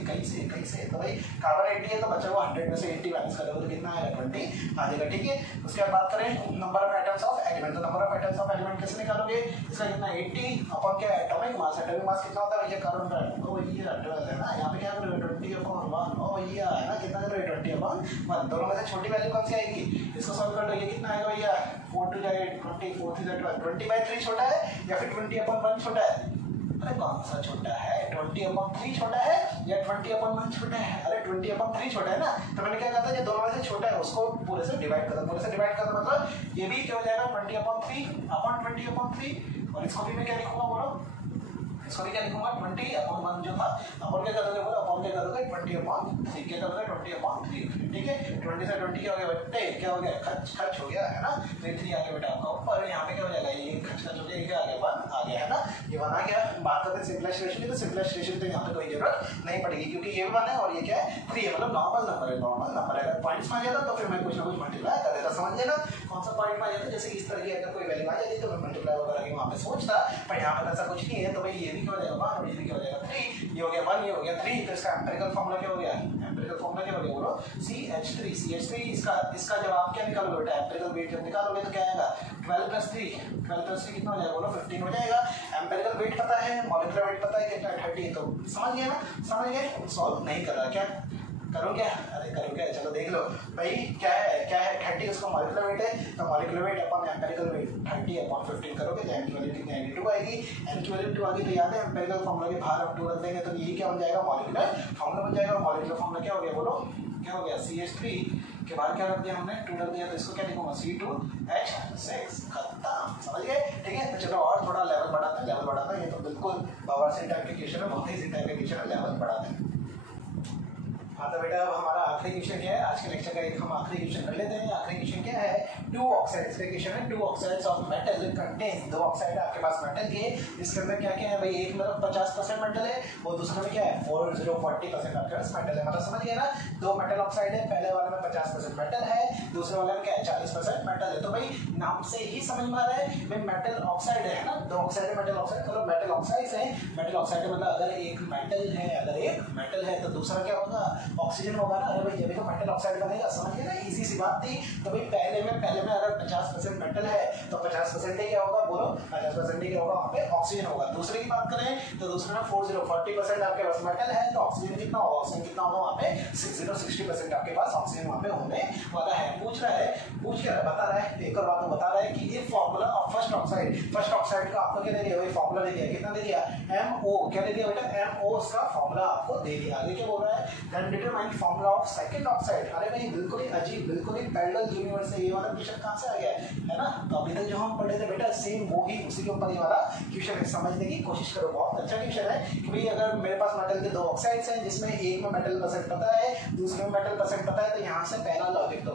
तो भाई कार्बन 80 है, तो बचा हुआ 100 में से 80 माइनस करोगे तो कितना आएगा? 20 आ जाएगा। ठीक है, उसके बाद बात करें number of atoms of element. तो number of atoms of element कैसे निकालोगे? इसका कितना? 80 अपन क्या है? Atomic mass. एटॉमिक मास कितना होता है भैया? कार्बन का 12 है ना। यहाँ पे क्या करोगे? 20/1। ओ भैया है ना, कितना करोगे? 20/1। दोनों में से छोटी वैल्यू कौन सी आएगी? इसको सॉल्व कर लो। ये कितना आएगा भैया? 4 2 8 20 4 3 12। 20/3 छोटा है या फिर 20/1 छोटा है? अरे कौन सा छोटा है? 20/3 छोटा है या 20/1 छोटा है? अरे 20/3 छोटा है ना। तो मैंने क्या कहा था? ये दोनों में से छोटा है, उसको पूरे से डिवाइड कर दो। पूरे से डिवाइड करना मतलब ये भी क्या हो जाएगा? 20/3 और इसको भी मैं क्या लिखूंगा? बोलो, इसको भी क्या लिखूंगा? 20/1 जो था। अपन क्या कर दोगे? बोलो, अपन क्या कर दोगे? 20/3 क्या कर दोगे? 20/3। ठीक है, 20 से 20 क्या हो गया बेटे? क्या हो गया? खर्च हो गया, है ना। तो 3 आ गया बेटा आपका ऊपर। यहाँ पे क्या हो जाएगा? ये खर्च हो गया, ये क्या आ गया? 1 आ गया, है ना। ये 1 आ गया। बात करते हैं सिंपलेस्ट रेशियो की। तो सिंपलेस्ट रेशियो तो यहाँ पे कोई जरूरत नहीं पड़ेगी, क्योंकि ये 1 है और ये क्या है? 3 है, मतलब नॉर्मल नंबर है। नॉर्मल नंबर है। अगर पॉइंट्स में आ जाता तो फिर मैं कुछ ना कुछ मल्टीप्लाई कर देता। समझ लेना कौन सा पॉइंट में आ जाता। जैसे इस तरह की अगर कोई वैल्यू आ जाती तो मैं मल्टीप्लाई वगैरह की वहाँ पे सोचता, पर यहाँ पर ऐसा कुछ नहीं है। तो भाई ये भी क्या हो जाएगा? 1 और ये भी क्या हो जाएगा? 3। ये हो गया 1, ये हो गया 3। तो इसका एम्पिरिकल फॉर्मूला क्या हो गया? एम्पिरिकल फॉर्मूला क्या हो गया? बोलो, CH3। इसका जब आप क्या निकालोगे बेटा? एम्पिरिकल वेट जब निकालोगे तो क्या आएगा? 12 + 3 कितना हो जाएगा? बोलो 15 हो जाएगा। एम्पिरिकल वेट पता है, मॉलिक्यूलर वेट पता है कितना? 30। तो समझ गए ना? समझ गए? सॉल्व नहीं कर रहा क्या? करूँ क्या? अरे करूँ क्या, चलो देख लो भाई क्या है 30 उसका मॉलिक्यूलर वेट है, तो molecular weight upon empirical weight 30 upon 15 करोगे तो एन की वैल्यू कितनी आएगी 2 आएगी। एन की वैल्यू 2 आ गई तो याद है एम्पिरिकल फॉर्मूला के बाहर अब 2 रख देंगे तो यही क्या बन जाएगा मॉलिक्यूलर फॉर्मूला बन जाएगा। मॉलिक्यूलर फॉर्मूला क्या हो गया बोलो, क्या हो गया CH3 के बाहर क्या रख दिया हमने 2 रख दिया तो इसको क्या लिखूंगा C2H6 खत्म, समझ गए? ठीक है, तो चलो और थोड़ा लेवल बढ़ाते हैं ये तो बिल्कुल बावर्सी टाइप के क्वेश्चन है, बहुत ही टाइप के क्वेश्चन है, लेवल बढ़ाते हैं। हाँ तो बेटा अब हमारा आखिरी क्वेश्चन क्या है आज के लेक्चर का, एक हम आखिरी क्वेश्चन कर लेते हैं। आखिरी क्वेश्चन क्या है, 2 ऑक्साइड्स का क्वेश्चन है। 2 oxides of metal contain, 2 oxide आपके पास मेटल के, इसके अंदर क्या क्या है भाई, एक मतलब 50% मेटल है और दूसरे में क्या है 40% आपके पास मेटल है। मतलब समझ गए ना, 2 मेटल ऑक्साइड है, पहले वाले में 50% मेटल है, दूसरे वाले में क्या है 40% मेटल है। तो भाई नाम से ही समझ में आ रहा है भाई मेटल ऑक्साइड है ना, 2 ऑक्साइड है मेटल ऑक्साइड, मतलब मेटल ऑक्साइड्स है। मेटल ऑक्साइड मतलब अगर एक मेटल है तो दूसरा क्या होगा ऑक्सीजन होगा ना। अरे भाई ये भी तो मेटल ऑक्साइड बनेगा, समझ गए ना, इजी सी बात थी। तो भाई पहले में अगर 50% मेटल है तो 50% क्या होगा बोलो, 50% क्या होगा वहाँ पे ऑक्सीजन होगा। दूसरे की बात करें तो दूसरे में 40% आपके पास मेटल है तो ऑक्सीजन कितना होगा, ऑक्सीजन कितना होगा वहाँ पे 60 आपके पास ऑक्सीजन वहाँ पे होने वाला है। पूछ क्या बता रहा है, एक और बात बता रहा है कि ये फॉर्मूला ऑफ फर्स्ट ऑक्साइड का आपको क्या दे दिया, वही फॉर्मूला दे दिया, कितना दे दिया MO, क्या दे दिया बेटा MO, उसका फॉर्मूला आपको दे दिया। आगे क्या बोल रहा है, then determine formula of second oxide. अरे भाई बिल्कुल ही अजीब, बिल्कुल ही पैरेलल यूनिवर्स है, ये वाला क्वेश्चन कहां से आ गया है ना। तो अभी तक जो हम पढ़े थे बेटा सेम वो ही उसी के ऊपर ये वाला क्वेश्चन है, समझने की कोशिश करो। बहुत अच्छा क्वेश्चन है कि भाई अगर मेरे पास मेटल के 2 ऑक्साइड्स हैं जिसमें एक में मेटल परसेंट पता है दूसरे में मेटल परसेंट पता है, तो यहाँ से पहला लॉजिक तो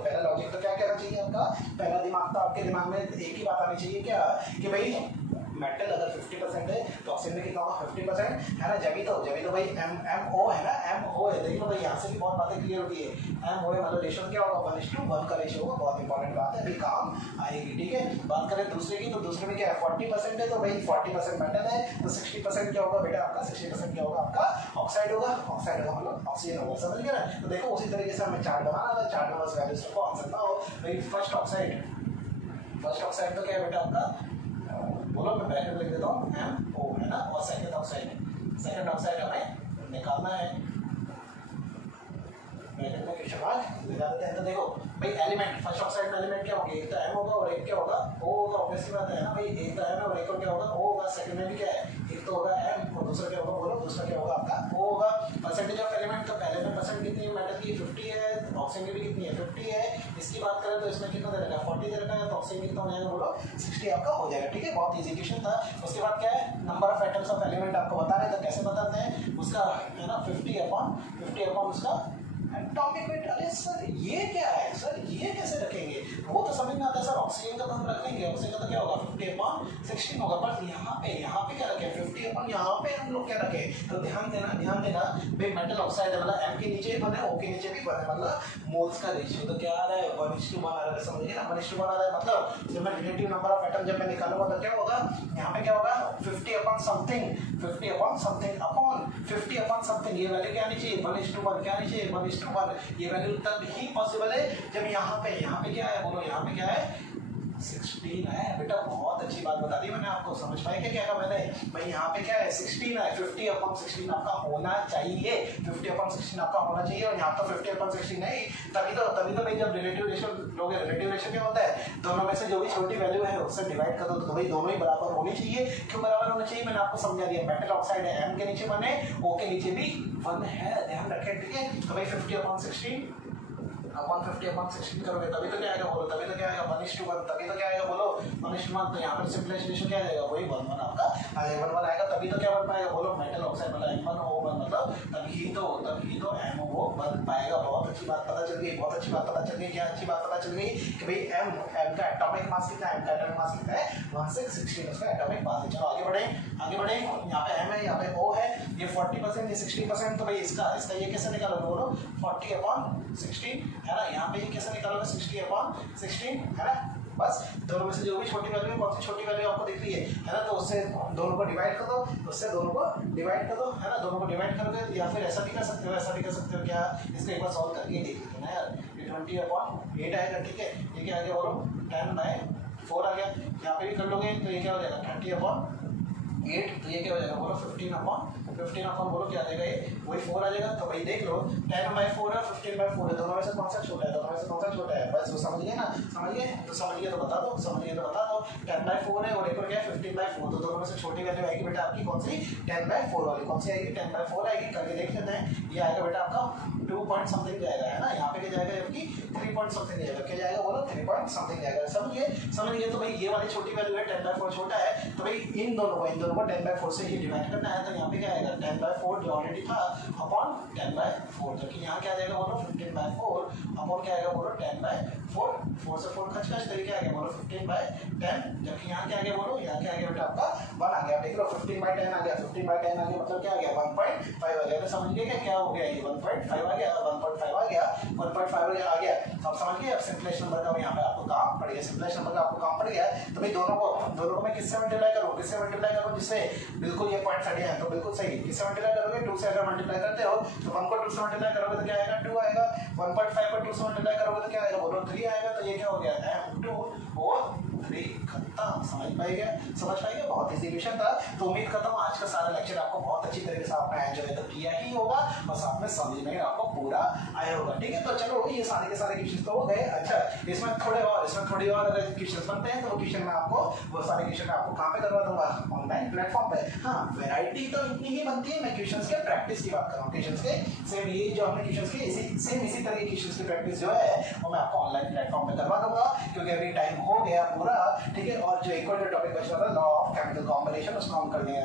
क्या कहना चाहिए आपका, पहला दिमाग तो आपके दिमाग में एक ही बात आनी चाहिए क्या कि भाई मेटल अगर 50% है तो ऑक्सीजन में कितना होगा 50% है ना। जब भी तो भाई MO है ना, MO है, देखिए भाई यहाँ से भी बहुत बातें क्लियर होती है। MO है मतलब रेशियो क्या होगा 1:1 का रेशियो होगा, बहुत इंपॉर्टेंट बात है, अभी काम आएगी। ठीक है, बात करें दूसरे की तो दूसरे में क्या है 40% है तो भाई 40% मेटल है तो 60% क्या होगा बेटा आपका, 60% क्या होगा आपका ऑक्साइड होगा मतलब ऑक्सीजन होगा, समझ गए ना। तो देखो उसी तरीके से हमें चार्ट बनाना था, चार्ट में बस वैल्यूज को आंसर पाओ भाई। फर्स्ट ऑक्साइड तो क्या है बेटा आपका, बोलो मैं ब्रैकेट लिख देता हूँ MO है ना, और सेकंड ऑक्साइड हमें निकालना है, ब्रैकेट में क्वेश्चन मार्क लगा देते हैं। तो देखो भाई एलिमेंट, फर्स्ट ऑक्साइड में एलिमेंट क्या होंगे, एक तो M होगा और एक क्या होगा O होगा, ऑब्वियसली बात है ना भाई, एक तो M है और एक और क्या होगा O होगा। सेकंड में भी क्या है, एक तो होगा M और दूसरा क्या होगा बोलो, दूसरा क्या होगा आपका O होगा। परसेंटेज ऑफ एलिमेंट तो पहले में परसेंट कितनी है मेटल की 50 है, ऑक्सीजन की भी कितनी है 50 है। इसकी बात करें तो इसमें कितना दे रखा है 40 दे रखा है, तो ऑक्सीजन कितना हो जाएगा बोलो 60 आपका हो जाएगा। ठीक है, बहुत इजी क्वेश्चन था। उसके बाद क्या है, number of atoms of element आपको बता रहे हैं, तो कैसे बताते हैं उसका है ना 50 अपॉन उसका एटॉमिक वेट। अरे सर ये क्या है सर, ये कैसे रखेंगे, वो तो समझ में आता है सर, ऑक्सीजन का तो हम रख लेंगे, ऑक्सीजन का तो क्या होगा 50/16 होगा, पर यहाँ पे क्या रखें 50 अपन यहाँ पे हम लोग क्या रखें। तो ध्यान देना भाई मेटल ऑक्साइड है मतलब M के नीचे भी बने O के नीचे भी बने, मतलब मोल्स का रेशियो तो क्या आ रहा है 1:1 आ रहा है, समझिए ना 1:1 आ रहा है। मतलब जब मैं रिलेटिव नंबर ऑफ एटम जब मैं निकालूंगा तो क्या होगा, यहाँ पे क्या होगा 50/something अपॉन 50/something, ये वैल्यू क्या आनी चाहिए 1:1 क्या आनी चाहिए 1:1। ये वैल्यू तब ही पॉसिबल है जब यहाँ पे क्या है बोलो, यहाँ पे क्या है 16 है बेटा। बहुत अच्छी बात बता दी मैंने आपको, समझ पाए क्या कहा मैंने भाई, यहाँ पे क्या है 16 है, 50/16 आपका होना चाहिए, 50/16 आपका होना चाहिए, और यहाँ तो 50/16 नहीं, तभी तो भाई जब रिलेटिव रेशियो लोगे, रिलेटिव रेशियो क्या होता है दोनों में से जो भी छोटी वैल्यू है उससे डिवाइड कर दो, तो भाई दोनों ही बराबर होनी चाहिए। क्यों बराबर होना चाहिए, मैंने आपको समझा दिया, मेटल ऑक्साइड है M के नीचे 1 है, O के नीचे भी 1 है, ध्यान रखें। ठीक है, तो भाई 50/16 करोगे तभी तो क्या आएगा बोलो, तभी तो क्या आएगा 1:1, तभी तो क्या आएगा बोलो 1:1। तो यहाँ पर सिंपलेस्ट रेशियो क्या आएगा वही 1:1 आपका 1:1 आएगा, तभी तो क्या बन पाएगा बोलो मेटल ऑक्साइड मतलब M1O1, मतलब तभी तो MO बन पाएगा। बहुत अच्छी बात पता चल गई, क्या अच्छी बात पता चल गई कि भाई M का एटॉमिक मास कितना है, M का एटॉमिक मास कितना है 1/16 उसका एटॉमिक मास है। चलो आगे बढ़े, यहाँ पे M है, यहाँ पे O है, ये 40% ये 60%, तो भाई इसका ये कैसे निकालोगे बोलो 40/16 है ना, यहाँ पे ये कैसे निकालोगे 60/16 है ना। बस दोनों में से जो भी छोटी वैल्यू है, कौन सी छोटी वैल्यू आपको दिख रही है ना, तो उससे दोनों को डिवाइड कर दो, है ना, दोनों को डिवाइड करोगे, या फिर ऐसा भी कर सकते हो क्या, इसको एक बार सॉल्व करके देख लेते ना यार, ये 20/8 आएगा। ठीक है, ये क्या आ गया बोलो 10/4 आ गया, यहाँ पे भी कर लोगे तो ये क्या हो जाएगा 30/4 8, तो ये क्या हो जाएगा बोलो 15 बोलो क्या आ जाएगा ये, वही 4 आ जाएगा। तो भाई देख लो 10/4 है 15/4 है, दोनों में से कौन सा छोटा है, दोनों में से कौन सा छोटा है, बस वो समझ गए ना, समझ गए तो बता दो, 10/4 है और एक और क्या है 15/4, तो दोनों में से छोटी वैल्यू आएगी बेटा आपकी कौन सी, 10/4 वाली, कौन सी आएगी 10/4 आएगी, करके देख लेते हैं। ये आएगा बेटा आपका 2 पॉइंट समथिंग जाएगा, है ना, यहाँ पे क्या जाएगा जबकि 3 पॉइंट समथिंग जाएगा, क्या जाएगा बोलो 3 पॉइंट समथिंग जाएगा। समझिए तो भाई ये वाली छोटी वैल्यू है 10/4 छोटा है, तो भाई इन दोनों को 10/4 से ही डिवाइड करना है, तो यहाँ पे क्या आएगा 10/4 जो ऑलरेडी था अपॉन 10/4, जबकि यहाँ क्या आ जाएगा बोलो 15/4 अपॉन क्या आएगा बोलो 10/4, 4 से 4 खच तरीके आ गया बोलो 15/10, जबकि यहाँ क्या आ गया बोलो, यहाँ क्या आ गया बेटा आपका 1 आ गया, देख लो 15/10 आ गया, 15/10 आ गया मतलब क्या आ गया 1.5 आ गया, तो समझ गए क्या हो गया ये 1.5 आ गया, 1.5 आ गया, 1.5 आ गया, अब समझ गए। अब सिंपलेस्ट नंबर का यहाँ पे आपको काम पड़ गया, सिंपलेस्ट नंबर का आपको काम पड़ गया, तो भाई दोनों को मैं किससे मल्टीप्लाई करूँ, जिससे बिल्कुल ये पॉइंट सही है, तो बिल्कुल सही, किससे मल्टीप्लाई करोगे 2 से, अगर मल्टीप्लाई करते हो तो 1 को 2 से मल्टीप्लाई करोगे तो क्या आएगा 2 आएगा, 1.5 को 2 से मल्टीप्लाई करोगे तो क्या आएगा बोलो 3 आएगा, तो ये क्या हो गया m2 और 3 खत्म। समझ पाएगा बहुत इजी क्वेश्चन था। तो उम्मीद करता हूँ आज का सारा लेक्चर आपको बहुत अच्छी तरीके से आपने एंजॉय तो किया ही होगा और साथ में समझ में आपको पूरा आया होगा, ठीक है। तो चलो ये सारे के सारे क्वेश्चन तो हो गए। अच्छा इसमें थोड़ी और अगर क्वेश्चन बनते हैं तो क्वेश्चन में आपको वो सारे क्वेश्चन आपको कहाँ पे करवा दूंगा, ऑनलाइन प्लेटफॉर्म पे। हाँ वैरायटी तो इतनी ही बनती है, मैं क्वेश्चन के प्रैक्टिस की बात कर रहा हूँ, क्वेश्चन के सेम ये जो हमने क्वेश्चन के इसी तरह के क्वेश्चन की प्रैक्टिस जो है वो मैं आपको ऑनलाइन प्लेटफॉर्म पे करवा दूंगा, क्योंकि अभी टाइम हो गया पूरा, ठीक है। और जो एक और जो टॉपिक बच रहा था लॉ ऑफ केमिकल कॉम्बिनेशन, उसको हम कर देंगे।